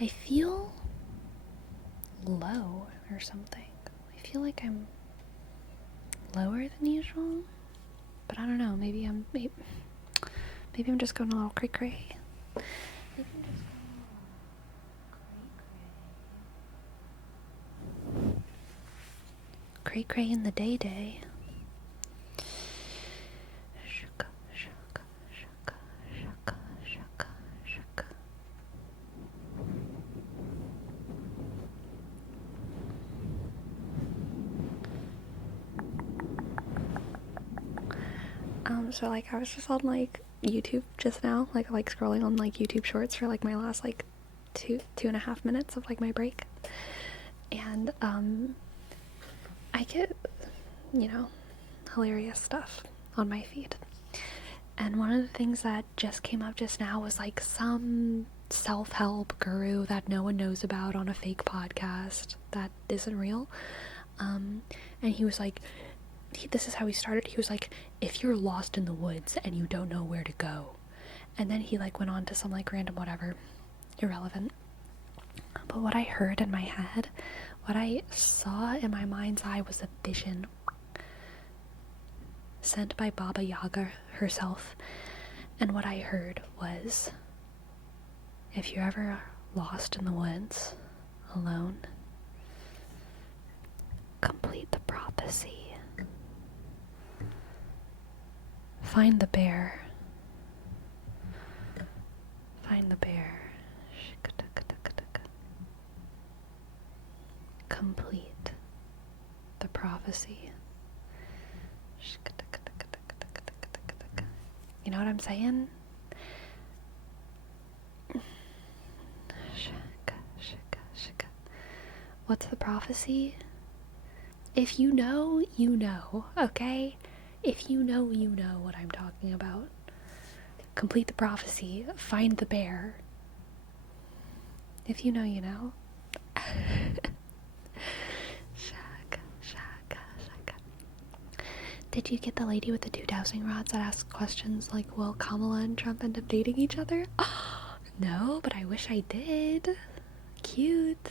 I feel low or something. I feel like I'm lower than usual, but I don't know. Maybe I'm just going a little cray cray. Cray cray in the day. Shuka, shuka, shuka, shuka, shuka, shuka. So like I was just on like YouTube just now, like scrolling on like YouTube shorts for like my last like 2.5 minutes of like my break. And I get, hilarious stuff on my feed. And one of the things that just came up just now was like some self-help guru that no one knows about on a fake podcast that isn't real. And he was like, this is how he started. He was like, if you're lost in the woods and you don't know where to go. And then he like went on to some like random whatever, irrelevant. But what I heard in my head, what I saw in my mind's eye was a vision sent by Baba Yaga herself. And what I heard was, if you're ever lost in the woods, alone, complete the prophecy. Find the bear. Find the bear. Complete the prophecy. You know what I'm saying? What's the prophecy? If you know, you know, okay? If you know what I'm talking about. Complete the prophecy. Find the bear. If you know, you know. Shaka. Did you get the lady with the 2 dowsing rods that asked questions like, will Kamala and Trump end up dating each other? No, but I wish I did. Cute.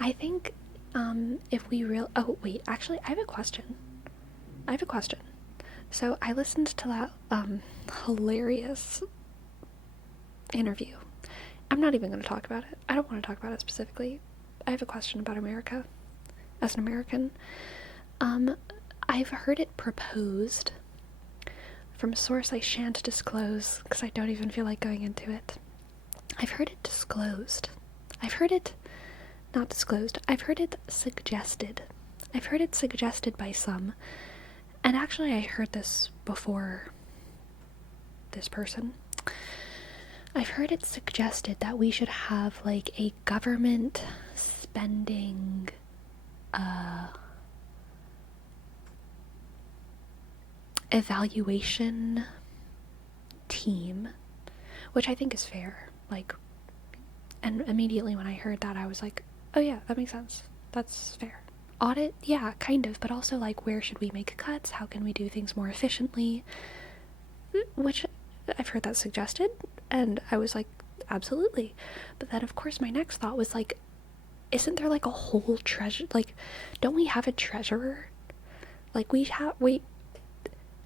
I think, if we oh wait, actually, I have a question. So I listened to that, hilarious interview. I'm not even going to talk about it. I don't want to talk about it specifically. I have a question about America. As an American, I've heard it proposed from a source I shan't disclose because I don't even feel like going into it. I've heard it disclosed. I've heard it not disclosed. I've heard it suggested. I've heard it suggested by some. And actually, I heard this before this person. I've heard it suggested that we should have like a government spending evaluation team, which I think is fair. Like, and immediately when I heard that, I was like, oh yeah, that makes sense. That's fair. Audit, yeah, kind of, but also like, where should we make cuts? How can we do things more efficiently? Which I've heard that suggested, and I was like, absolutely. But then of course my next thought was like, isn't there like a whole treasure, like, don't we have a treasurer? Like,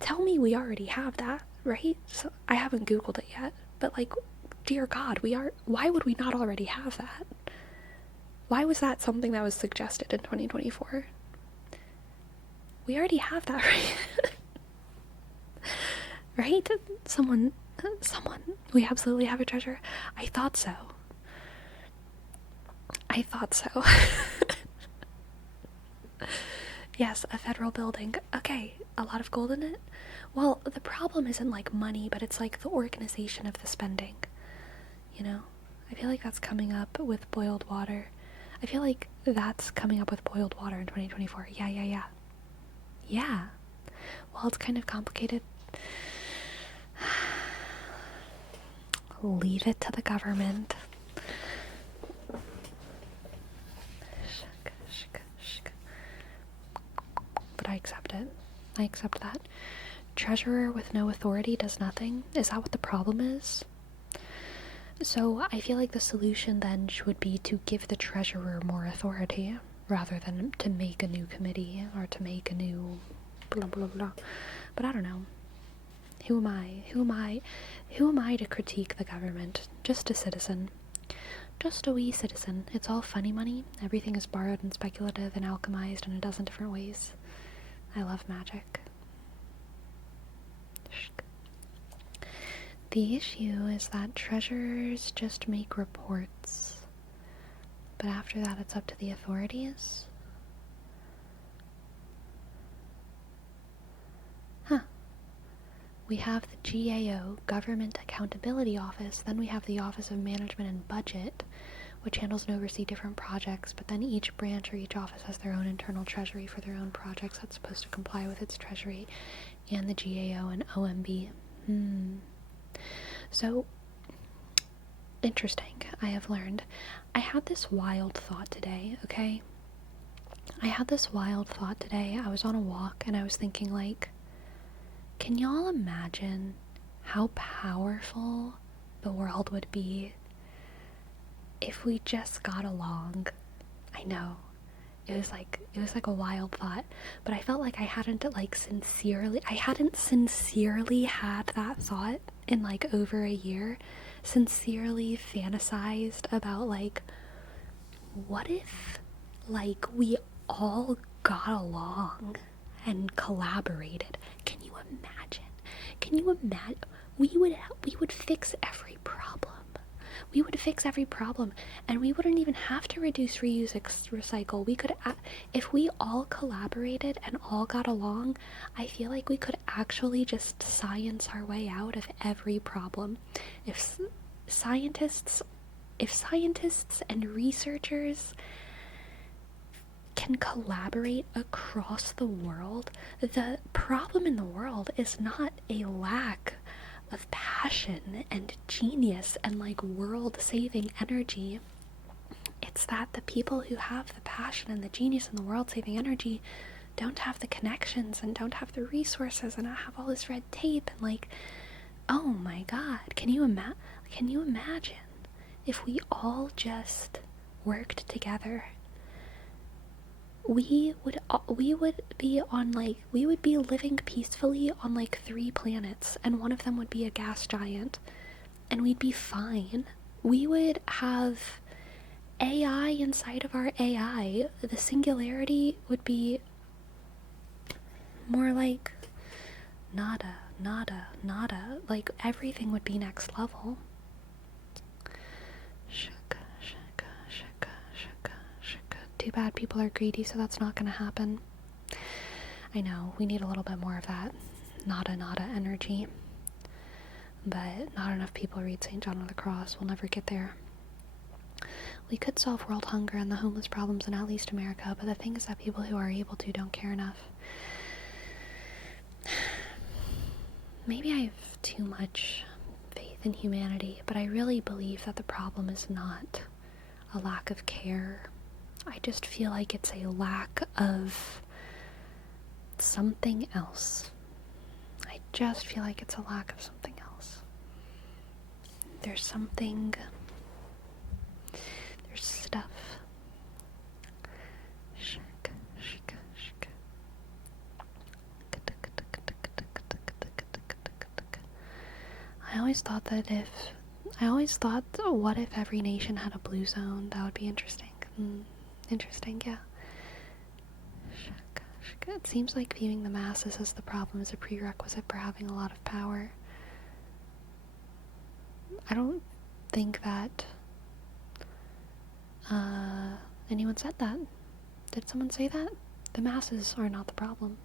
tell me we already have that, right? So I haven't Googled it yet, but like, dear God, why would we not already have that? Why was that something that was suggested in 2024? We already have that, right? Right? Someone, we absolutely have a treasure. I thought so. Yes, a federal building. Okay, a lot of gold in it? Well, the problem isn't like money, but it's like the organization of the spending. You know? I feel like that's coming up with boiled water. I feel like that's coming up with boiled water in 2024. Yeah. Well, it's kind of complicated. Leave it to the government. But I accept it. I accept that. treasurer with no authority does nothing? Is that what the problem is? So I feel like the solution then would be to give the treasurer more authority rather than to make a new committee or to make a new blah blah blah. But I don't know. Who am I? Who am I to critique the government? Just a citizen. Just a wee citizen. It's all funny money. Everything is borrowed and speculative and alchemized in a dozen different ways. I love magic. The issue is that treasurers just make reports, but after that it's up to the authorities. We have the GAO, Government Accountability Office, then we have the Office of Management and Budget, which handles and oversees different projects, but then each branch or each office has their own internal treasury for their own projects that's supposed to comply with its treasury, and the GAO and OMB. So, interesting, I have learned. I had this wild thought today, okay? I was on a walk and I was thinking, like, can y'all imagine how powerful the world would be if we just got along? I know. It was like a wild thought, but I felt like I hadn't sincerely had that thought in like over a year. Sincerely fantasized about like, what if like we all got along and collaborated? Can you imagine? We would fix every problem. And we wouldn't even have to reduce, reuse, recycle. We could, if we all collaborated and all got along, I feel like we could actually just science our way out of every problem. If scientists and researchers can collaborate across the world, the problem in the world is not a lack of passion and genius and like world-saving energy. It's that the people who have the passion and the genius and the world-saving energy don't have the connections and don't have the resources and have all this red tape and like, oh my god, can you imagine if we all just worked together? We would be living peacefully on like 3 planets, and one of them would be a gas giant, and we'd be fine. We would have AI inside of our AI. The singularity would be more like nada. Like everything would be next level. Too bad people are greedy, so that's not gonna happen. I know, we need a little bit more of that nada energy. But not enough people read St. John of the Cross. We'll never get there. We could solve world hunger and the homeless problems in at least America, but the thing is that people who are able to don't care enough. Maybe I have too much faith in humanity, but I really believe that the problem is not a lack of care. I just feel like it's a lack of something else. There's stuff. I always thought, what if every nation had a blue zone? That would be interesting. Interesting, yeah. It seems like viewing the masses as the problem is a prerequisite for having a lot of power. I don't think that anyone said that. Did someone say that? The masses are not the problem.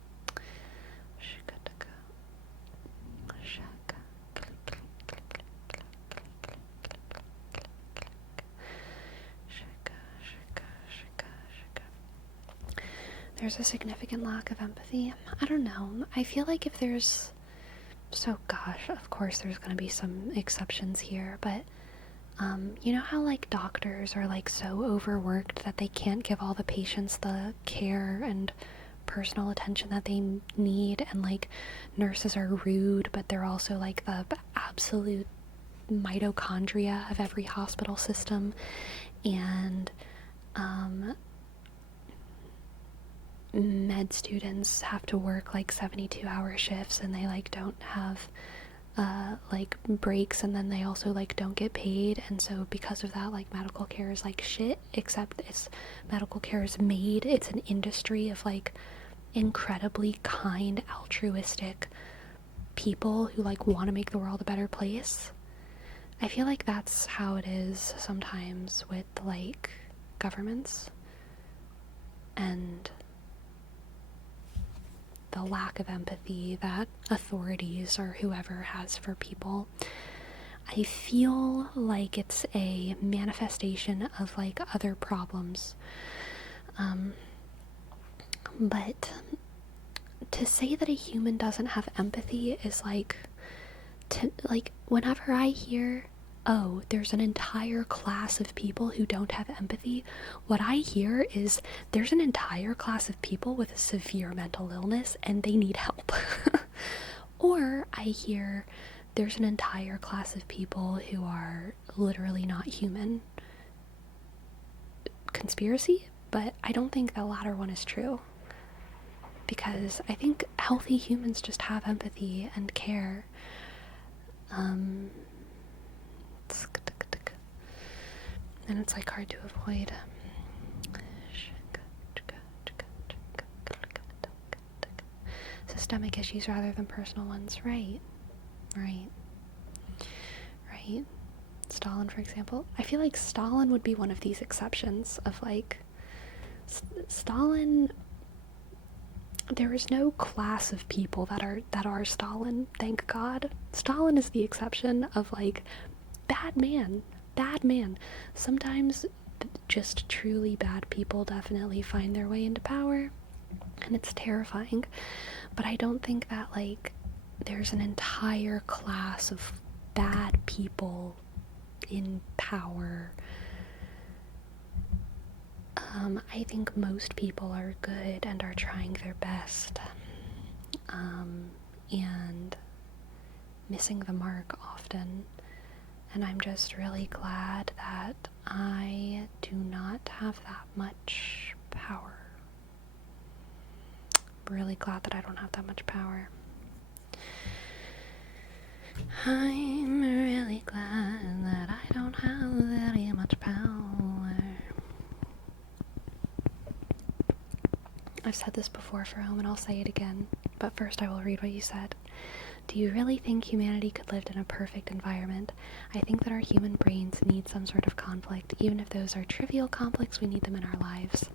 There's a significant lack of empathy. I don't know. I feel like if there's... So, gosh, of course there's going to be some exceptions here, but you know how, like, doctors are, like, so overworked that they can't give all the patients the care and personal attention that they need, and like nurses are rude, but they're also like the absolute mitochondria of every hospital system. And med students have to work like 72-hour shifts, and they like don't have like breaks, and then they also like don't get paid. And so because of that, like medical care is like shit, except medical care is it's an industry of like incredibly kind, altruistic people who like want to make the world a better place. I feel like that's how it is sometimes with like governments and the lack of empathy that authorities or whoever has for people. I feel like it's a manifestation of like other problems. But to say that a human doesn't have empathy is like, whenever I hear, oh, there's an entire class of people who don't have empathy, what I hear is there's an entire class of people with a severe mental illness and they need help. Or I hear there's an entire class of people who are literally not human. Conspiracy? But I don't think the latter one is true. Because I think healthy humans just have empathy and care. And it's like hard to avoid. Systemic issues rather than personal ones. Right. Stalin, for example. I feel like Stalin would be one of these exceptions of like Stalin. There is no class of people that are Stalin, thank God. Stalin is the exception of like bad man. Sometimes just truly bad people definitely find their way into power, and it's terrifying. But I don't think that like there's an entire class of bad people in power. I think most people are good and are trying their best, and missing the mark often. And I'm just really glad that I do not have that much power. I'm really glad that I don't have that much power. I'm really glad that I don't have very much power. I've said this before for home and I'll say it again, but first I will read what you said. Do you really think humanity could live in a perfect environment? I think that our human brains need some sort of conflict. Even if those are trivial conflicts, we need them in our lives.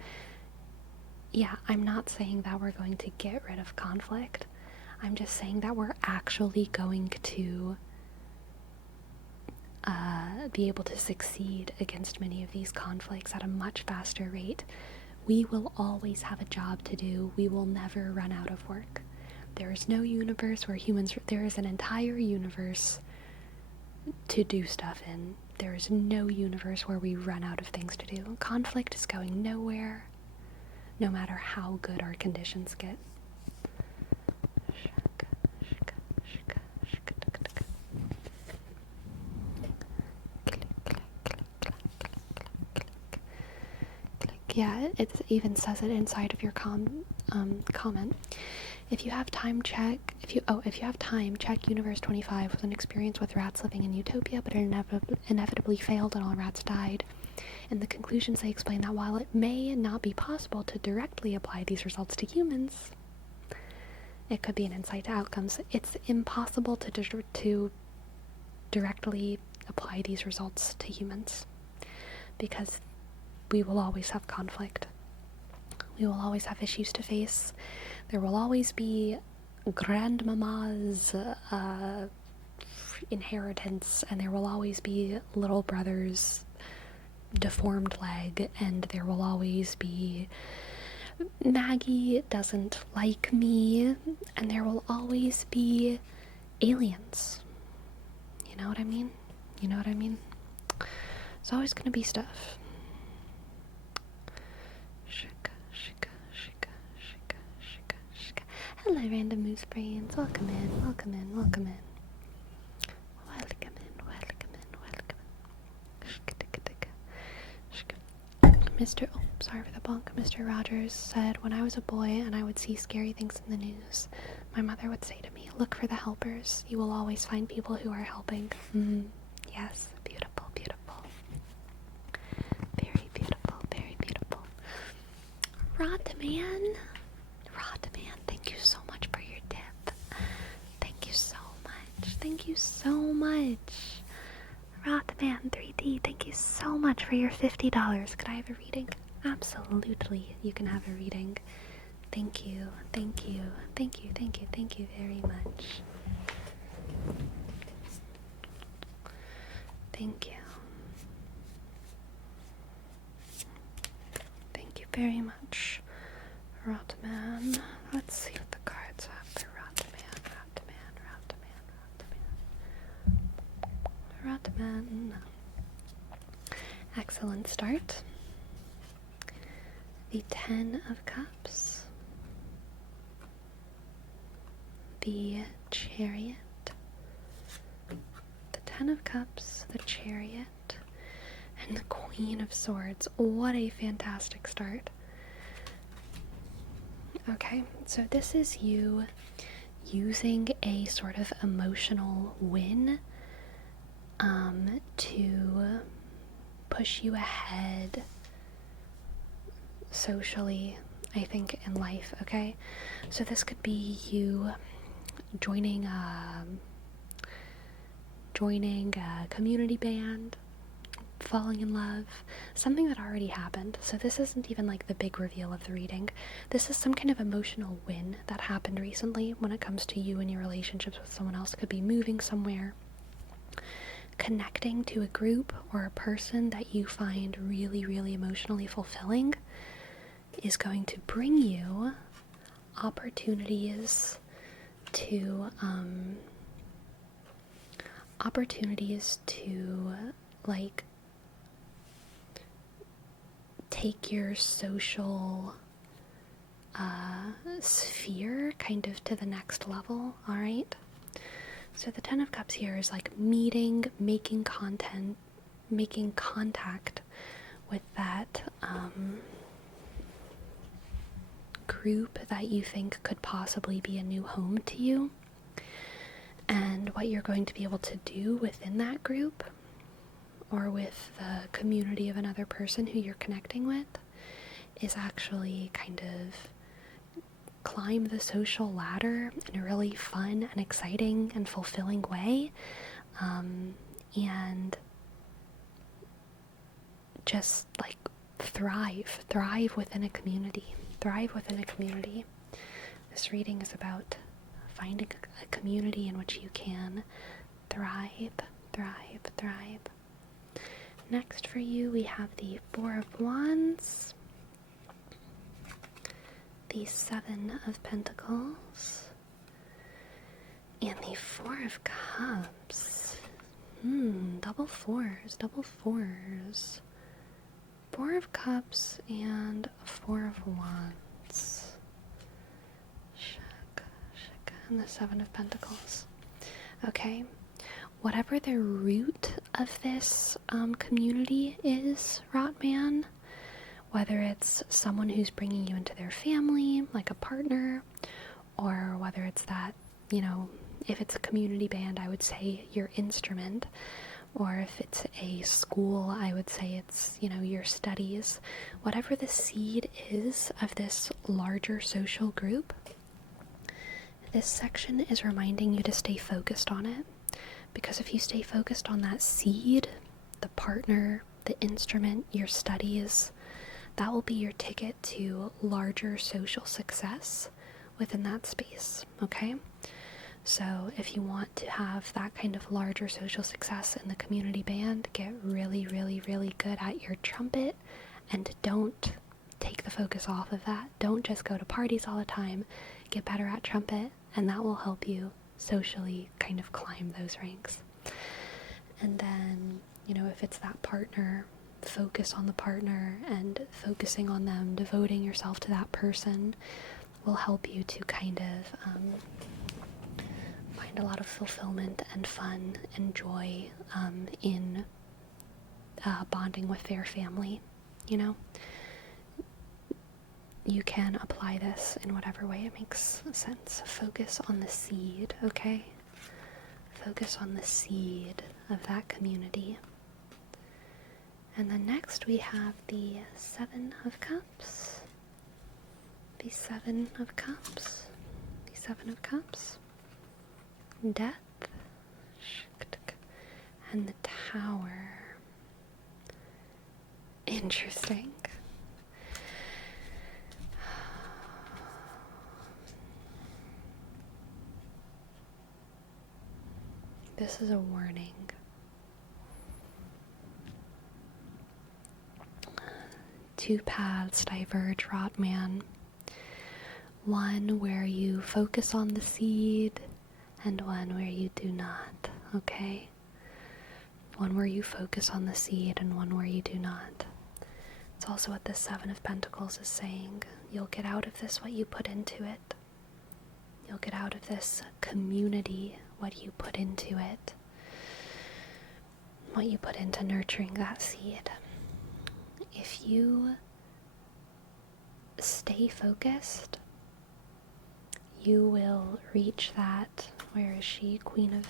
Yeah, I'm not saying that we're going to get rid of conflict. I'm just saying that we're actually going to be able to succeed against many of these conflicts at a much faster rate. We will always have a job to do. We will never run out of work. There is no universe where there is an entire universe to do stuff in. There is no universe where we run out of things to do. Conflict is going nowhere, no matter how good our conditions get. Yeah, it even says it inside of your comment. If you have time, check Universe 25 was an experience with rats living in Utopia, but it inevitably failed and all rats died. In the conclusions, they explain that while it may not be possible to directly apply these results to humans, it could be an insight to outcomes. It's impossible to directly apply these results to humans because we will always have conflict. We will always have issues to face. There will always be grandmama's inheritance, and there will always be little brother's deformed leg, and there will always be Maggie doesn't like me, and there will always be aliens. You know what I mean? There's always gonna be stuff. Hello, random moose brains. Welcome in, welcome in, welcome in. Welcome in, welcome in, welcome in. Sorry for the bonk. Mr. Rogers said, when I was a boy and I would see scary things in the news, my mother would say to me, look for the helpers. You will always find people who are helping. Yes, beautiful, beautiful. Very beautiful, very beautiful. Rodman, thank you so much for your tip. Thank you so much. Thank you so much. Rodman 3D, thank you so much for your $50. Could I have a reading? Absolutely, you can have a reading. Thank you, thank you, thank you, thank you, thank you very much. Thank you. Thank you very much, Rotman. Let's see what the cards have for Rotman. Excellent start. The 10 of Cups. The Chariot. The 10 of Cups, the Chariot, and the Queen of Swords. What a fantastic start. Okay, so this is you using a sort of emotional win to push you ahead socially, I think, in life, okay? So this could be you joining a community band, falling in love, something that already happened. So this isn't even like the big reveal of the reading. This is some kind of emotional win that happened recently when it comes to you and your relationships with someone else. It could be moving somewhere, connecting to a group or a person that you find really, really emotionally fulfilling is going to bring you opportunities to like take your social sphere kind of to the next level. All right, so the 10 of Cups here is like meeting, making contact with that group that you think could possibly be a new home to you. And what you're going to be able to do within that group or with the community of another person who you're connecting with is actually kind of climb the social ladder in a really fun and exciting and fulfilling way, and just like thrive within a community. This reading is about finding a community in which you can thrive. Next for you, we have the 4 of Wands, the 7 of Pentacles, and the 4 of Cups. Double fours. 4 of Cups and 4 of Wands. Shaka, and the 7 of Pentacles. Okay, whatever the root of this community is, Rotman, whether it's someone who's bringing you into their family, like a partner, or whether it's that, if it's a community band, I would say your instrument, or if it's a school, I would say it's, your studies. Whatever the seed is of this larger social group, this section is reminding you to stay focused on it. Because if you stay focused on that seed, the partner, the instrument, your studies, that will be your ticket to larger social success within that space, okay? So if you want to have that kind of larger social success in the community band, get really, really, really good at your trumpet, and don't take the focus off of that. Don't just go to parties all the time. Get better at trumpet, and that will help you socially kind of climb those ranks. And then, if it's that partner, focus on the partner and focusing on them, devoting yourself to that person. will help you to kind of find a lot of fulfillment and fun and joy in bonding with their family. You know, you can apply this in whatever way it makes sense. Focus on the seed, okay? Focus on the seed of that community. And then next we have the Seven of Cups. The Seven of Cups. The Seven of Cups. Death. And the Tower. Interesting. This is a warning. Two paths diverge, Rotman. One where you focus on the seed, and one where you do not, okay? One where you focus on the seed, and one where you do not. It's also what the Seven of Pentacles is saying. You'll get out of this what you put into it. You'll get out of this community what you put into it. What you put into nurturing that seed. If you stay focused, you will reach that, where is she? Queen of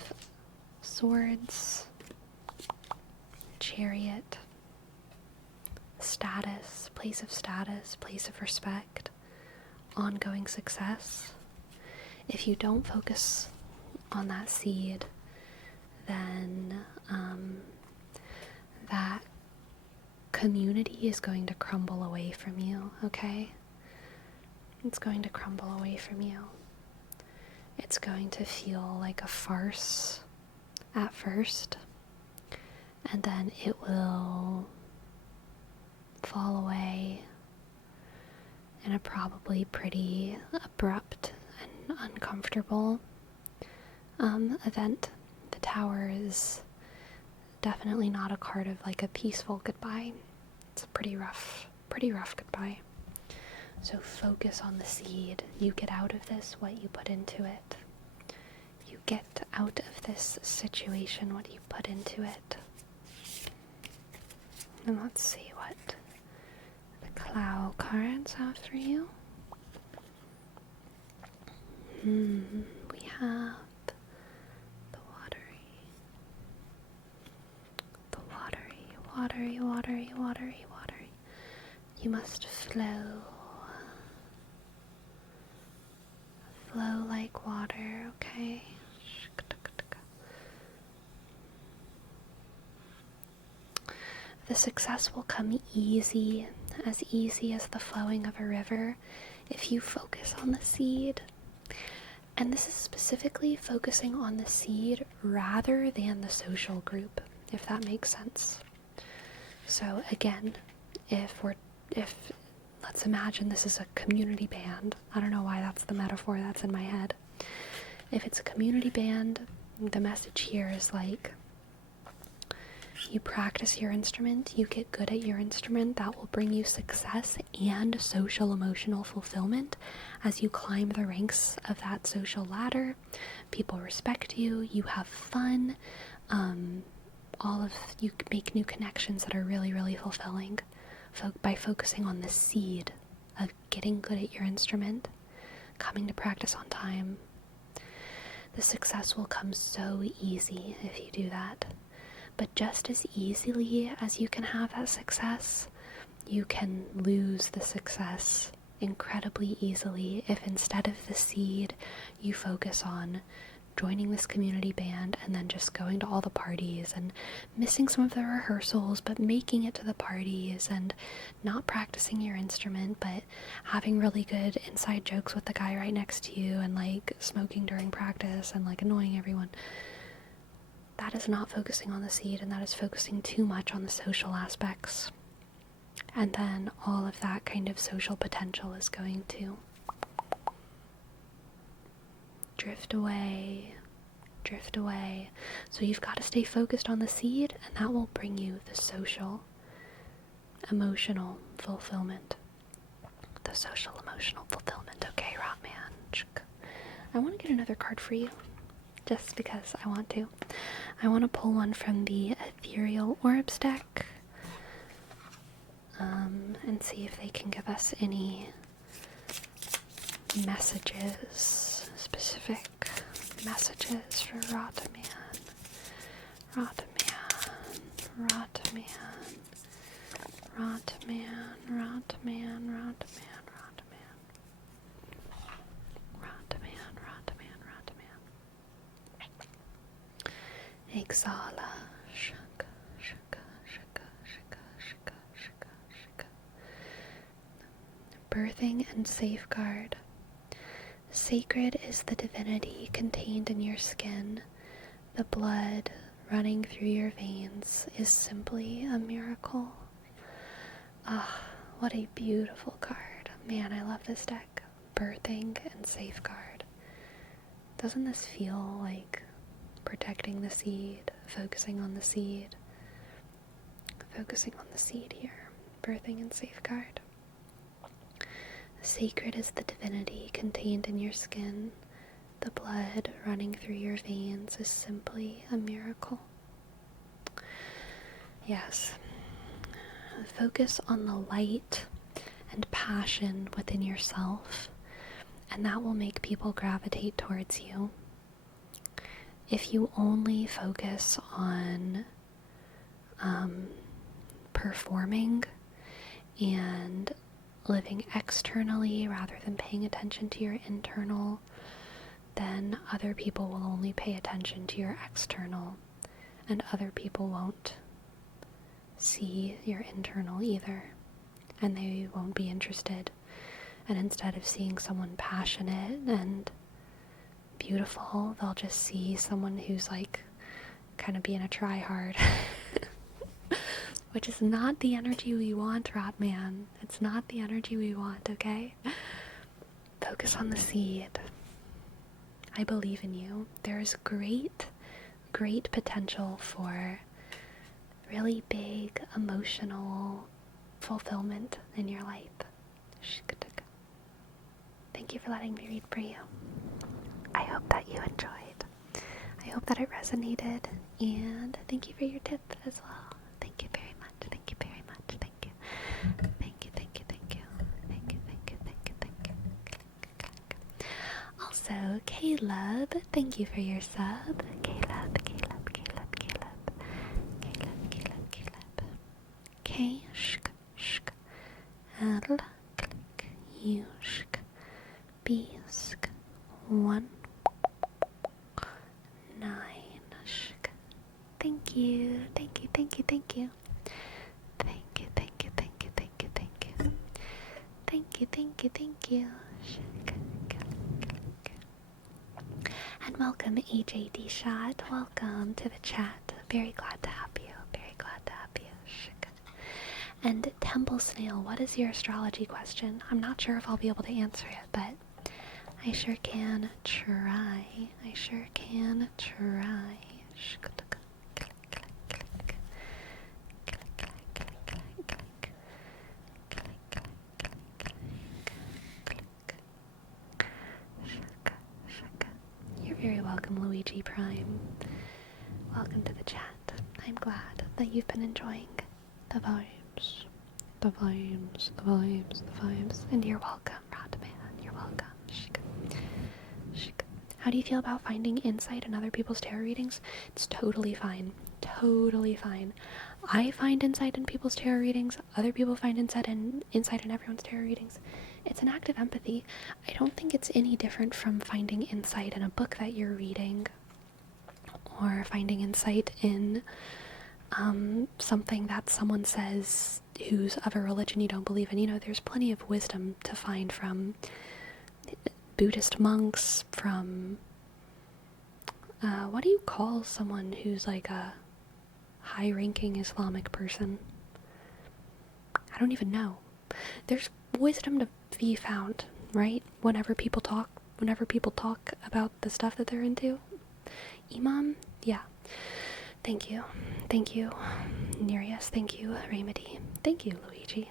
Swords, Chariot, status, place of respect, ongoing success. If you don't focus on that seed, then that community is going to crumble away from you, okay? It's going to crumble away from you. It's going to feel like a farce at first, and then it will fall away in a probably pretty abrupt and uncomfortable event. The Tower is definitely not a card of like a peaceful goodbye. It's a pretty rough goodbye. So focus on the seed. You get out of this what you put into it. You get out of this situation what you put into it. And let's see what the Cloud cards have for you. We have the watery. You must flow like water, okay? The success will come easy as the flowing of a river, if you focus on the seed. And this is specifically focusing on the seed rather than the social group, if that makes sense. So again, if let's imagine this is a community band. I don't know why that's the metaphor that's in my head. If it's a community band, the message here is like, you practice your instrument, you get good at your instrument, that will bring you success and social emotional fulfillment as you climb the ranks of that social ladder. People respect you, you have fun, you make new connections that are really, really fulfilling by focusing on the seed of getting good at your instrument, coming to practice on time. The success will come so easy if you do that. But just as easily as you can have that success, you can lose the success incredibly easily if instead of the seed, you focus on joining this community band and then just going to all the parties and missing some of the rehearsals but making it to the parties, and not practicing your instrument but having really good inside jokes with the guy right next to you, and like smoking during practice and like annoying everyone. That is not focusing on the seed, and that is focusing too much on the social aspects. And then all of that kind of social potential is going to drift away. So you've got to stay focused on the seed, and that will bring you the social, emotional fulfillment. Okay, I want to get another card for you, just because I want to. I want to pull one from the Ethereal Orbs deck, and see if they can give us any messages, specific messages for Rataman. Rataman, Rataman, Rataman, Rataman, Rataman, Rataman, Rataman, Rataman, Rataman. Exhala. Shaka, shaka, shaka, shaka, shaka, shaka, shaka. Birthing and safeguard. Sacred is the divinity contained in your skin. The blood running through your veins is simply a miracle. Ah, what a beautiful card. Man, I love this deck. Birthing and safeguard. Doesn't this feel like protecting the seed, focusing on the seed? Focusing on the seed here. Birthing and safeguard. Sacred is the divinity contained in your skin. The blood running through your veins is simply a miracle. Yes. Focus on the light and passion within yourself, and that will make people gravitate towards you. If you only focus on performing and living externally rather than paying attention to your internal, then other people will only pay attention to your external, and other people won't see your internal either, and they won't be interested. And instead of seeing someone passionate and beautiful, they'll just see someone who's like kind of being a try-hard. Which is not the energy we want, Ratman. It's not the energy we want, okay? Focus on the seed. I believe in you. There is great, great potential for really big emotional fulfillment in your life. Thank you for letting me read for you. I hope that you enjoyed. I hope that it resonated, and thank you for your tip as well. Thank you very much. Thank you very much. Thank you. Thank you, thank you, thank you. Thank you, thank you, thank you, thank you. Also, Caleb, thank you for your sub. Caleb. K, shk, shk. L, click, U, shk. B, sk. 1, 9, shk. Thank you, thank you, thank you, thank you. Thank you, thank you, thank you, thank you, thank you. Thank you, thank you, thank you. And welcome, AJD Shot. Welcome to the chat. Very glad to have you. Very glad to have you. And Temple Snail, what is your astrology question? I'm not sure if I'll be able to answer it, but I sure can try. I sure can try. You're very welcome, Luigi Prime. Welcome to the chat. I'm glad that you've been enjoying the vibes. The vibes, the vibes, the vibes. And you're welcome, Rodman. You're welcome. How do you feel about finding insight in other people's tarot readings? It's totally fine. Totally fine. I find insight in people's tarot readings. Other people find insight in everyone's tarot readings. It's an act of empathy. I don't think it's any different from finding insight in a book that you're reading, or finding insight in something that someone says who's of a religion you don't believe in. You know, there's plenty of wisdom to find from Buddhist monks, from what do you call someone who's like a high-ranking Islamic person? I don't even know. There's wisdom to be found, right? Whenever people talk about the stuff that they're into. Imam? Yeah. Thank you. Thank you, Nereus. Thank you, Remedy. Thank you, Luigi.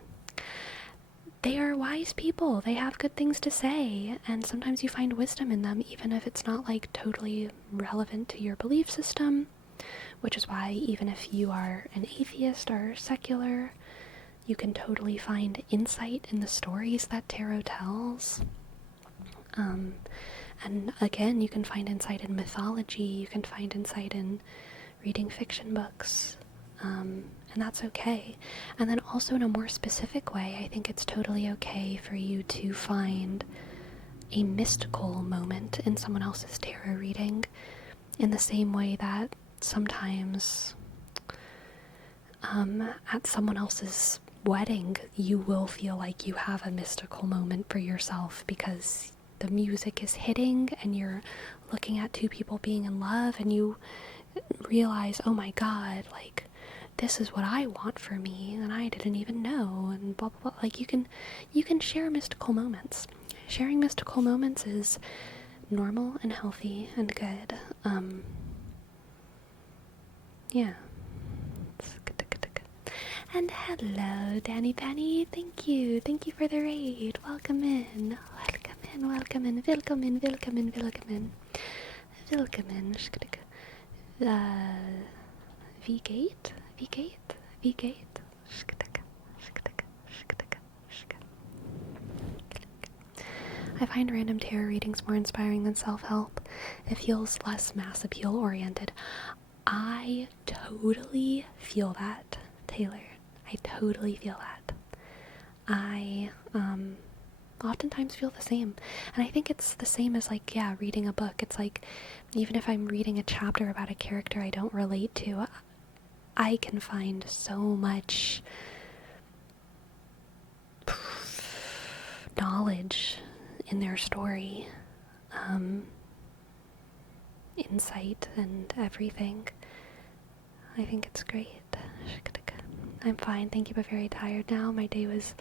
they are wise people. They have good things to say, and sometimes you find wisdom in them, even if it's not like totally relevant to your belief system, which is why even if you are an atheist or secular, you can totally find insight in the stories that tarot tells. And again, you can find insight in mythology, you can find insight in reading fiction books, and that's okay. And then also in a more specific way, I think it's totally okay for you to find a mystical moment in someone else's tarot reading, in the same way that sometimes at someone else's wedding, you will feel like you have a mystical moment for yourself because the music is hitting and you're looking at two people being in love and you realize, oh my god, like, this is what I want for me and I didn't even know, and blah blah blah. Like, you can share mystical moments. Sharing mystical moments is normal and healthy and good. Yeah. And hello, Danny Penny. Thank you. Thank you for the raid. Welcome in. Welcome in. Welcome in. Welcome in. Welcome in. Welcome in. Welcome in. V-Gate? V-Gate? V-Gate? I find random tarot readings more inspiring than self-help. It feels less mass appeal oriented. I totally feel that, Taylor. I totally feel that. I oftentimes feel the same. And I think it's the same as, like, yeah, reading a book. It's like, even if I'm reading a chapter about a character I don't relate to, I can find so much knowledge in their story, insight and everything. I think it's great. I'm fine, thank you, but very tired now. My day was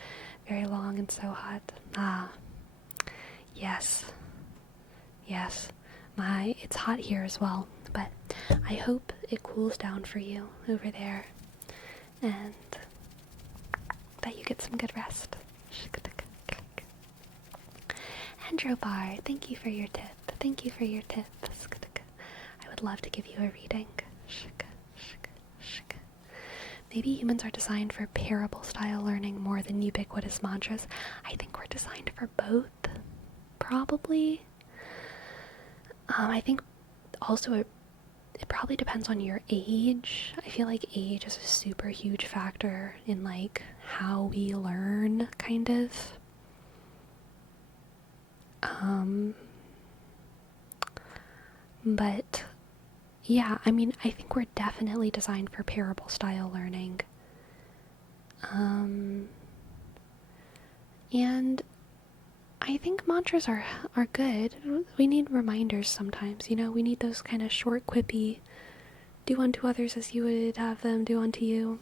very long and so hot. Yes. Yes. It's hot here as well, but I hope it cools down for you over there and that you get some good rest. Androbar, thank you for your tip. Thank you for your tip. I would love to give you a reading. Maybe humans are designed for parable-style learning more than ubiquitous mantras. I think we're designed for both. Probably. I think also it probably depends on your age. I feel like age is a super huge factor in, like, how we learn, kind of. But yeah, I mean, I think we're definitely designed for parable style learning. And I think mantras are good. We need reminders sometimes, you know, we need those kind of short, quippy, do unto others as you would have them do unto you.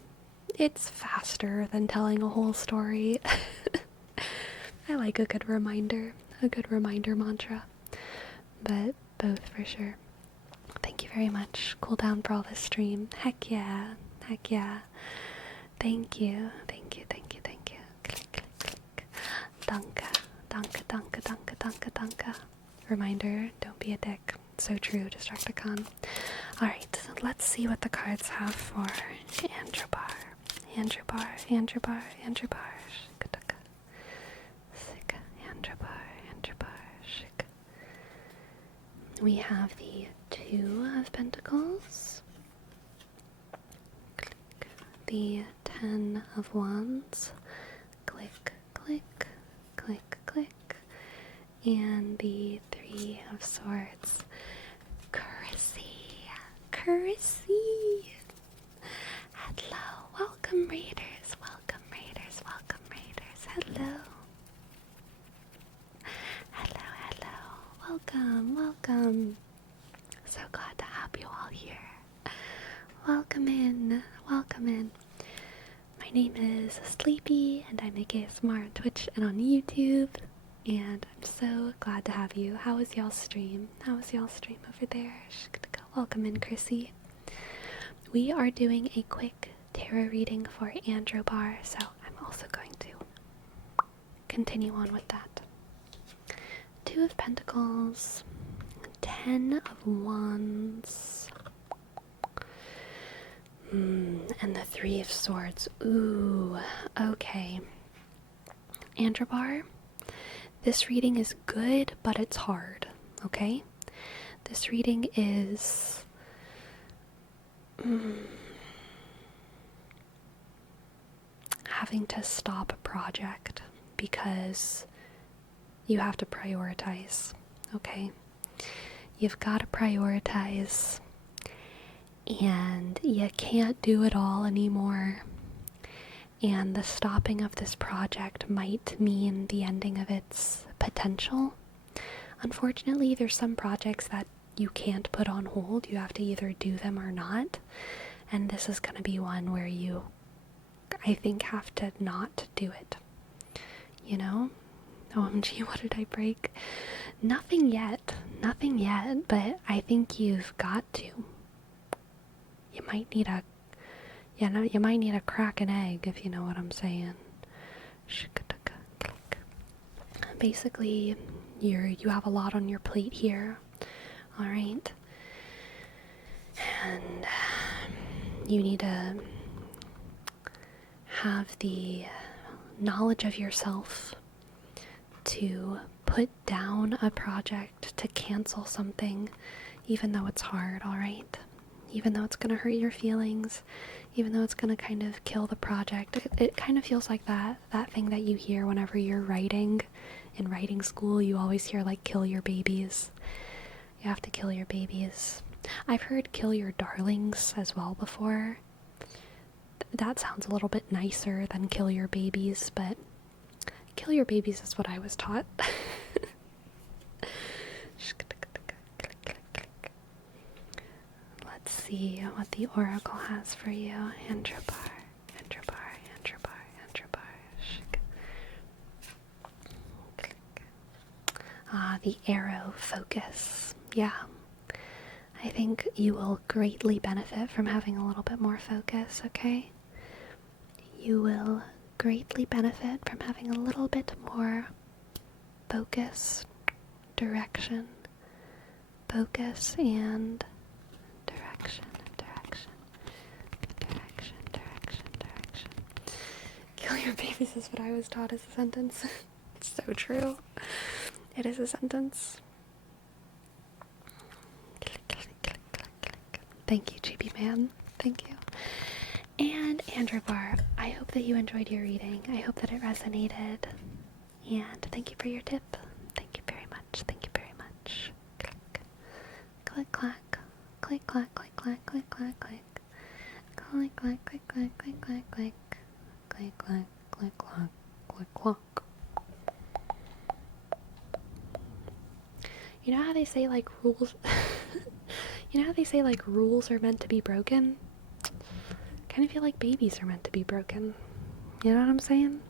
It's faster than telling a whole story. I like a good reminder mantra. But both for sure. Thank you very much. Cool down for all this stream. Heck yeah. Heck yeah. Thank you. Thank you. Thank you. Thank you. Click, click, click. Danke. Danke, danke, danke, danke, danke. Reminder, don't be a dick. So true, Destructicon. Alright, let's see what the cards have for Androbar. Androbar, Androbar, Androbar. Sick. Androbar, Androbar. Sick. We have the Two of Pentacles, click, the Ten of Wands, click, click, click, click, and the Three of Swords. Chrissy! Hello, welcome raiders, welcome raiders, welcome raiders, hello. Hello, hello, welcome, welcome. So glad to have you all here. Welcome in, welcome in. My name is Sleepy and I make ASMR on Twitch and on YouTube. And I'm so glad to have you. How was y'all's stream? How was y'all's stream over there? Welcome in, Chrissy. We are doing a quick tarot reading for Androbar, so I'm also going to continue on with that. 2 of Pentacles, 10 of Wands, and the 3 of Swords. Ooh, okay. Androbar, this reading is good, but it's hard, okay? This reading is having to stop a project because you have to prioritize, okay? You've got to prioritize, and you can't do it all anymore. And the stopping of this project might mean the ending of its potential. Unfortunately, there's some projects that you can't put on hold. You have to either do them or not. And this is going to be one where you, I think, have to not do it. You know? OMG, what did I break? Nothing yet, but I think you've got to. You might need a crack an egg, if you know what I'm saying. Basically, you have a lot on your plate here, alright? And you need to have the knowledge of yourself to put down a project, to cancel something, even though it's hard, alright? Even though it's going to hurt your feelings, even though it's going to kind of kill the project. It kind of feels like that thing that you hear whenever you're writing. In writing school, you always hear, like, kill your babies. You have to kill your babies. I've heard kill your darlings as well before. That sounds a little bit nicer than kill your babies, but kill your babies is what I was taught. Let's see what the oracle has for you. Androbar. The arrow, focus. Yeah. I think you will greatly benefit from having a little bit more focus, okay? You will greatly benefit from having a little bit more focus, direction, focus, and direction. Kill your babies is what I was taught as a sentence. It's so true. It is a sentence. Thank you, GB Man. Thank you. And Androbar, I hope that you enjoyed your reading. I hope that it resonated. And thank you for your tip. Thank you very much. Thank you very much. Click. Click, clack. Click, clack, click, clack, click, clack, click. Click, clack, click, clack, click, clack, click. Click, clack, click, clack, click, clack. You know how they say, like, rules... You know how they say, like, rules are meant to be broken? Kind of feel like babies are meant to be broken. You know what I'm saying?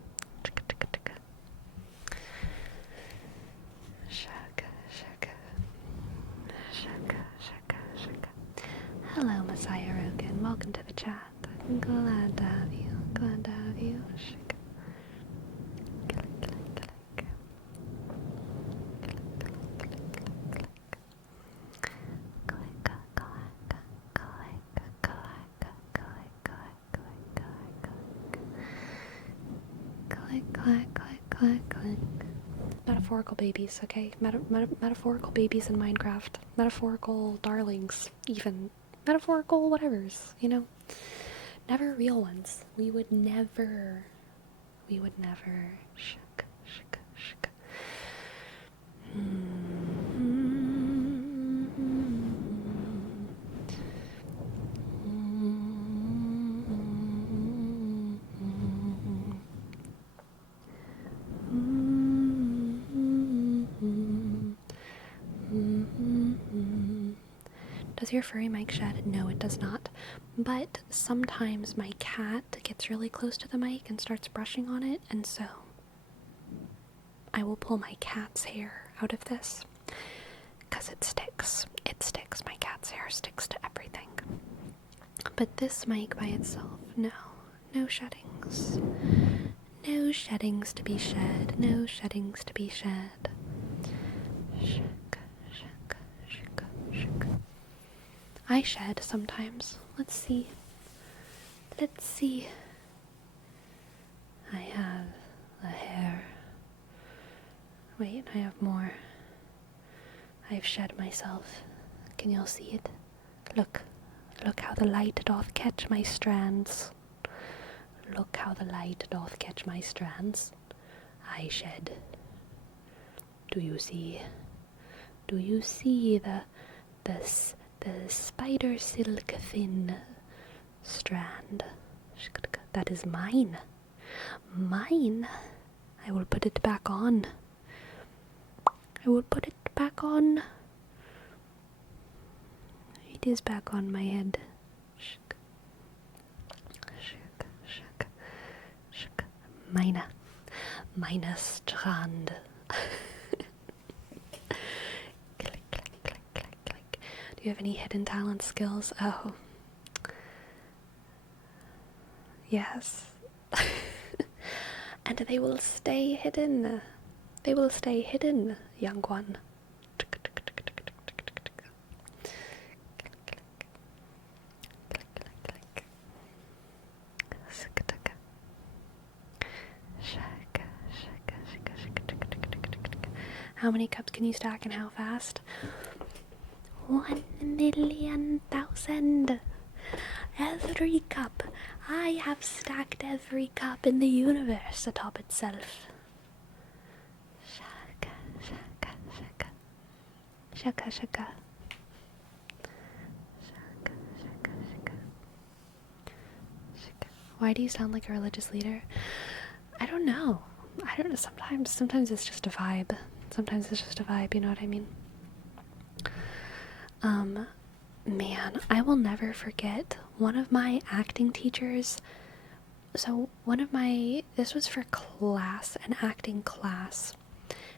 Hello, Messiah Rogan. Welcome to the chat. Glad to have you. Glad to have you. Click. Metaphorical babies, okay? Metaphorical babies in Minecraft. Metaphorical darlings, even. Metaphorical whatevers, you know? Never real ones. We would never. Does your furry mic shed? No, it does not. But sometimes my cat gets really close to the mic and starts brushing on it, and so I will pull my cat's hair out of this because it sticks. It sticks. My cat's hair sticks to everything. But this mic by itself, no sheddings. No No sheddings to be shed. No sheddings to be shed. Shuk, shuk, shuk, shuk. I shed sometimes. Let's see. Let's see. I have a hair. Wait, I have more. I've shed myself. Can y'all see it? Look. Look how the light doth catch my strands. Look how the light doth catch my strands. I shed. Do you see? Do you see the spider silk thin strand? That is mine. Mine. I will put it back on. I will put it back on. It is back on my head. Shuk. Shuk, shuk, shuk. Meine. Meine Strand. Click, click, click, click, click. Do you have any hidden talent skills? Oh. Yes. And they will stay hidden. They will stay hidden, young one. How many cups can you stack and how fast? 1,000,000. Every cup. I have stacked every cup in the universe atop itself. Shaka, shaka, shaka. Shaka, shaka. Shaka, shaka, shaka. Shaka. Why do you sound like a religious leader? I don't know. Sometimes it's just a vibe. Sometimes it's just a vibe, you know what I mean? Man, I will never forget one of my acting teachers. So this was for class, an acting class.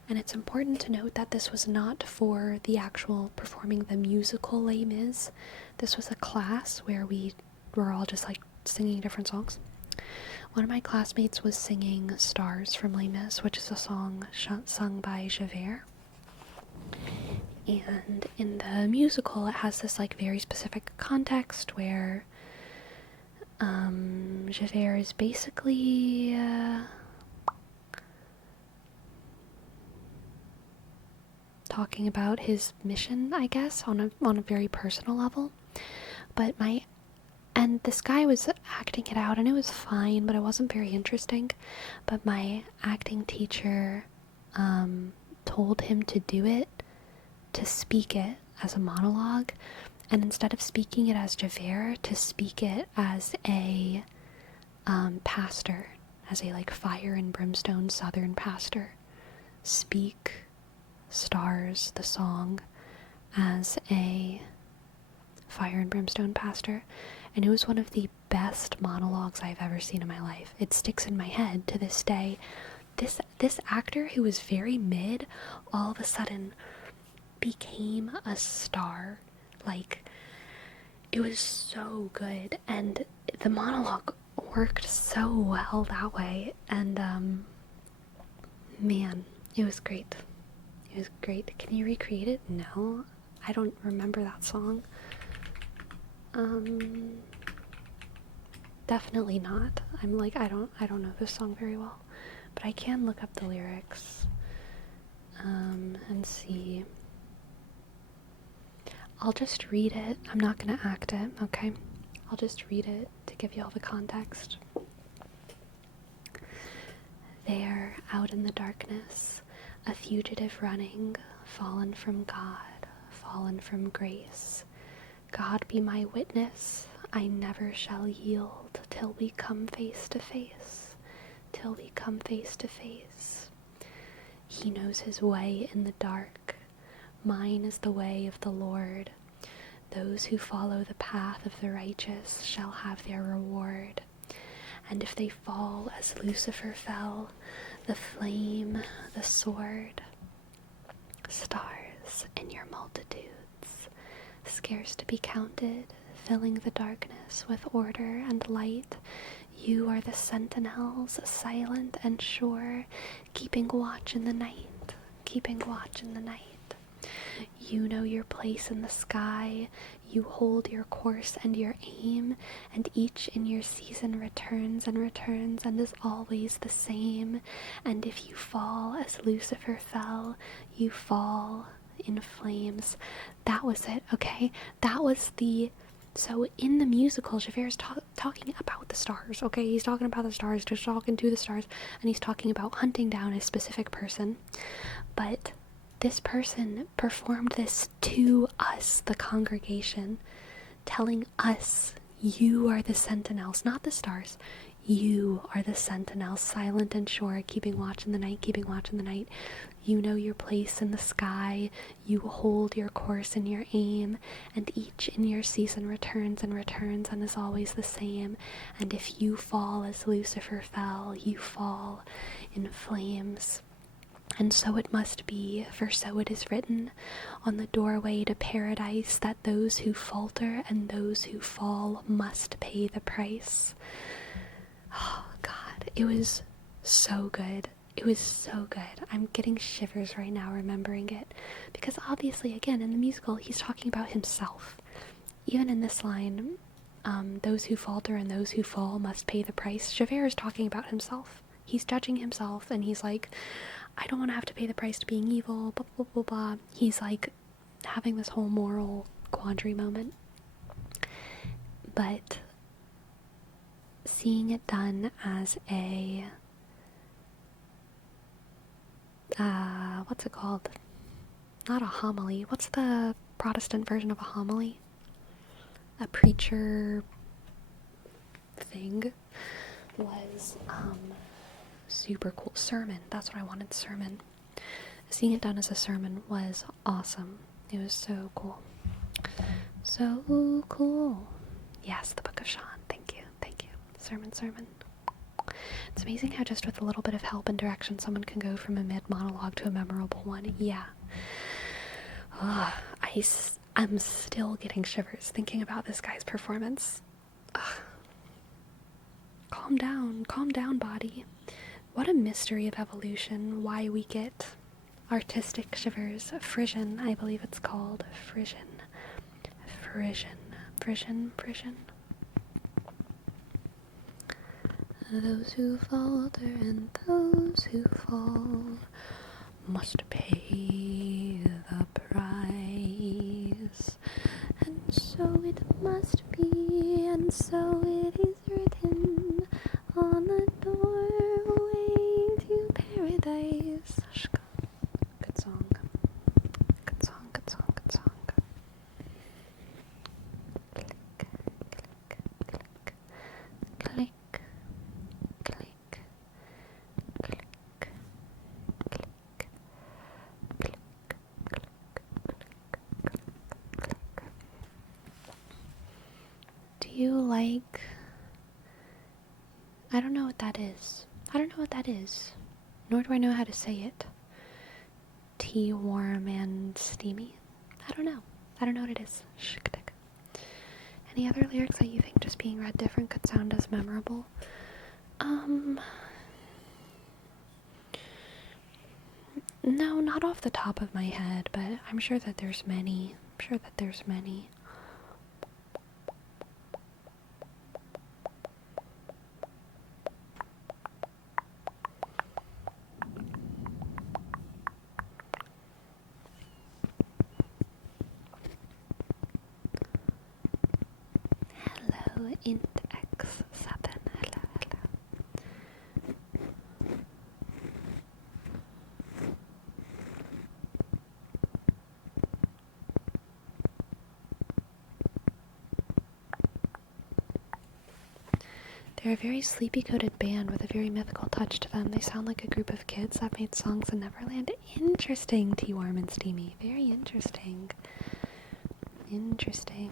And it's important to note that this was not for the actual performing the musical Les Mis. This was a class where we were all just like singing different songs. One of my classmates was singing Stars from Les Mis, which is a song sung by Javert. And in the musical, it has this like very specific context where Javert is basically talking about his mission, I guess, on a very personal level. And this guy was acting it out, and it was fine, but it wasn't very interesting. But my acting teacher told him to do it, to speak it as a monologue, and instead of speaking it as Javert, to speak it as a pastor, as a like fire and brimstone southern pastor. Speak Stars, the song, as a fire and brimstone pastor. And it was one of the best monologues I've ever seen in my life. It sticks in my head to this day. This actor who was very mid all of a sudden became a star. Like, it was so good, and the monologue worked so well that way. And man, it was great. It was great. Can you recreate it? No, I don't remember that song. Definitely not. I'm like, I don't know this song very well, but I can look up the lyrics and see. I'll just read it. I'm not gonna act it, okay? I'll just read it to give you all the context. There, out in the darkness, a fugitive running, fallen from God, fallen from grace. God be my witness, I never shall yield till we come face to face, till we come face to face. He knows his way in the dark. Mine is the way of the Lord. Those who follow the path of the righteous shall have their reward. And if they fall as Lucifer fell, the flame, the sword, stars in your multitudes, scarce to be counted, filling the darkness with order and light, You are the sentinels, silent and sure, keeping watch in the night, keeping watch in the night. You know your place in the sky, you hold your course and your aim, and each in your season returns and returns and is always the same. And if you fall as Lucifer fell, you fall in flames. That was it, okay? That was the... So in the musical, Javert is talking about the stars, okay? He's talking about the stars, just talking to the stars, and he's talking about hunting down a specific person. But this person performed this to us, the congregation, telling us, you are the sentinels, not the stars. You are the sentinels, silent and sure, keeping watch in the night, keeping watch in the night. You know your place in the sky, you hold your course and your aim, and each in your season returns and returns and is always the same. And if you fall as Lucifer fell, you fall in flames. And so it must be, for so it is written on the doorway to paradise, that those who falter and those who fall must pay the price. Oh God, it was so good. It was so good. I'm getting shivers right now remembering it. Because obviously, again, in the musical, he's talking about himself. Even in this line, those who falter and those who fall must pay the price. Javert is talking about himself. He's judging himself, and he's like, I don't want to have to pay the price to being evil, blah, blah, blah, blah. He's like having this whole moral quandary moment. But seeing it done as a, what's it called? Not a homily. What's the Protestant version of a homily? A preacher thing was, super cool. Sermon. That's what I wanted. Sermon. Seeing it done as a sermon was awesome. It was so cool. So cool. Yes, the Book of Sean. Thank you. Thank you. Sermon. It's amazing how just with a little bit of help and direction someone can go from a mid-monologue to a memorable one. Yeah. I'm still getting shivers thinking about this guy's performance. Calm down, body. What a mystery of evolution, why we get artistic shivers. Frisson, I believe it's called. Frisson. Those who falter and those who fall must pay the price. And so it must be, and so it is written on the doorway to paradise. Good song. Good song. Click, click, click, click, click, click. Do you like... I don't know what that is. Nor do I know how to say it. Tea warm and steamy. I don't know what it is. Any other lyrics that you think just being read different could sound as memorable? No, not off the top of my head, but I'm sure that there's many. Hello, int x7. Hello. They're a very sleepy-coated band with a very mythical touch to them. They sound like a group of kids that made songs in Neverland. Interesting, tea warm and steamy. Very interesting. Very interesting.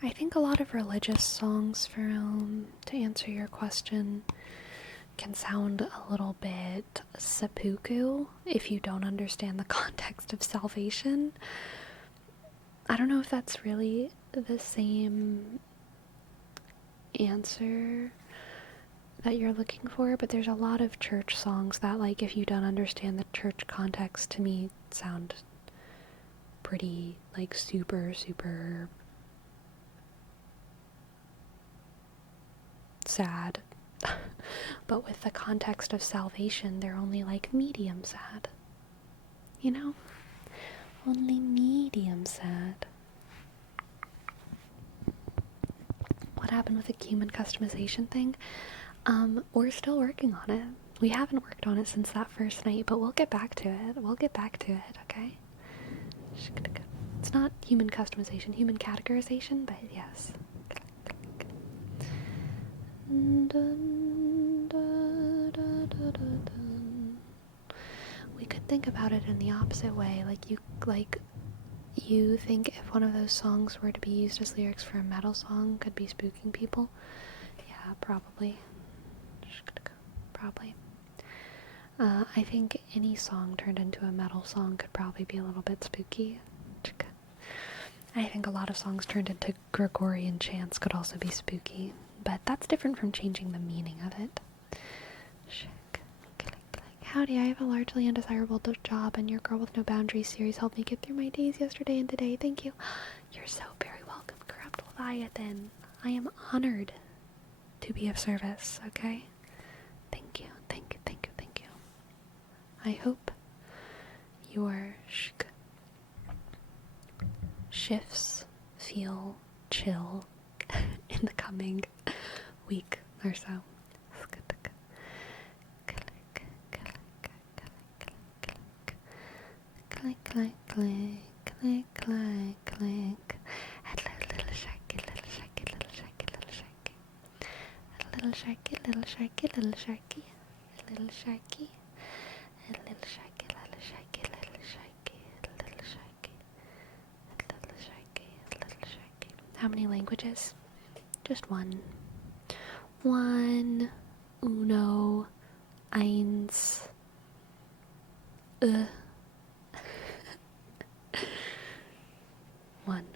I think a lot of religious songs, to answer your question, can sound a little bit seppuku if you don't understand the context of salvation. I don't know if that's really the same answer that you're looking for, but there's a lot of church songs that, like, if you don't understand the church context, to me sound pretty, like, super sad. But with the context of salvation, they're only, like, medium sad. You know? Only medium sad. What happened with the human customization thing? We're still working on it. We haven't worked on it since that first night, but we'll get back to it. Okay? It's not human customization, human categorization, but yes. We could think about it in the opposite way. You think if one of those songs were to be used as lyrics for a metal song, could be spooking people? Yeah, probably. I think any song turned into a metal song could probably be a little bit spooky. I think a lot of songs turned into Gregorian chants could also be spooky, but that's different from changing the meaning of it. Howdy, I have a largely undesirable job, and your Girl with No Boundaries series helped me get through my days yesterday and today. Thank you. You're so very welcome, Corrupt Leviathan. I am honored to be of service, okay? Thank you. I hope your shifts feel chill in the coming week or so. Click, click, click, click, click, click. Hello, little sharky, little sharky, little sharky, little sharky. Little sharky, little sharky, little sharky. Little sharky. Little sharky, little sharky, little sharky, little sharky. Little sharky, little sharky. How many languages? Just one. One. Uno. Eins. One.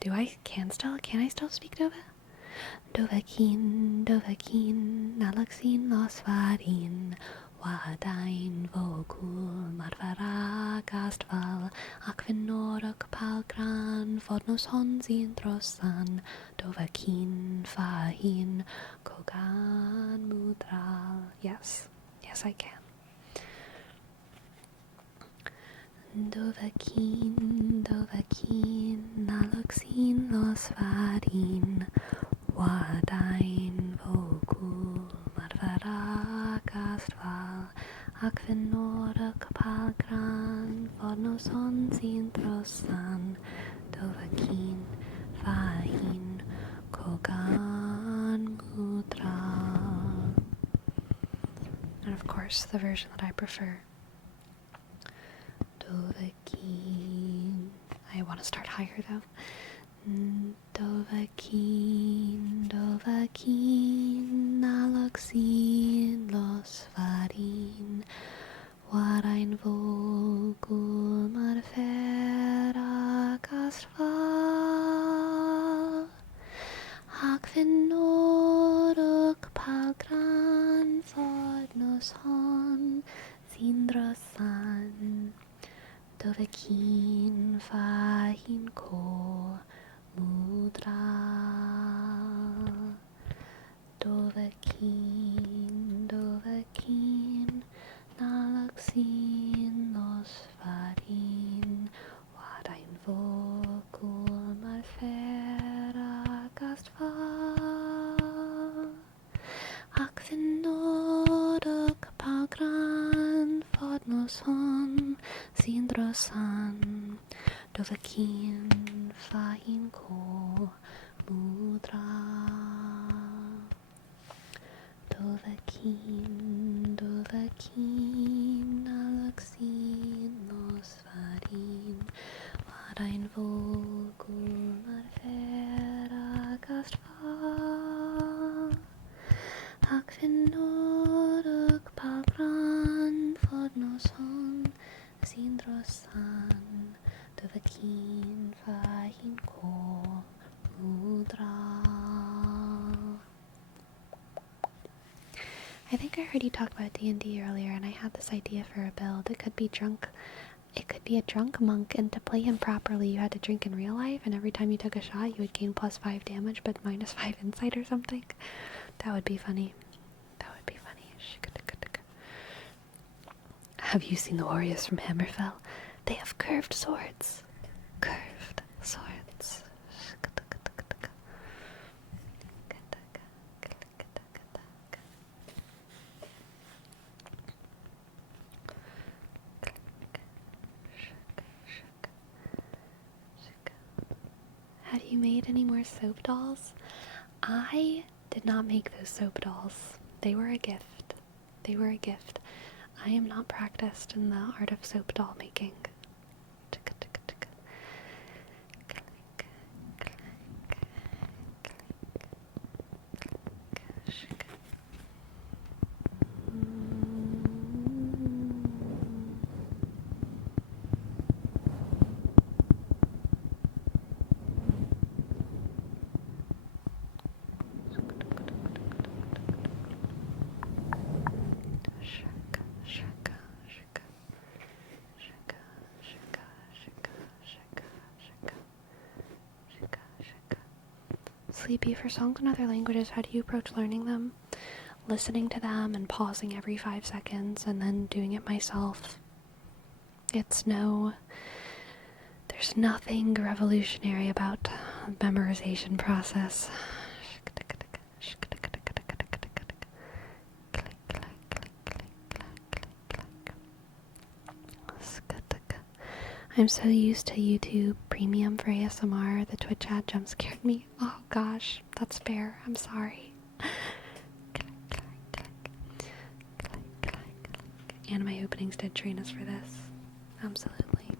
Dovahkiin. Can I still speak Dova? Dovahkiin, Nalaksin Losvarin, Wadain Vogul, Marvara Gastval, Akvinorok Palgran, Vodnos Honzin Drosan, Dovahkiin, Fahin, Kogan Mudral. Yes, I can. Dovahkiin, Nalaksin Losvarin, Wadain Vogul, Marvara Gastval, Akvinorok Palgran, Vodnos Honzin Drosan, Dovahkiin, Fahin, Kogan Mudra. And of course, the version that I prefer. Dovahkiin. I want to start higher though. Dovahkiin, Nalaksin Losvarin, Wadain Vogul, Marvara Gastval, Akvinorok Palgran, Vodnos Honzin Drosan, Dovahkiin, Fahin, Ko Mudra. Dovahkiin, Nalaksin Losvarin, Wadain Vogul, Marvara Gastval, Akvinorok Palgran, Vodnos Honzin Drosan, Dovahkiin, Fahin, Ko mudra. Dovahkiin, alaksin, nosvarin, var ein vågor när färagast var. Och kvinnor och palbrand fått någon sin drossan. Dovahkiin, fahin ko mudra. I think I heard you talk about D&D earlier, and I had this idea for a build. It could be a drunk monk, and to play him properly, you had to drink in real life, and every time you took a shot, you would gain +5 damage, but -5 insight or something. That would be funny. Have you seen the warriors from Hammerfell? They have curved swords. Curved swords. Have you made any more soap dolls? I did not make those soap dolls. They were a gift. I am not practiced in the art of soap doll making. Sleepy, for songs in other languages, how do you approach learning them? Listening to them and pausing every 5 seconds and then doing it myself. There's nothing revolutionary about the memorization process. I'm so used to YouTube Premium for ASMR, the Twitch ad jump scared me. Oh gosh, that's fair. I'm sorry. Anime openings did train us for this. Absolutely.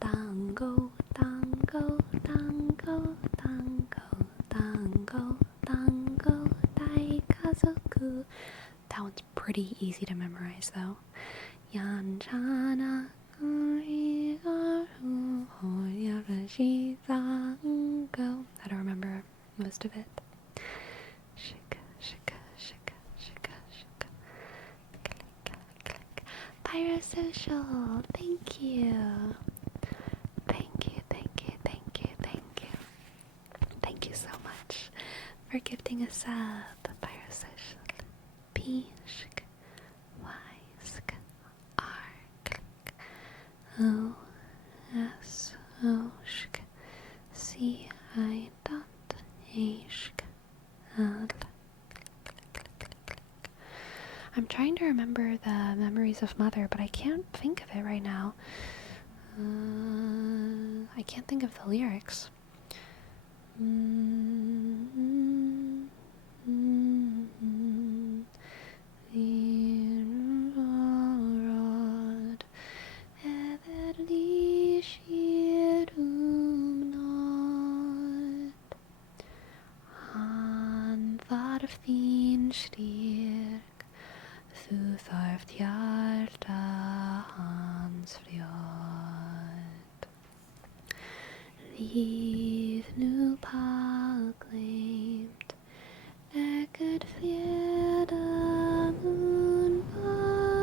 Dango, dango, dango, dango, dango, dango, daikazoku. That one's pretty easy to memorize though. Yanchana. I don't remember most of it. Shika, shika, shika, shika, shika. Click. Pyrosocial, thank you. Thank you so much for gifting a sub, Pyrosocial. P, shika, Y, shika, R, click. O, S, O, shk, C, I, dot, A, shk, L. I'm trying to remember the memories of Mother, but I can't think of it right now. I can't think of the lyrics. Þín styrk, þú þarft hjarta hans frjótt. Líð nú pagleimt, ekkert fjeda moonlight.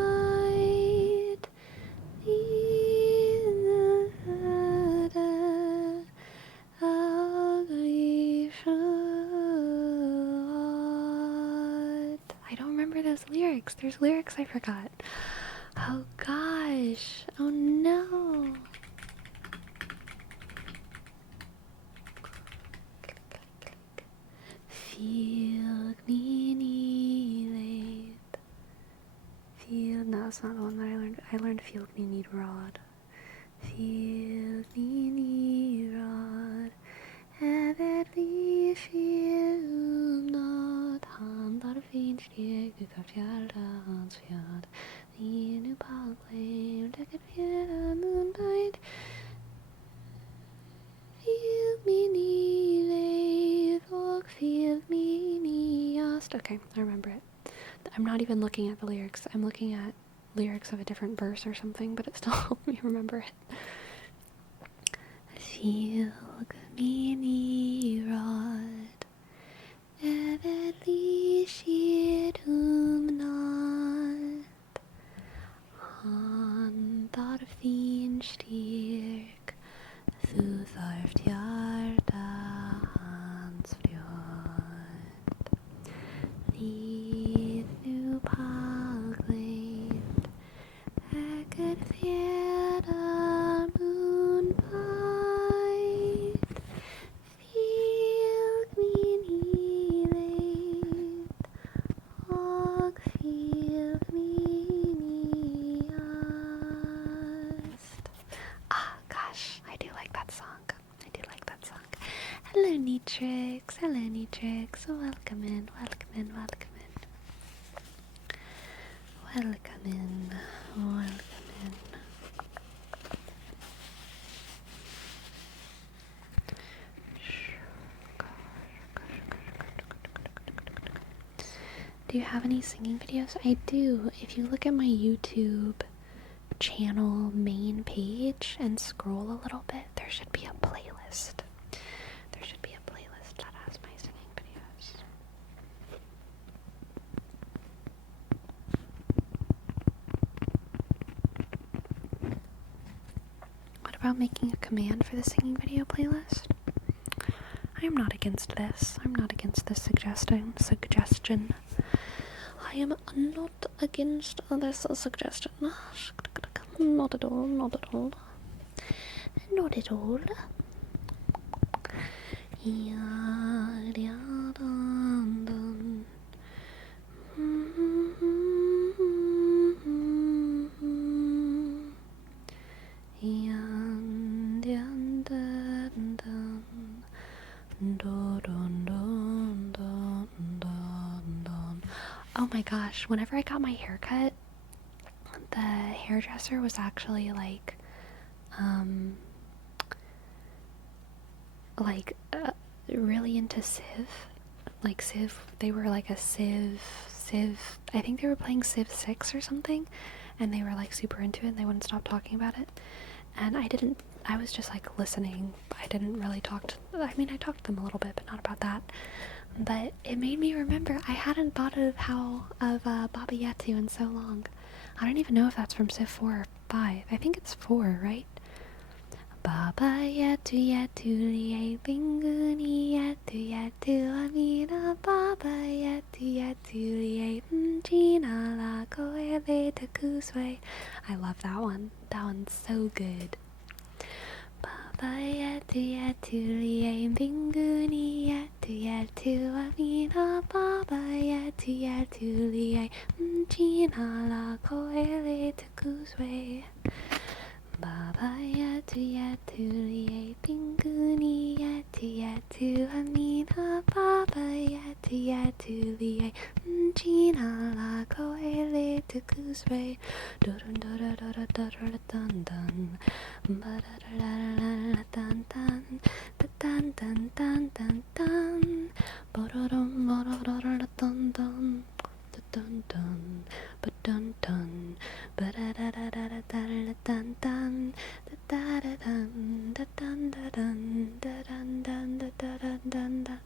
I don't remember those lyrics. There's lyrics I forgot. Oh gosh. Oh no. Feel me late. Feel. No, that's not the one that I learned. I learned Feel me need rod. Feel me need rod. Every not handlar fint steg ut av fjärdans fjärd. I nu paglev, lägger fjärran undan. Feel me need och feel me need. Okay, I remember it. I'm not even looking at the lyrics. I'm looking at lyrics of a different verse or something, but it still helped me remember it. Feel me need rod. Everly shit not. Han tar fin styrk. Þú þarft hjarta hans fljótt. Líð nú pagleitt, ekkert fjara múnbætt. Fylg mín í leit og fylg mín í ást. Ah, gosh, I do like that song. Hello, Neatrix. Welcome in. Do you have any singing videos? I do. If you look at my YouTube channel main page and scroll a little bit, there should be a playlist. That has my singing videos. What about making a command for the singing video playlist? I am not against this. Suggestion. I am not against this suggestion. Not at all. Oh my gosh, whenever I got my hair cut, the hairdresser was actually really into Civ. Civ, they were like a Civ, I think they were playing Civ 6 or something, and they were super into it and they wouldn't stop talking about it. And I was just listening. I didn't really talk to, I talked to them a little bit, but not about that. But it made me remember, I hadn't thought of Baba Yetu in so long. I don't even know if that's from Civ 4 or 5. I think it's 4, right? Baba Yetu Yetu Liye Binguni Yetu Yetu Amina Baba Yetu Yetu Liye Mjina La Koele Takuswe. I love that one. That one's so good. Baba Yetu Yetu Liye Binguni Yetu Yetu Amina Baba Yetu Yetu Liye Mjina La Koele Takuswe. Baba Yetu Yetu Liye Binguni Yetu Yetu Amina Baba Yetu Yetu Liye Mjina La Koele Takuswe. Dun dun dun dun dun dun dun dun dun dun dun dun dun dun dun. Dun dun, but dun dun, but da da da da da da dun dun, da da dun, da dun da dun, da dun dun da da dun dun dun.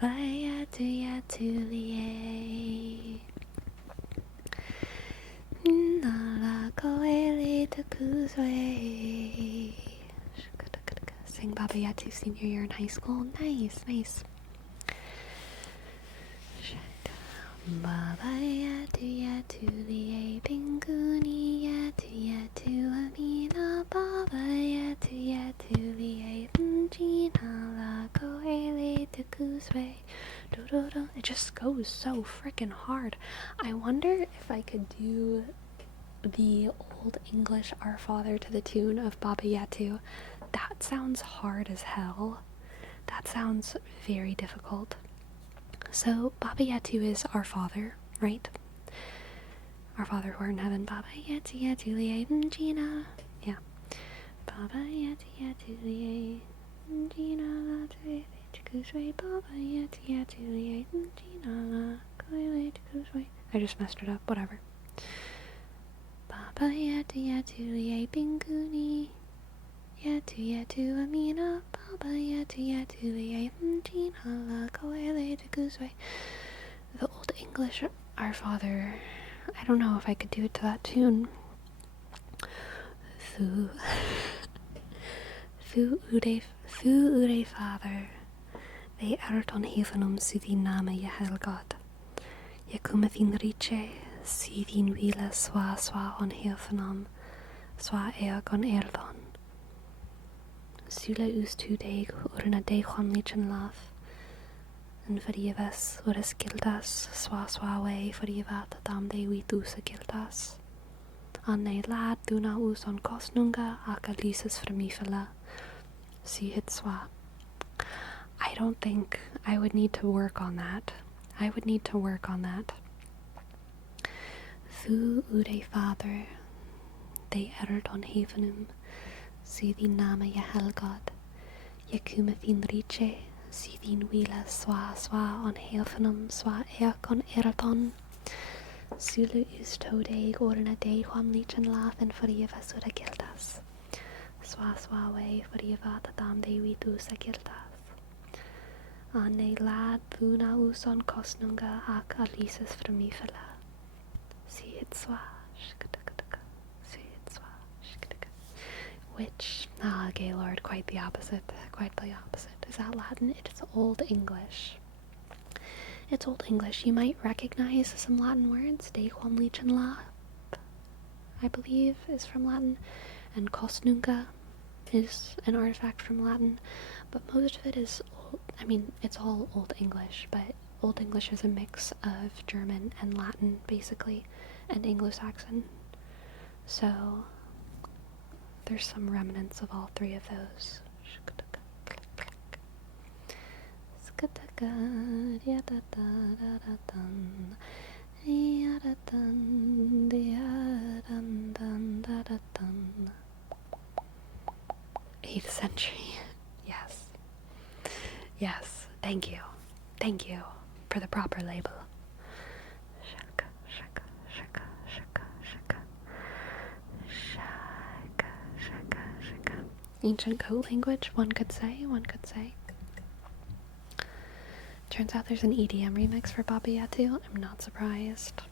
Baba Yetu Yetu Liye, Nala Koele Takuswe. Sing Baba Yetu senior year in high school. Nice. Baba Yetu Yetu Liye Binguni Yetu Yetu Amina Baba Yetu Yetu Liye Mjina La Koele Takuswe. It just goes so freaking hard. I wonder if I could do the old English Our Father to the tune of Baba Yetu. That sounds hard as hell. That sounds very difficult. So, Baba Yetu is our father, right? Our Father who art in heaven. Baba Yetu Yetu Liye Gina. Yeah. Baba Yetu Yetu Liye Gina. Baba Yetu Yetu Liye Gina. I just messed it up. Whatever. Baba Yetu Yetu Liye Binguni. Yetu Yetu Amina. Baba Yetu Yetu Liye Gina. The Old English Our Father. I don't know if I could do it to that tune. Thu Ure Father. They ert on heavenum sydin name je helgad. Je kommer fin riche, sydin vila swa on heavenum, swa on erdon. Sula us tu deg urna deg on lichen laf. En verjeves ures gildas, swa way verjevat dam de vitus gildas. An nei lad duna us on kosnunga aka lyses fremifela. See it swa. I don't think I would need to work on that. Thu Ude Father, they erd on heavenum, sydin name je helgad. Je kume fin riche, sydin vila swa on heavenum, swa on erdon. Sulu is todeg orna deg hom lichen lath en forgiva sura gildas. Swa way forgiva dam de vitus gildas. Anne lad buna us on kosnunga ak alises fremifela. See it swa, see it swa, which, Gaylord, quite the opposite. Is that Latin? It's Old English. You might recognize some Latin words. Dequam licen la, I believe, is from Latin, and kosnunga is an artifact from Latin, but most of it is it's all Old English, but Old English is a mix of German and Latin, basically, and Anglo-Saxon. So there's some remnants of all three of those. Eighth century. Yes, thank you for the proper label. Shaka. Ancient code language, one could say. Turns out there's an EDM remix for Baba Yetu. I'm not surprised.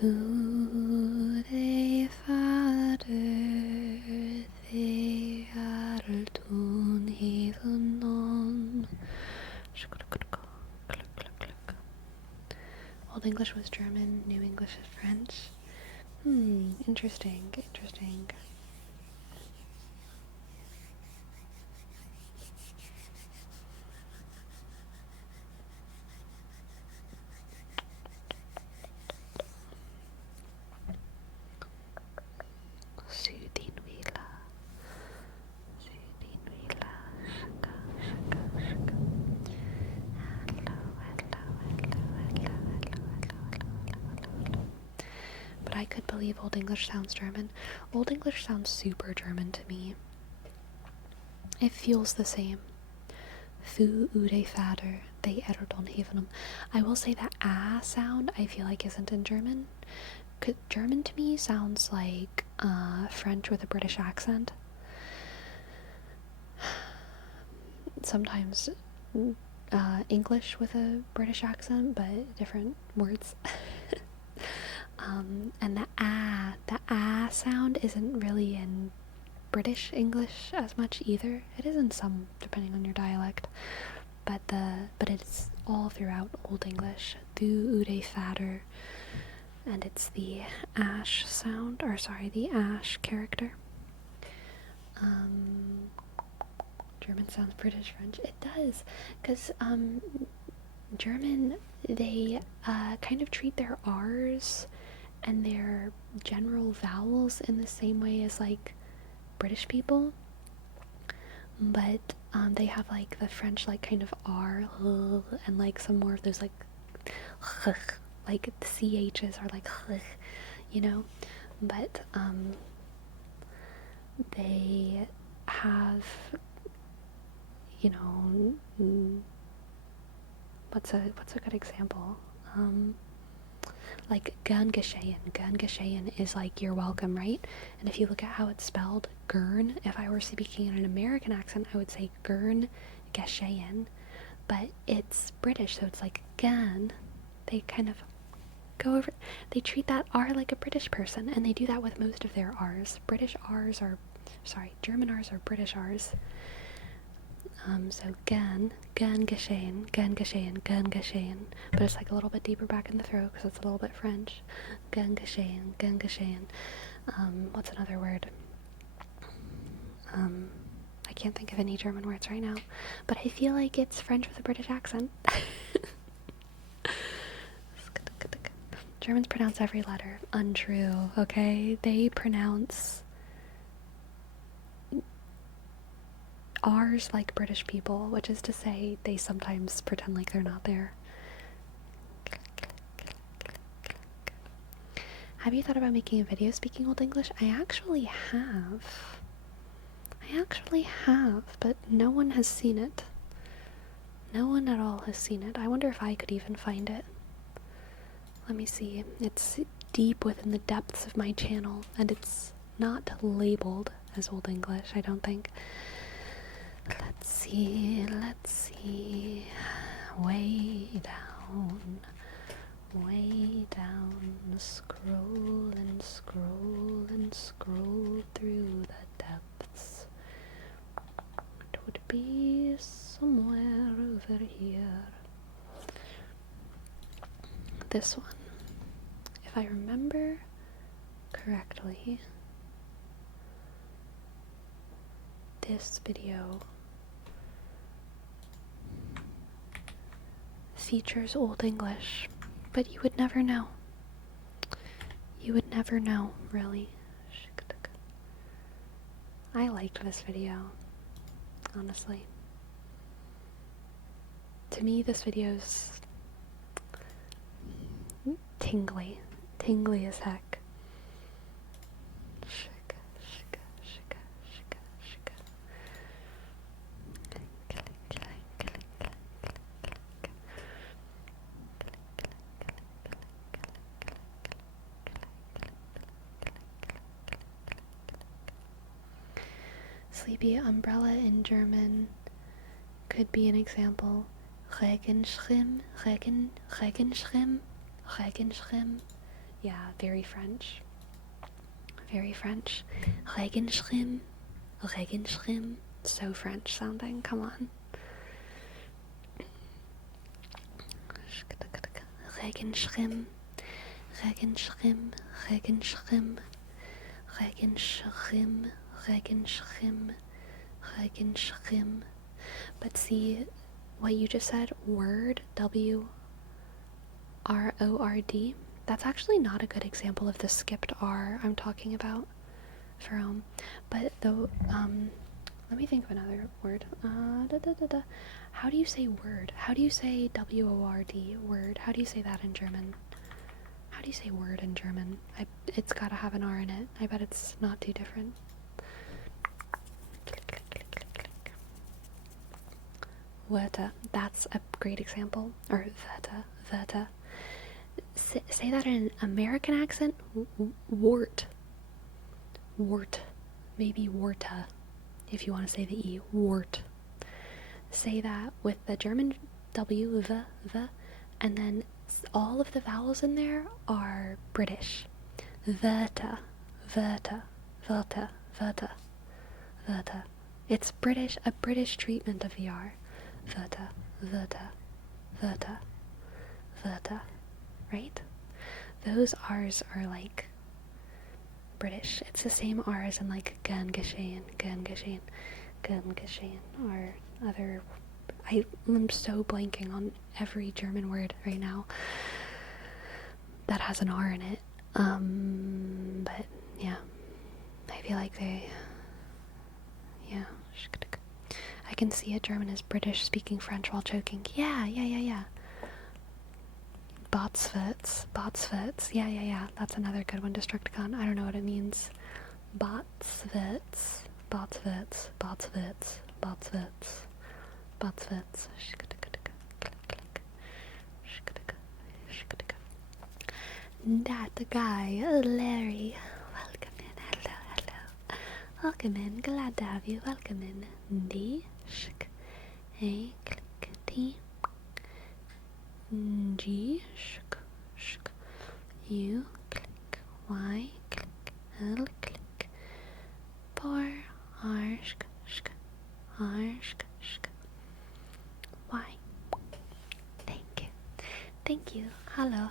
Thu de Fader, they are tun heaven. Old English was German, New English is French. Interesting. But I could believe Old English sounds German. Old English sounds super German to me. It feels the same. Thu Ude Fader, they erdon heavenum. I will say that sound I feel like isn't in German. German to me sounds like French with a British accent. Sometimes English with a British accent, but different words. And the sound isn't really in British English as much either. It is in some, depending on your dialect, but it's all throughout Old English. Thu Ude Fader, and it's the ash sound, the ash character. German sounds British, French. It does, because German, they kind of treat their R's and their general vowels in the same way as like British people, but They have like the French like kind of R and like some more of those like like the CHs are like you know, but they have, you know, what's a good example? Like Gern geschehen. Gern geschehen is like you're welcome, right? And if you look at how it's spelled, Gern, if I were speaking in an American accent, I would say Gern geschehen, but it's British, so it's like Gern. They kind of go over, they treat that R like a British person, and they do that with most of their R's. German R's are British R's. So gern geschehen, gern geschehen, gern geschehen. But it's like a little bit deeper back in the throat because it's a little bit French. Gern geschehen, gern geschehen. What's another word? I can't think of any German words right now, but I feel like it's French with a British accent. Germans pronounce every letter. Untrue, okay? They pronounce R's like British people, which is to say they sometimes pretend like they're not there. Have you thought about making a video speaking Old English? I actually have, but no one has seen it. No one at all has seen it. I wonder if I could even find it. Let me see. It's deep within the depths of my channel, and it's not labeled as Old English, I don't think. Let's see. Way down, scroll through the depths. It would be somewhere over here. This one. If I remember correctly, this video features Old English, but you would never know. You would never know, really. I liked this video, honestly. To me, this video's tingly as heck. Sleepy umbrella in German could be an example. Regenschirm. Yeah, very French. Regenschirm. So French sounding, come on. Regenschirm. But see, what you just said, word, W-R-O-R-D, that's actually not a good example of the skipped R I'm talking about. But though, let me think of another word. How do you say word? How do you say W-O-R-D, word? How do you say that in German? How do you say word in German? It's gotta have an R in it. I bet it's not too different. Wörter. That's a great example. Or Wörter. Say that in an American accent. Wart. Maybe warta, if you want to say the E. Wart. Say that with the German W, the, and then all of the vowels in there are British. Wörter. It's British, a British treatment of the R. Wörter. Right? Those R's are like British. It's the same R as in like gern geschehen, or other. I'm so blanking on every German word right now that has an R in it. But yeah, I feel like I can see a German is British speaking French while choking. Yeah. Botswitz. Yeah. That's another good one. Destructicon. I don't know what it means. Botswitz. That guy, Larry. Welcome in. Hello. Welcome in. Glad to have you. Welcome in. D. Shk. A. Click. T. G. Shk. U. Click. Y. Click. L. Click. Por. R. Shk. R. Shk. Y. Thank you. Hello.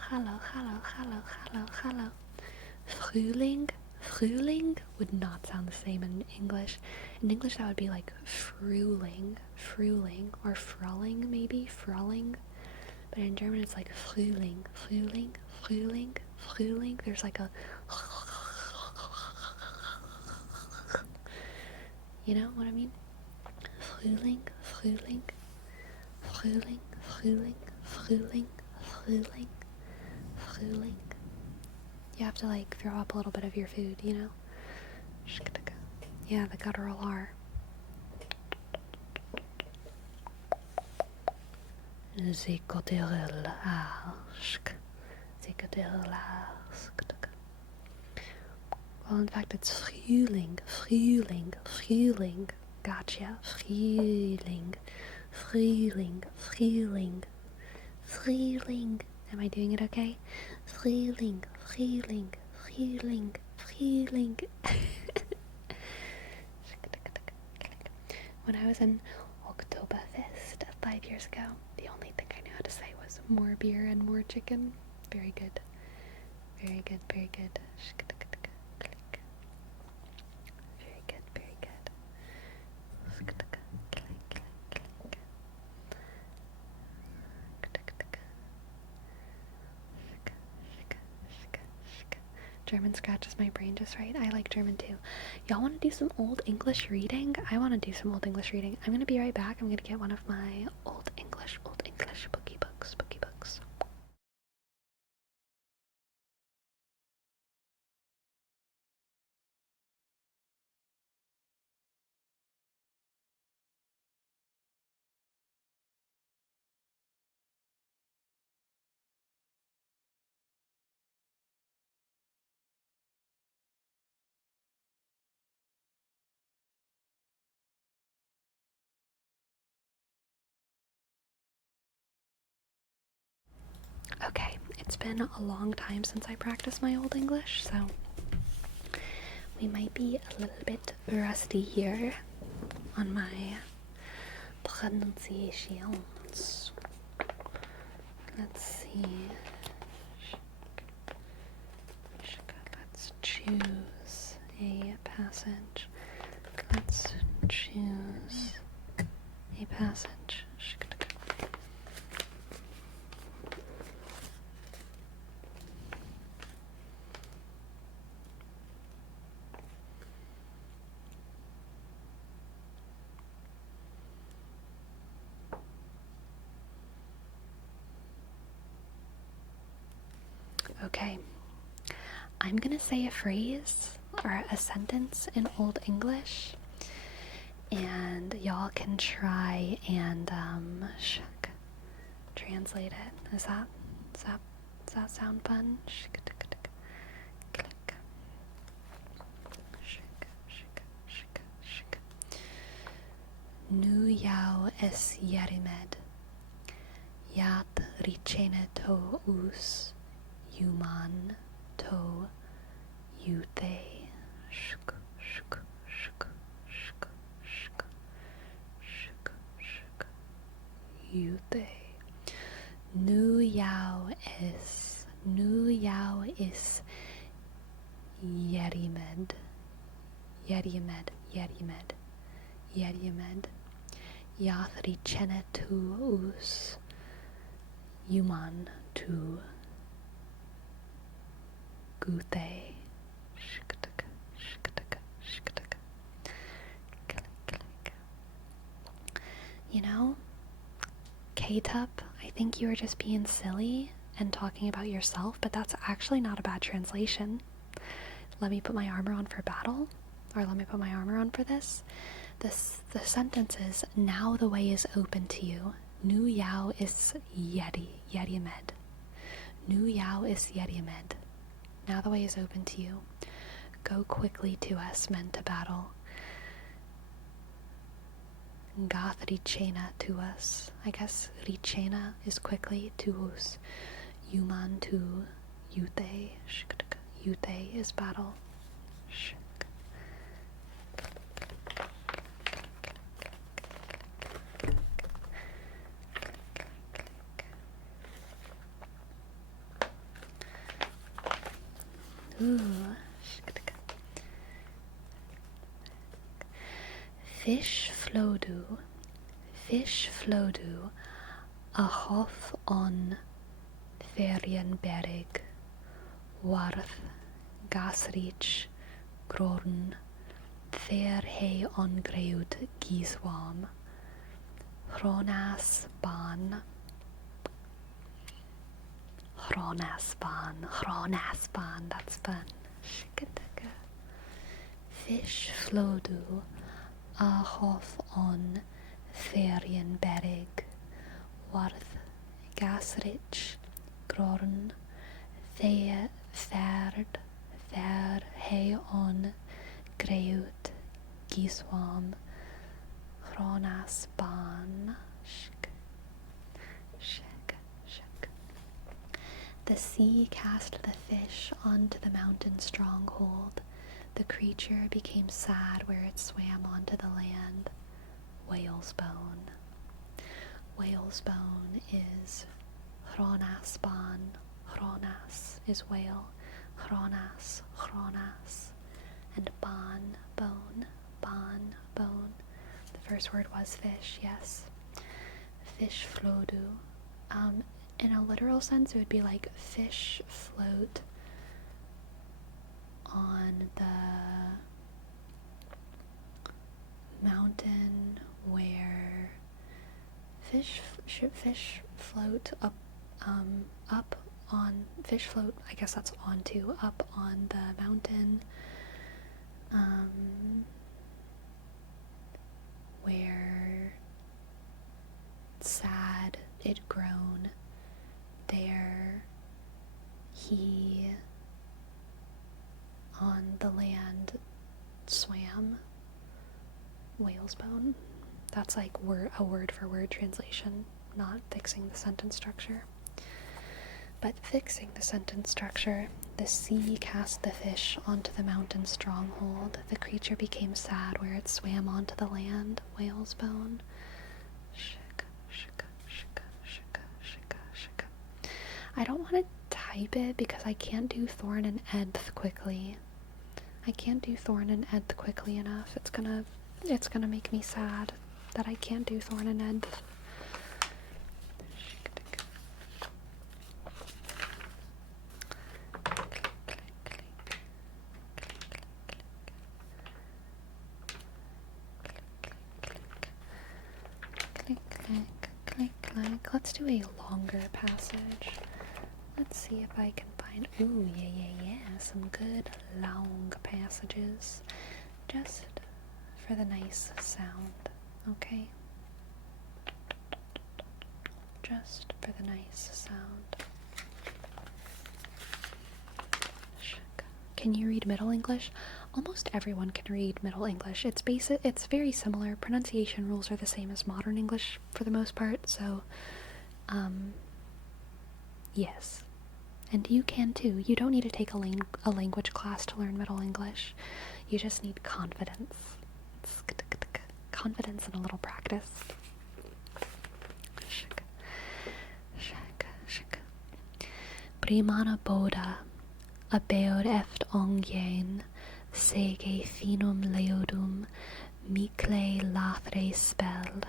Frühling would not sound the same in English. In English, that would be like Frühling, or Frühling maybe, Frühling. But in German, it's like Frühling. There's like a, you know what I mean? Frühling. You have to like throw up a little bit of your food, you know? Yeah, the guttural R. Well, in fact, it's Frühling. Gotcha. Frühling. Am I doing it okay? Frühling. When I was in Oktoberfest 5 years ago, the only thing I knew how to say was more beer and more chicken. Very good. Very good. Very good. German scratches my brain just right. I like German too. Y'all want to do some old English reading? I want to do some old English reading. I'm gonna be right back. I'm gonna get one of my old English bookie books. Okay, it's been a long time since I practiced my old English, so we might be a little bit rusty here on my pronunciations. Let's see. Let's choose a passage. Okay, I'm gonna say a phrase or a sentence in Old English, and y'all can try and translate it. Does that sound fun? Nu jou es jerimed, jat ricene to us, human to yute. Yute. Nu jou is jerimed. Jat ricene to us, human to gute. K-Tup, I think you were just being silly and talking about yourself, but that's actually not a bad translation. Let me put my armor on for battle, or let me put my armor on for this. The sentence is, now the way is open to you. Nu Yao is Yediamed. Nu Yao is Yediamed. Now the way is open to you. Go quickly to us, men to battle. Gath Richena to us. I guess Richena is quickly, to us. Yuman to Yuthe. Yuthe is battle. Ooh. Fish flodu, a hof on Ferjenberg, Warth, Gasrich, Grorn, Fair he on Greud, Giswam, Hronas ban, that's fun. Fish flodu, a hof on Ferjenberg, Warth, Gasrich, Grorn, Fair he on Greut, Giswam, Hronas ban. The sea cast the fish onto the mountain stronghold. The creature became sad where it swam onto the land. Whale's bone. Whale's bone is Hronas ban. Hronas is whale. Hronas. And ban, bone. The first word was fish, yes. Fish flodu. In a literal sense, it would be like fish float on the mountain where fish float up on fish float. I guess that's onto up on the mountain, where sad it grown. There he on the land swam. Whale's bone. That's like a word for word translation, not fixing the sentence structure. But fixing the sentence structure, the sea cast the fish onto the mountain stronghold. The creature became sad where it swam onto the land. Whale's bone. I don't want to type it because I can't do Thorn and Edth quickly. I can't do Thorn and Edth quickly enough. It's gonna make me sad that I can't do Thorn and Edth. Click. Let's do a longer passage. Let's see if I can find, ooh, yeah, some good long passages, just for the nice sound, okay? Just for the nice sound. Can you read Middle English? Almost everyone can read Middle English. It's basic. It's very similar. Pronunciation rules are the same as modern English for the most part, so, yes. And you can too. You don't need to take a language class to learn Middle English. You just need confidence. Confidence and a little practice. Brimana boda, a beod eft ongyen, sege finum leodum, mikle lathre spell,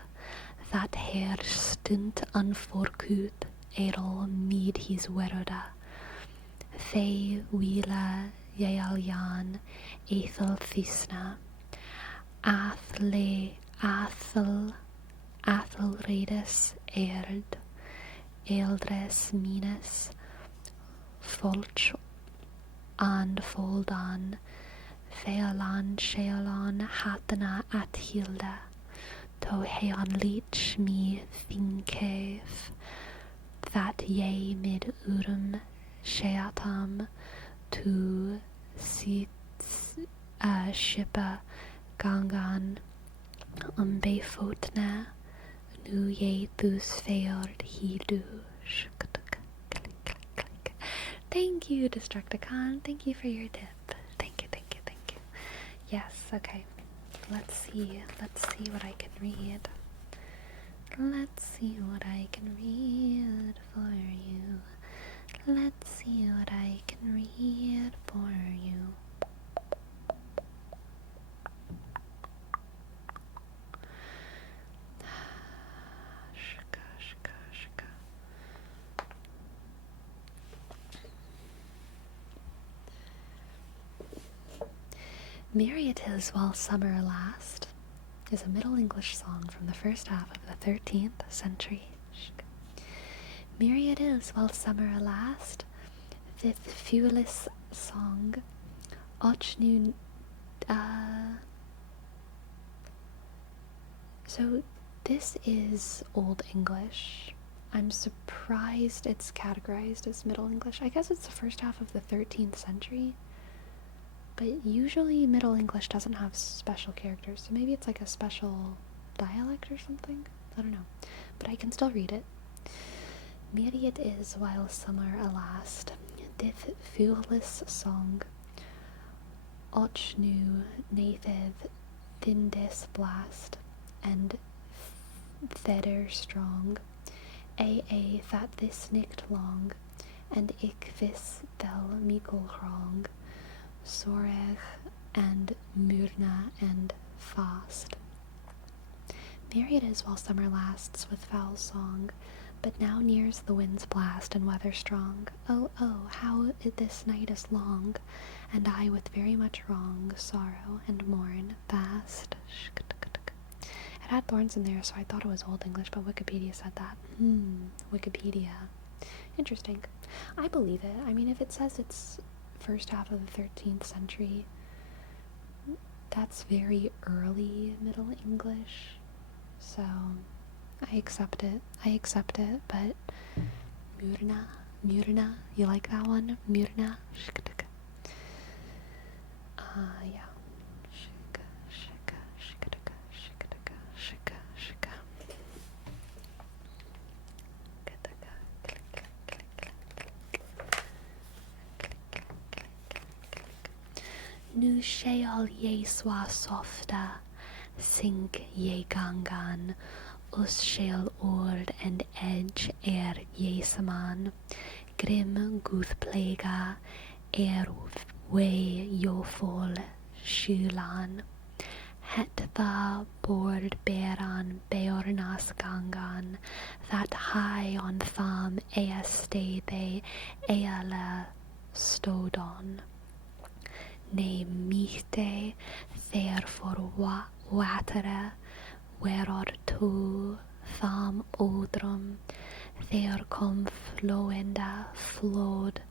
that her stund unforkut, erol mid his weroda. Fe wila Yaelyan Ethel Thisna Athel Athelredus Erd, Ealdres Minas, Folch and Foldan, Fealan Shealan Hatana Athilda, To Hean Leech me Thinkef, That ye mid Urum Sheatam, To Sit Shippa Gangan, Befotna, Nu ye thus feord he do. Thank you, Destructicon. Thank you for your tip. Thank you, thank you, thank you. Yes, okay. Let's see what I can read. Let's see what I can read for you. Let's see what I can read for you. Merry It Is While Summer Last is a Middle English song from the first half of the 13th century. Merry it is while summer last, this fuelless song, och nu, so this is Old English. I'm surprised it's categorized as Middle English. I guess it's the first half of the 13th century. But usually Middle English doesn't have special characters, so maybe it's like a special dialect or something? I don't know. But I can still read it. Merry it is while summer last, this fuelless song, och nu natheth vindes blast, and thedder strong, a that this nicht long, and ik vis vel mikkel wrong, Soreg and Myrna and fast. Merry it is while summer lasts with foul song, but now nears the wind's blast and weather strong. Oh, how this night is long, and I with very much wrong, sorrow, and mourn fast. It had thorns in there, so I thought it was Old English, but Wikipedia said that. Wikipedia. Interesting. I believe it. I mean, if it says it's first half of the 13th century, that's very early Middle English, so I accept it, but Myrna, you like that one? Myrna? Yeah. Nu sheol Yeswa softa, sink ye gangan, us sheol ord and edge Yesaman, grim guth plega, way yofol shulan, hetva board beran beornas gangan, that high on tham ea stay they eala stodon. Ne mite therefore watere, wheror tu tham odrum, there come flowenda flowed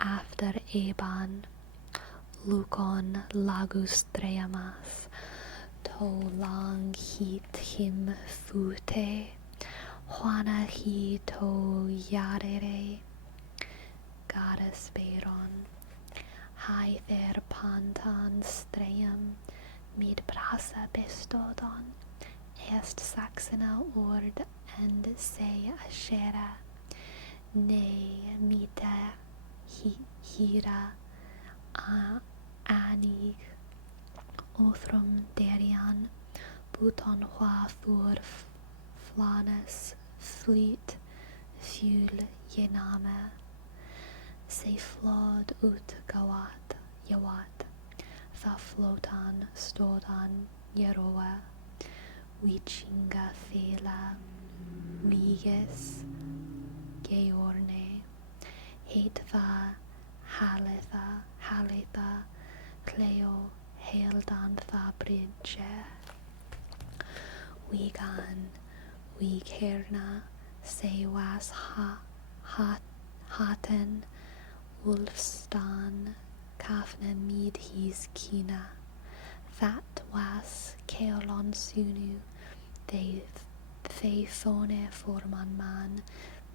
after Eban, Lucon lagus dreamas, to lang hit him fute, Juana he to yarere, goddess Beron. High there pantan stream, mid brasa bestodon, est saxena ord and say ashera, ne mita hira anig, othrum derian, buton hua thur flanes fleet, fuel yename. Se flod ut gawat, yawat, tha flotan stodan yeroa, wichinga thela, wiges, georne, hetva, haletha, cleo, heldan tha bridge, Wigan, Wigherna, Sewas Haten, Wolfstan, Kafna Mead His Kina, That was Keolon Sunu, they Thone Forman Man,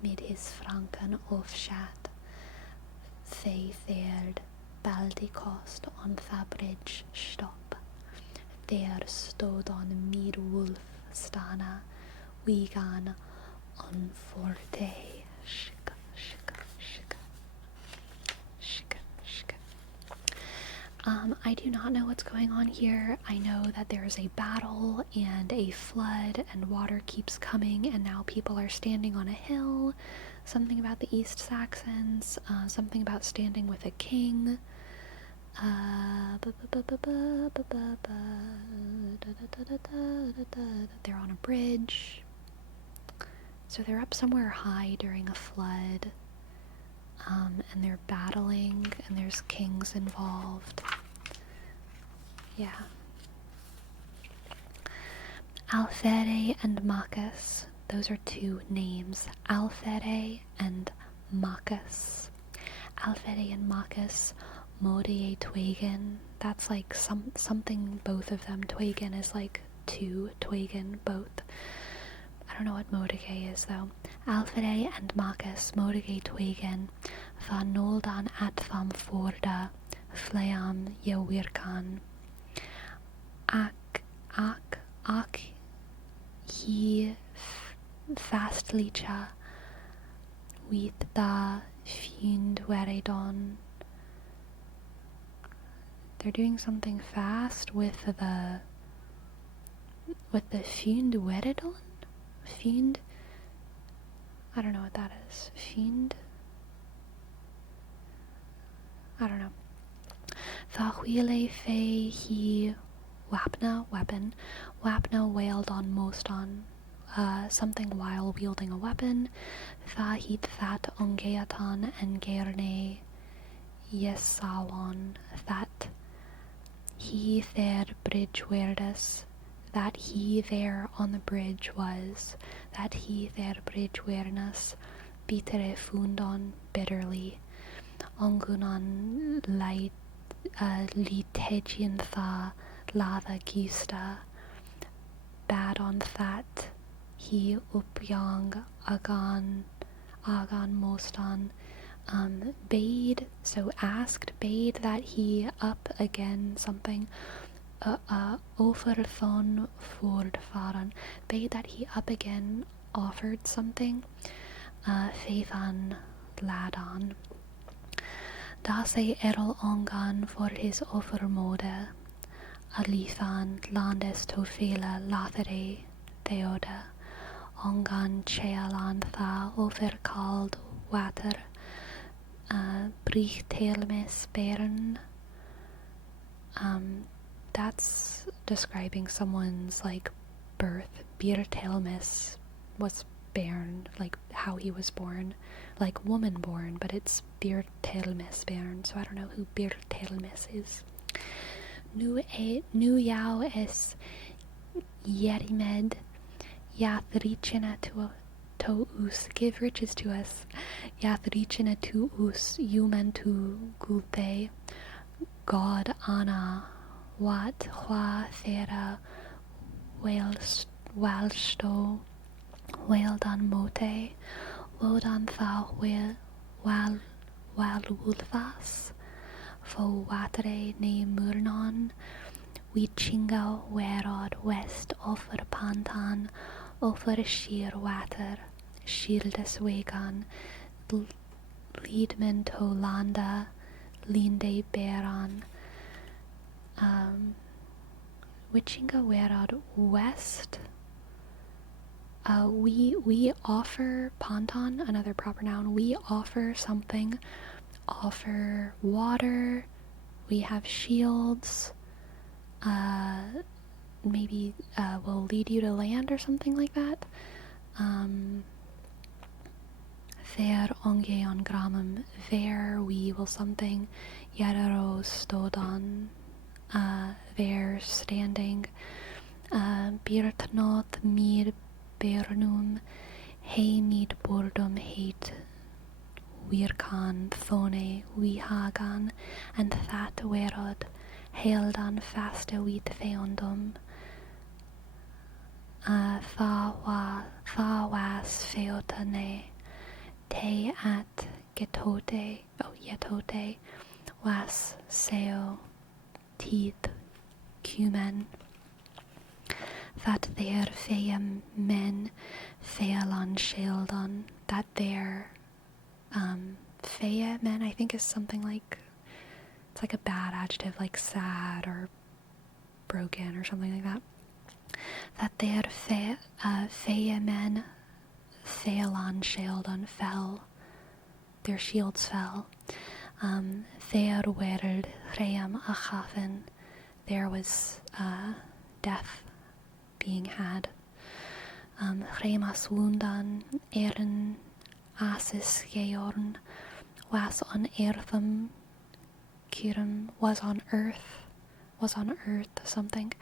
mid his Franken Ofshat, they therd Baldikost on Fabridge Stop, there stod on Mir Wolf Stana, Wigan on Forte, Shika, Shika, Shika, Shika, Shika. I do not know what's going on here. I know that there's a battle and a flood and water keeps coming and now people are standing on a hill. Something about the East Saxons, something about standing with a king. They're on a bridge. So they're up somewhere high during a flood. And they're battling, and there's kings involved. Yeah. Alfere and Maccus. Those are two names. Alfere and Maccus. Alfere and Maccus. Modie Twagen. That's like something both of them. Twagen is like two. Twagen both. I don't know what Modige is though. Alfere and Maccus, Modige Twagen, van Noldan at van Forda, Fleam Jewirkan. Ak, he fastlicha, with the fiend weredon. They're doing something fast with the fiend weredon? Fiend? I don't know what that is. Fiend? I don't know. Thachwile fe he wapna, weapon. Wapna wailed on most on. Something while wielding a weapon. Thahit that ongeatan and gerne yesawan. That he there bridge werdes. That he there on the bridge was, that he there bridge wernas, bitere fundon bitterly, ongunan litegian tha latha gista, bad on that, he upyang agan mostan, bade, so asked, bade that he up again something, overthon voortfahren, bade that he up again offered something, Faithan ladan. Da se errol ongan for his overmode, Alithan landes tofela lathere theoda, ongan chealan tha overkald water, brichtelmes bern. That's describing someone's like birth. Birtelmis was Bern, like how he was born, like woman born, but it's Birtelmis Bern, so I don't know who Birtelmis is. Nu yao es Yerimed Yathrichena to us, give riches to us. Yathrichena to us, human to gulte. God Anna, wat hwa thera walsto, weldan mote, wodan tha wal wulfas, fo watre ne murnon, wichinga werod west offer pantan, offer sheer water, shildes wegan, liedmen to landa, linde beran. Wichinga werad west. We offer panton, another proper noun. We offer something. Offer water. We have shields. Maybe we'll lead you to land or something like that. Ver ongeon gramum. Ver we will something. Yararo stodan. Ver standing. Byrtnodd mir byrnum, hei mid bordum heit Wirkan thone wihagan, and that werod, haildan faste wit feondum. Tha was feotane, te at yetote, was seo teeth cumen. That there feam men fealan sheldon, that there fea men I think is something like, it's like a bad adjective, like sad or broken or something like that. That there fea men fealan sheldon fell, their shields fell. There werd ream a chafen, there was death being had. Remas wundan eren asis georn, was on earthum kirum, was on earth something.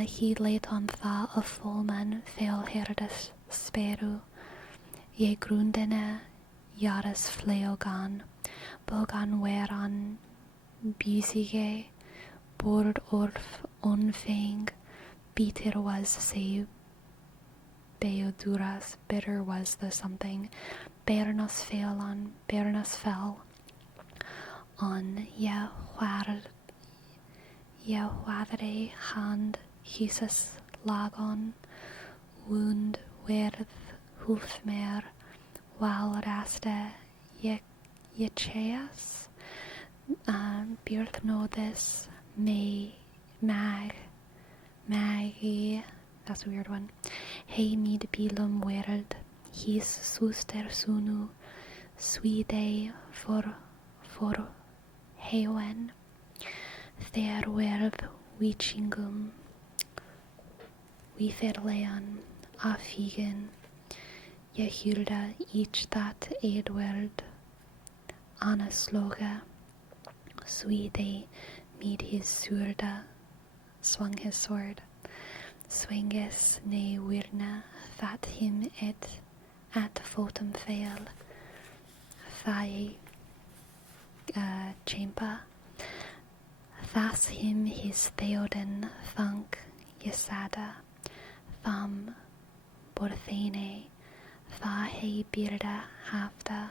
He laid on tha a fullman fel herdes speru, je grundene jares fleogan, bogan weran busige, bord orf onfeng, bitter was se beoduras, bitter was the something, bernas fell on Yahwadre hand Jesus lagon, wound werth hufmer, wal raste Yecheas, Byrthnodes magi, that's a weird one. Hei mid bilum werd, his suster sunu, suide for hewen, there werd wichingum, wiferlean, afigen, Jehilda each that Edward, Anasloga, suide mid his surda, swung his sword. Swinges ne wirna, that him at fotum fail, thai champa, thas him his theoden thunk yesada, tham borthene, tha he birda hafta,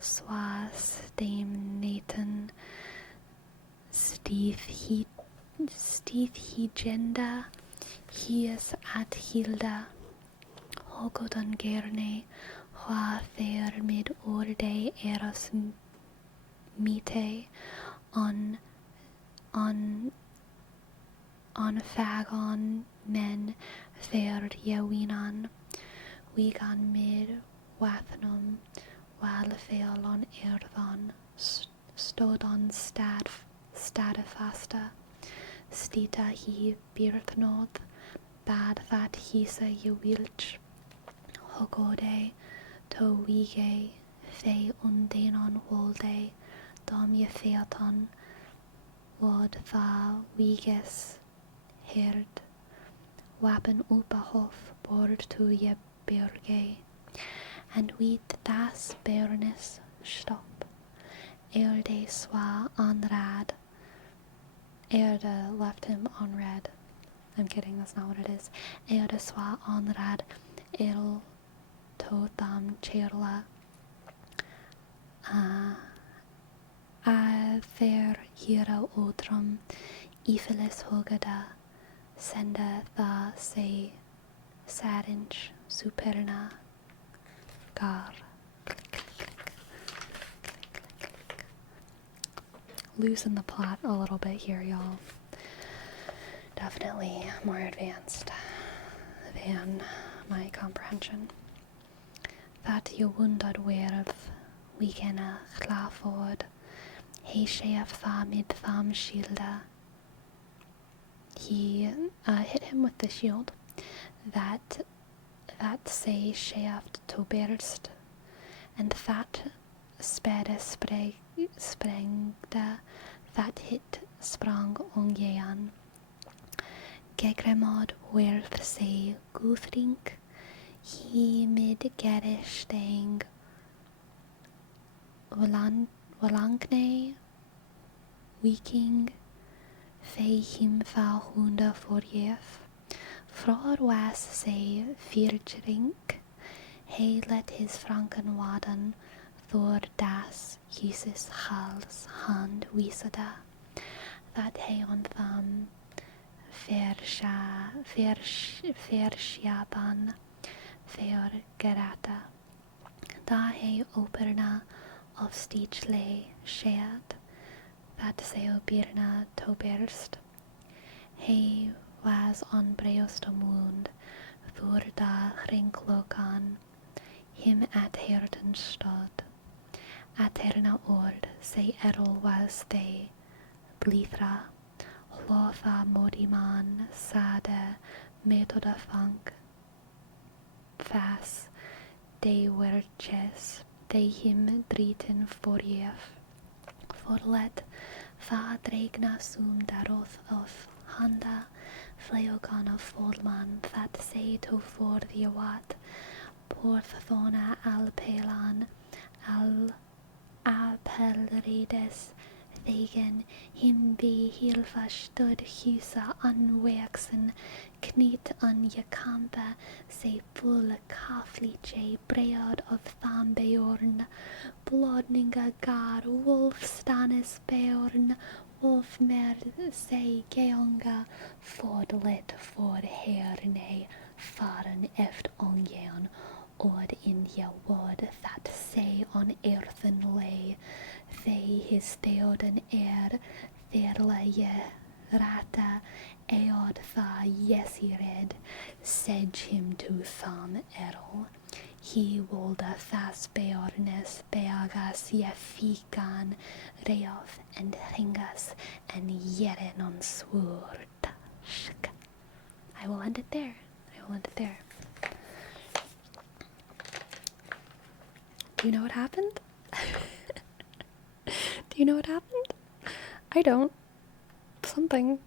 swas dame Nathan, Steve he genda, Hies at Hilda, Hogodan gerne, hwa there mid orde eras mite, on fagon men ver jewinan, wigan mid wathnum, wal fealon erthon, stodon stadfasta, stita he birthnod, bad that hisa jewilch, hogode, to wige, fe undenon wolde, dom je featon, wod tha wiges herd, wapen upahof bord to je berge, and wheat das bernes stop, erde swa onrad, erde left him on red. I'm kidding, that's not what it is. Erde swa onrad, il to tham cherla, a ver hira odrum, ifeles hogada, senda tha se sarinch superna gar. Loosen the plot a little bit here, y'all. Definitely more advanced than my comprehension. That je wundad werf, wikena glaford, he chef tha mid tham shielda. He hit him with the shield. That say shaft to berst, and that spede sprengda, that hit sprang ongean. Gegramod werth se Guthrink, he mid geristeng Walangne, Viking, fe him fa hunda forjef, frod was se Virgerink, he let his franken waden, Thor das Jesus hals hand wisada, that he on tham Verschjaban för gerata, da he operna of stichle shed, that se obirna toberst, he was on breostom wound, Thor da rinklokan, him at herden stod, aterna ord se errol was they, blithra, Hlotha modiman sade metoda fang, fas de werches, de him driten forjef, forlet fa dregna sum daroth of handa, fleogana folman, that se to for the wat, porthona alpelan, al apelrides, Thegen him be hilfa stud husa anwerksen, knyt an jakampa, se full kafliche bread of thambeorn, blodninga gar wolf stanis beorn, wolf mer se geonga, fordlet for herne, faren eft ongeon, Od India word that say on earthen lay, they his theoden therla ye rata eod tha yesired, sedge him to thumb errol. He wolda thas beornes beagas ye fikan reof and ringas and yeren on sword. I will end it there. Do you know what happened? Do you know what happened? I don't. Something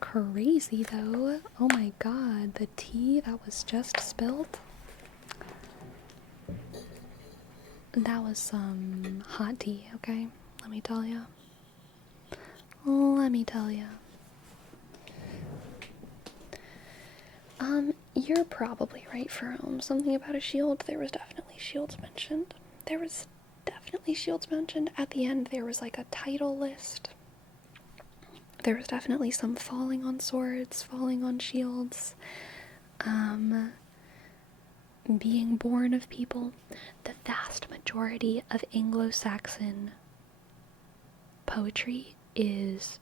crazy though. Oh my god, the tea that was just spilled. That was some hot tea, okay? Let me tell ya. You're probably right, Jerome. Something about a shield. There was definitely shields mentioned. At the end, there was like a title list. There was definitely some falling on swords, falling on shields, being born of people. The vast majority of Anglo-Saxon poetry is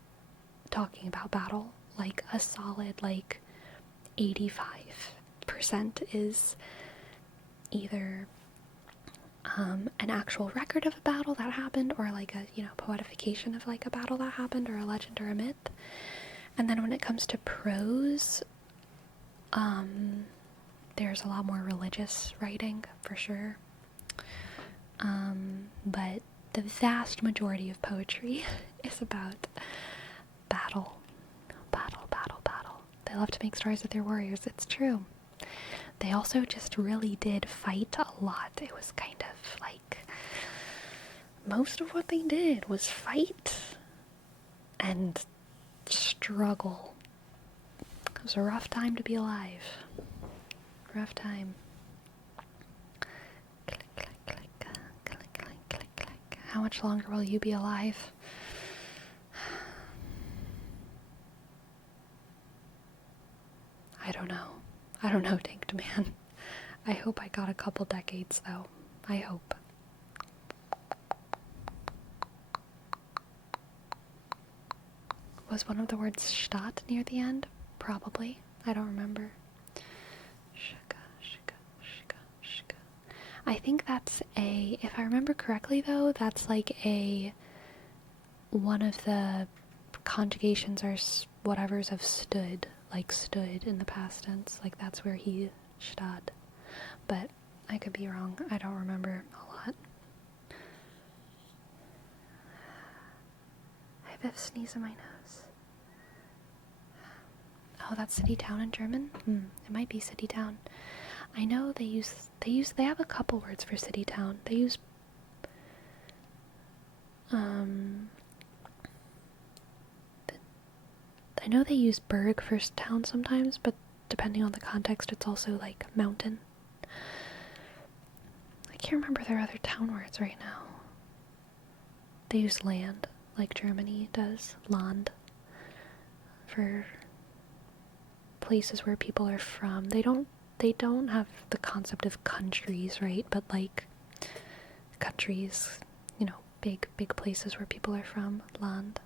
talking about battle. Like a solid, 85% is either an actual record of a battle that happened, or like a poetification of like a battle that happened, or a legend or a myth. And then when it comes to prose, there's a lot more religious writing for sure, but the vast majority of poetry is about battle. They love to make stories of their warriors. It's true. They also just really did fight a lot. It was kind of like most of what they did was fight and struggle. It was a rough time to be alive. Rough time. Click, click, click, click, click, click, click. How much longer will you be alive? I don't know, Tanked Man. I hope I got a couple decades, though. I hope. Was one of the words Stadt near the end? Probably. I don't remember. I think that's if I remember correctly though, that's like one of the conjugations are whatevers of stood, like stood in the past tense, like that's where he stod. But I could be wrong. I don't remember a lot. I have a sneeze in my nose. Oh, that's city town in German? It might be city town. I know they have a couple words for city town. They use I know they use Berg for town sometimes, but depending on the context, it's also like mountain. I can't remember their other town words right now. They use land, like Germany does, Land, for places where people are from. They don't have the concept of countries, right? But like countries, big places where people are from. Land.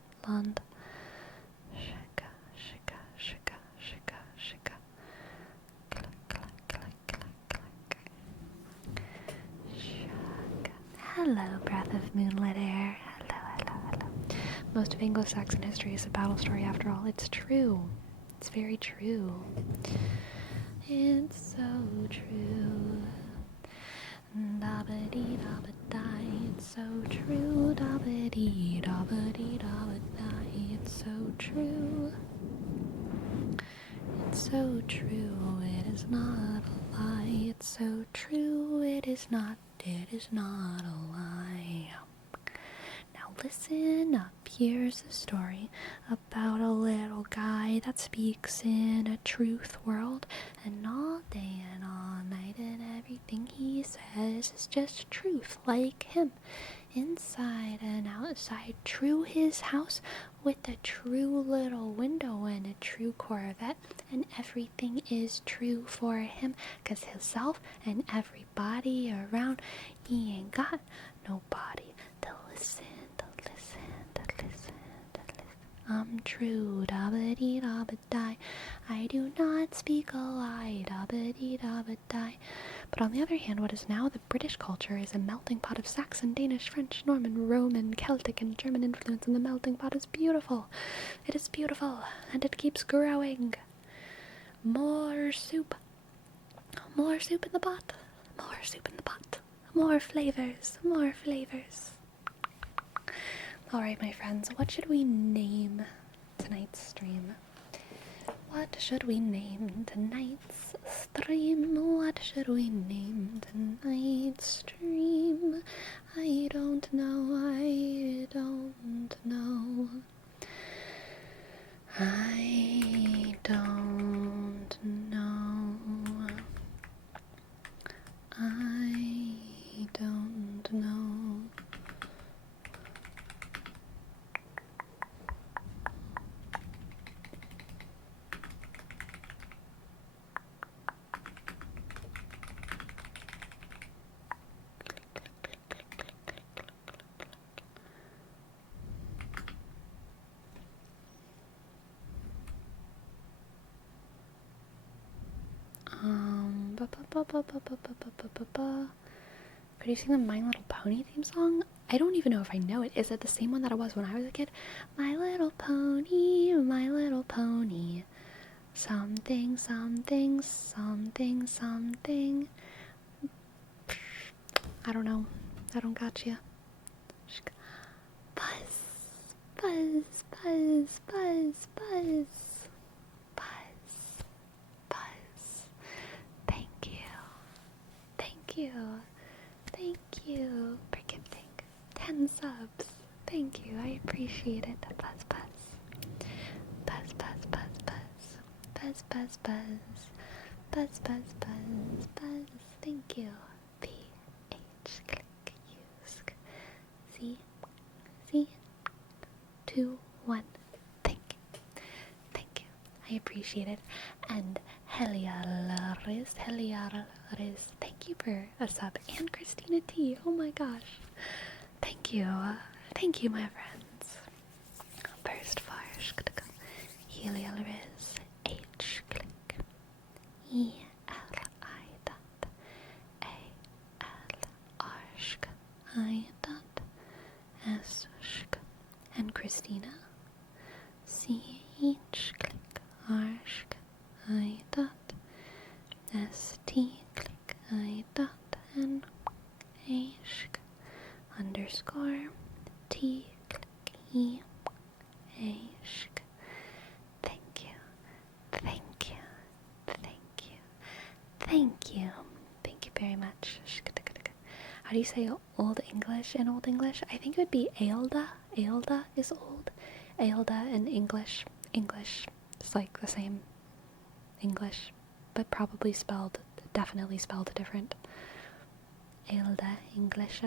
Shika, shika, shika, shika, shika. Cluck, cluck, cluck, cluck, cluck. Shaka. Hello, breath of moonlit air. Hello. Most of Anglo-Saxon history is a battle story after all. It's true. It's very true. It's so true. Da-ba-dee, da-ba-die. It's so true. Da-ba-dee, da-ba-dee, da-ba-die. It's so true. It's so true. It is not a lie. It's so true. It is not a lie. Now listen up. Here's a story about a little guy that speaks in a truth world, and all day and all night, and everything he says is just truth, like him. Inside and outside, true his house with a true little window and a true Corvette, and everything is true for him, 'cause himself and everybody around, he ain't got nobody to listen. I'm true, da-ba-dee, da-ba-die. I do not speak a lie, da-ba-dee, da-ba-die. But on the other hand, what is now the British culture is a melting pot of Saxon, Danish, French, Norman, Roman, Celtic, and German influence, and the melting pot is beautiful. It is beautiful, and it keeps growing. More soup. More soup in the pot. More soup in the pot. More flavors. More flavors. Alright, my friends, what should we name tonight's stream? What should we name tonight's stream? What should we name tonight's stream? I don't know. I don't know. I don't know. I don't know. Producing the My Little Pony theme song? I don't even know if I know it. Is it the same one that it was when I was a kid? My little pony, my little pony. Something, something, something, something. I don't know. I don't gotcha. Buzz, buzz, buzz, buzz, buzz. Buzz, buzz. Thank you. Thank you. Thank you for gifting 10 subs. Thank you. I appreciate it. Buzz, buzz. Buzz, buzz, buzz, buzz. Buzz, buzz, buzz. Buzz, buzz, buzz, buzz. Thank you. P-H, click, use. C, C, 2, 1. Thank you. Thank you. I appreciate it. And Heliaris, thank you for a sub. And Christina T. Oh my gosh. Thank you. Thank you, my friends. First fire. Heliaris, H, click. E-L-I dot. A-L-R, I dot. S, and Christina. C-H, click. R, I dot. S-T, click. I dot. N, A, underscore. T, click. E, A, thank you. do you say Old English in Old English? I think it would be Aelda. Aelda is old. Aelda and English. English is like the same English, but probably spelled, definitely spelled different. Aelda English.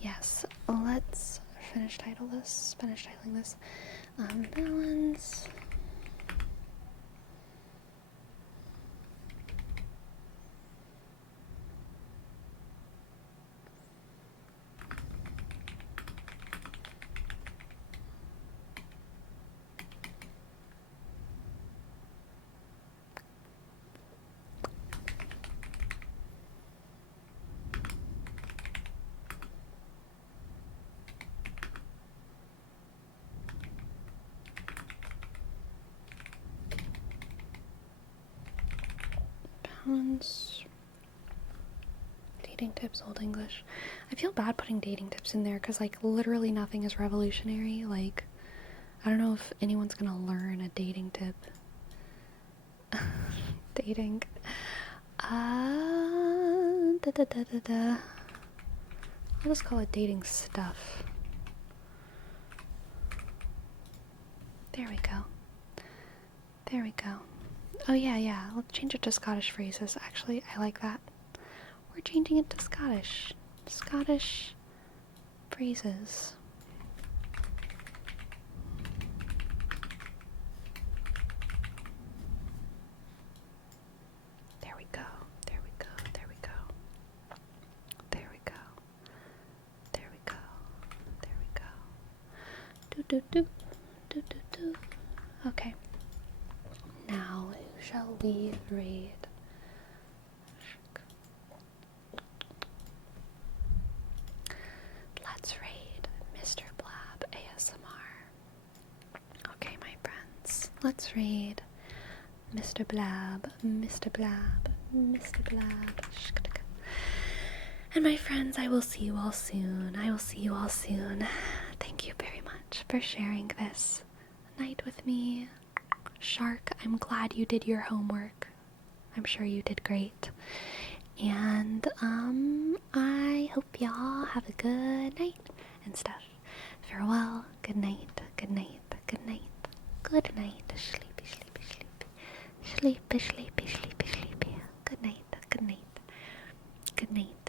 Yes, let's finish titling this. Balance. Dating tips, Old English. I feel bad putting dating tips in there because, like, literally nothing is revolutionary. Like, I don't know if anyone's gonna learn a dating tip. Dating. I'll just call it dating stuff. There we go. There we go. Oh yeah, let's change it to Scottish phrases. Actually, I like that. We're changing it to Scottish. Scottish phrases. There we go. There we go. There we go. There we go. There we go. There we go. Do do do. Do do do. Okay. Now, who shall we read? Let's read Mr. Blab ASMR. Okay, my friends. Let's read Mr. Blab, Mr. Blab, Mr. Blab. And my friends, I will see you all soon. I will see you all soon. Thank you very much for sharing this night with me. Shark, I'm glad you did your homework. I'm sure you did great. And I hope y'all have a good night and stuff. Farewell, good night, good night, good night, good night. Sleepy, sleepy, sleepy. Sleepy, sleepy, sleepy, sleepy. Good night, good night, good night.